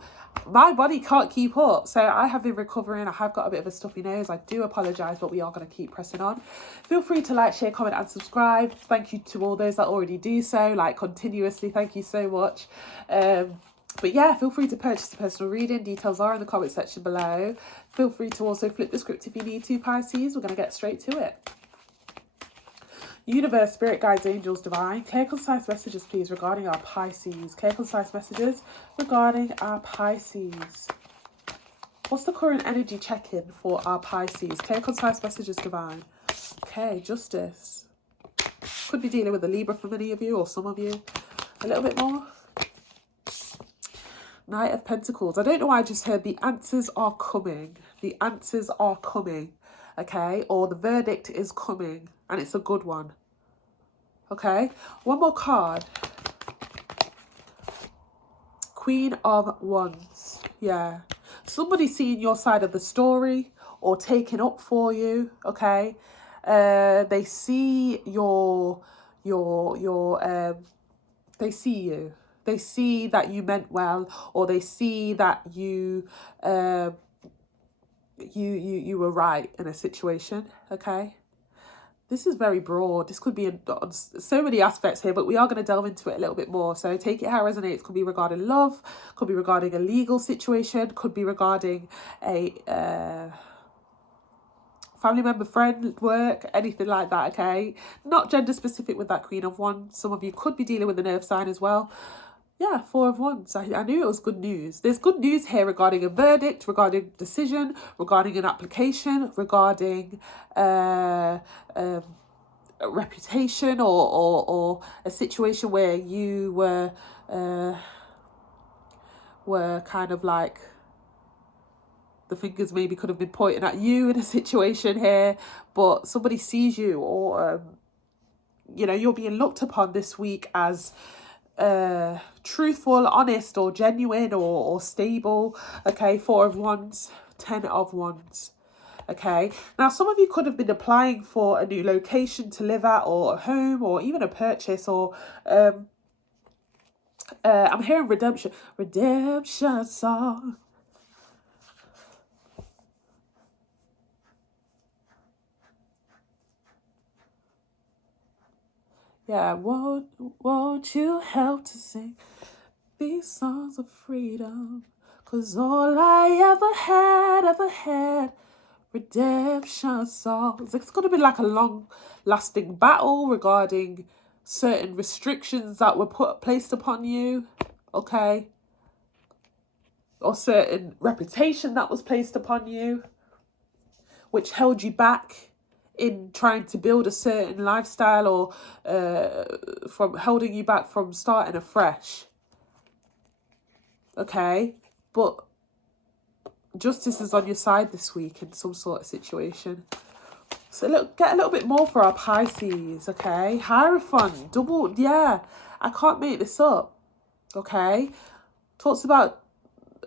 My body can't keep up, so I have been recovering. I have got a bit of a stuffy nose. I do apologise, but we are going to keep pressing on. Feel free to like, share, comment and subscribe. Thank you to all those that already do so, like, continuously. Thank you so much. But yeah, feel free to purchase a personal reading. Details are in the comment section below. Feel free to also flip the script if you need to, Pisces. We're going to get straight to it. Universe, Spirit Guides, Angels, Divine. Clear, concise messages, please, regarding our Pisces. Clear, concise messages regarding our Pisces. What's the current energy check-in for our Pisces? Clear, concise messages, Divine. Okay, Justice. Could be dealing with a Libra for many of you, or some of you. A little bit more. Knight of Pentacles. I don't know why I just heard the answers are coming. The answers are coming. Okay? Or the verdict is coming. And it's a good one. Okay? One more card. Queen of Wands. Yeah. Somebody seeing your side of the story or taking up for you, okay? They see they see you. They see that you meant well, or they see that you you were right in a situation, okay? This is very broad. This could be on so many aspects here, but we are going to delve into it a little bit more. So take it how it resonates. Could be regarding love, could be regarding a legal situation, could be regarding a family member, friend, work, anything like that, okay? Not gender specific with that Queen of Wands. Some of you could be dealing with an earth sign as well. Yeah, Four of Wands. I knew it was good news. There's good news here regarding a verdict, regarding decision, regarding an application, regarding a reputation or a situation where you were kind of like, the fingers maybe could have been pointing at you in a situation here, but somebody sees you, or you know, you're being looked upon this week as truthful, honest, or genuine, or stable, okay? Four of Wands, 10 of Wands, okay? Now, some of you could have been applying for a new location to live at, or a home, or even a purchase, or I'm hearing redemption song. Yeah, won't you help to sing these songs of freedom? 'Cause all I ever had, redemption songs. It's gonna be like a long-lasting battle regarding certain restrictions that were placed upon you, okay? Or certain reputation that was placed upon you, which held you back in trying to build a certain lifestyle, or from holding you back from starting afresh, okay? But justice is on your side this week in some sort of situation. So look, get a little bit more for our Pisces, okay? Hierophant, double, yeah, I can't make this up, okay? Talks about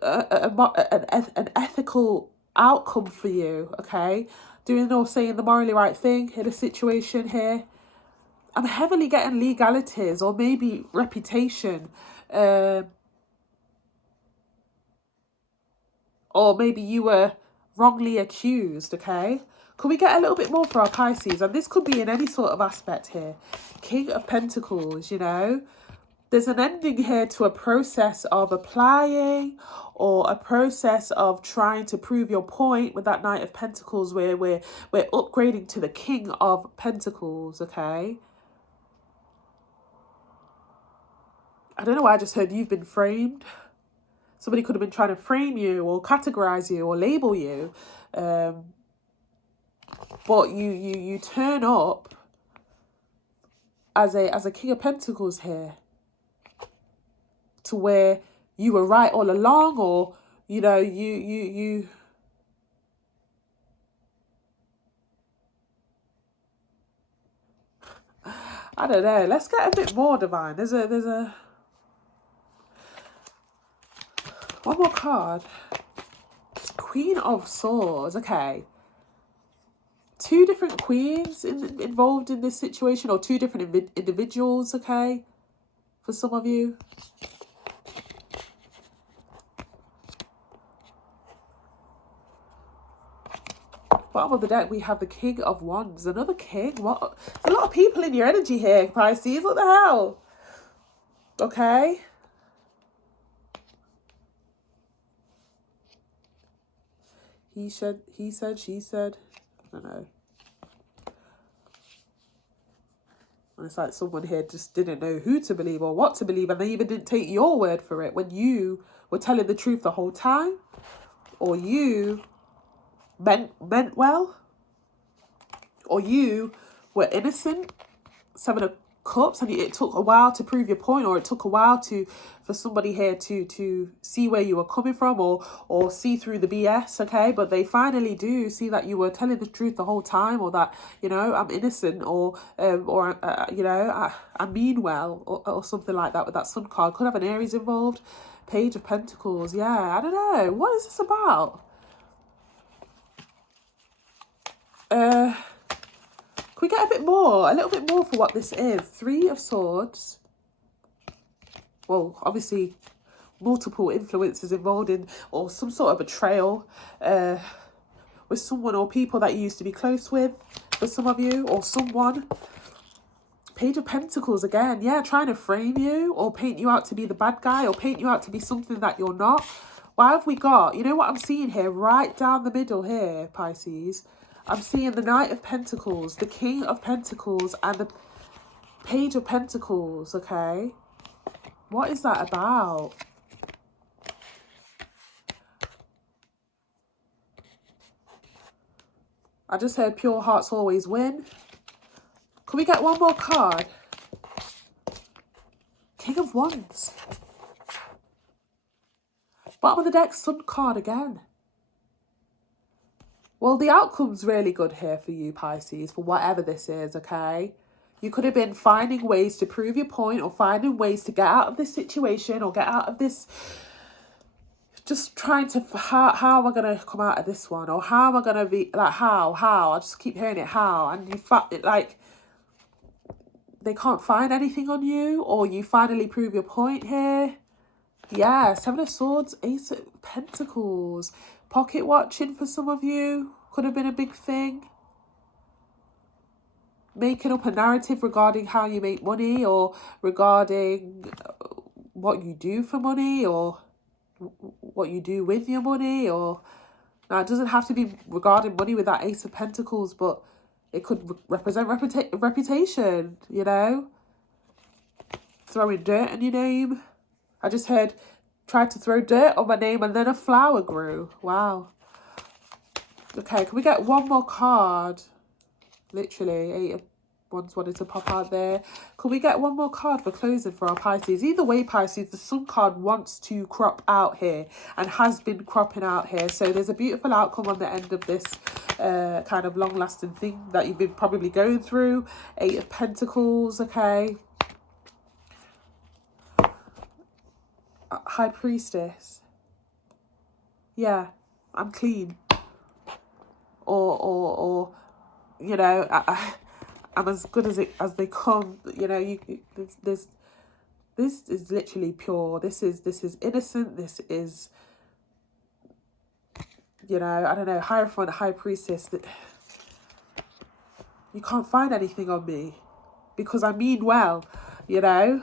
an ethical outcome for you, okay? Doing or saying the morally right thing in a situation here. I'm heavily getting legalities, or maybe reputation, or maybe you were wrongly accused, okay? Could we get a little bit more for our Pisces? And this could be in any sort of aspect here. King of Pentacles, you know? There's an ending here to a process of applying, or a process of trying to prove your point with that Knight of Pentacles, where we're upgrading to the King of Pentacles, okay? I don't know why I just heard you've been framed. Somebody could have been trying to frame you, or categorize you, or label you. But you turn up as a King of Pentacles here, to where you were right all along, or you know, you I don't know. Let's get a bit more, Divine. There's a one more card. Queen of Swords. Okay. Two different queens involved in this situation, or two different individuals, okay? For some of you. Bottom of the deck, we have the King of Wands. Another king? What? There's a lot of people in your energy here, Pisces. What the hell? Okay. He said, she said. I don't know. And it's like someone here just didn't know who to believe or what to believe, and they even didn't take your word for it when you were telling the truth the whole time, or you meant well, or you were innocent. Seven of Cups, and it took a while to prove your point, or it took a while for somebody here to see where you were coming from, or see through the BS, okay? But they finally do see that you were telling the truth the whole time, or that, you know, I'm innocent, or you know, I mean well, or something like that with that Sun card. Could have an Aries involved. Page of Pentacles. Yeah, I don't know. What is this about? Can we get a bit more? A little bit more for what this is. 3 of Swords. Well, obviously, multiple influences involved in, or some sort of betrayal with someone or people that you used to be close with, for some of you, or someone. Page of Pentacles again. Yeah, trying to frame you, or paint you out to be the bad guy, or paint you out to be something that you're not. Why have we got, you know what I'm seeing here? Right down the middle here, Pisces. I'm seeing the Knight of Pentacles, the King of Pentacles, and the Page of Pentacles, okay? What is that about? I just heard pure hearts always win. Can we get one more card? King of Wands. Bottom of the deck, Sun card again. Well, the outcome's really good here for you, Pisces, for whatever this is, okay? You could have been finding ways to prove your point, or finding ways to get out of this situation, or get out of this, just trying to, how am I going to come out of this one? Or how am I going to be, like, how? I just keep hearing it, how? And you like, they can't find anything on you, or you finally prove your point here. Yeah, 7 of Swords, Ace of Pentacles. Pocket watching for some of you could have been a big thing. Making up a narrative regarding how you make money, or regarding what you do for money, or what you do with your money. Or now, it doesn't have to be regarding money with that Ace of Pentacles, but it could represent reputation, you know? Throwing dirt in your name. I just heard, tried to throw dirt on my name and then a flower grew. Wow. Okay, can we get one more card? Literally, 8 of Wands wanted to pop out there. Could we get one more card for closing for our Pisces? Either way, Pisces, the Sun card wants to crop out here, and has been cropping out here. So there's a beautiful outcome on the end of this kind of long-lasting thing that you've been probably going through. 8 of Pentacles, okay. High Priestess. Yeah, I'm clean. Or you know, I'm as good as they come. You know, this is literally pure. This is innocent. This is, you know, I don't know, Hierophant, High Priestess. You can't find anything on me because I mean well, you know.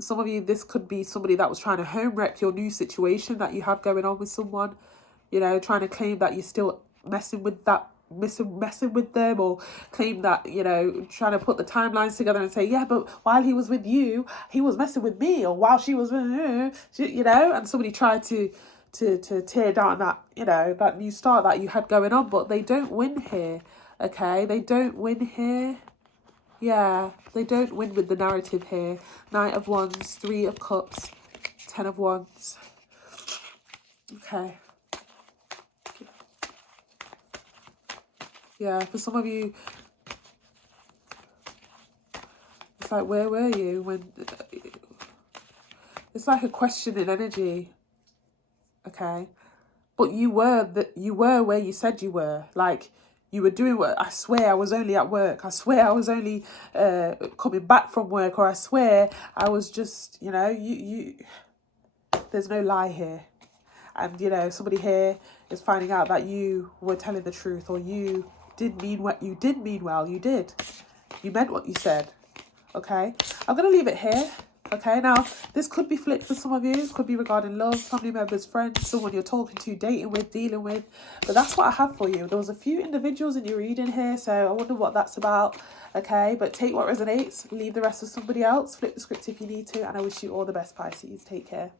Some of you, this could be somebody that was trying to home wreck your new situation that you have going on with someone, you know, trying to claim that you're still messing with that, messing with them, or claim that, you know, trying to put the timelines together and say, yeah, but while he was with you, he was messing with me, or while she was with you know, and somebody tried to tear down that, you know, that new start that you had going on, but they don't win here, okay? They don't win here. Yeah, they don't win with the narrative here. Knight of Wands, 3 of Cups, 10 of Wands. Okay. Yeah, for some of you, it's like, where were you when... It's like a questioning energy, okay? But you were where you said you were. Like, you were doing what, I swear I was only at work. I swear I was only coming back from work, or I swear I was just, you know, you there's no lie here. And, you know, somebody here is finding out that you were telling the truth, or you did mean what you did mean well. You did. You meant what you said. Okay? I'm going to leave it here. Okay, now, this could be flipped for some of you. It could be regarding love, family members, friends, someone you're talking to, dating with, dealing with. But that's what I have for you. There was a few individuals in your reading here, so I wonder what that's about. Okay, but take what resonates, leave the rest with somebody else. Flip the script if you need to, and I wish you all the best, Pisces. Take care.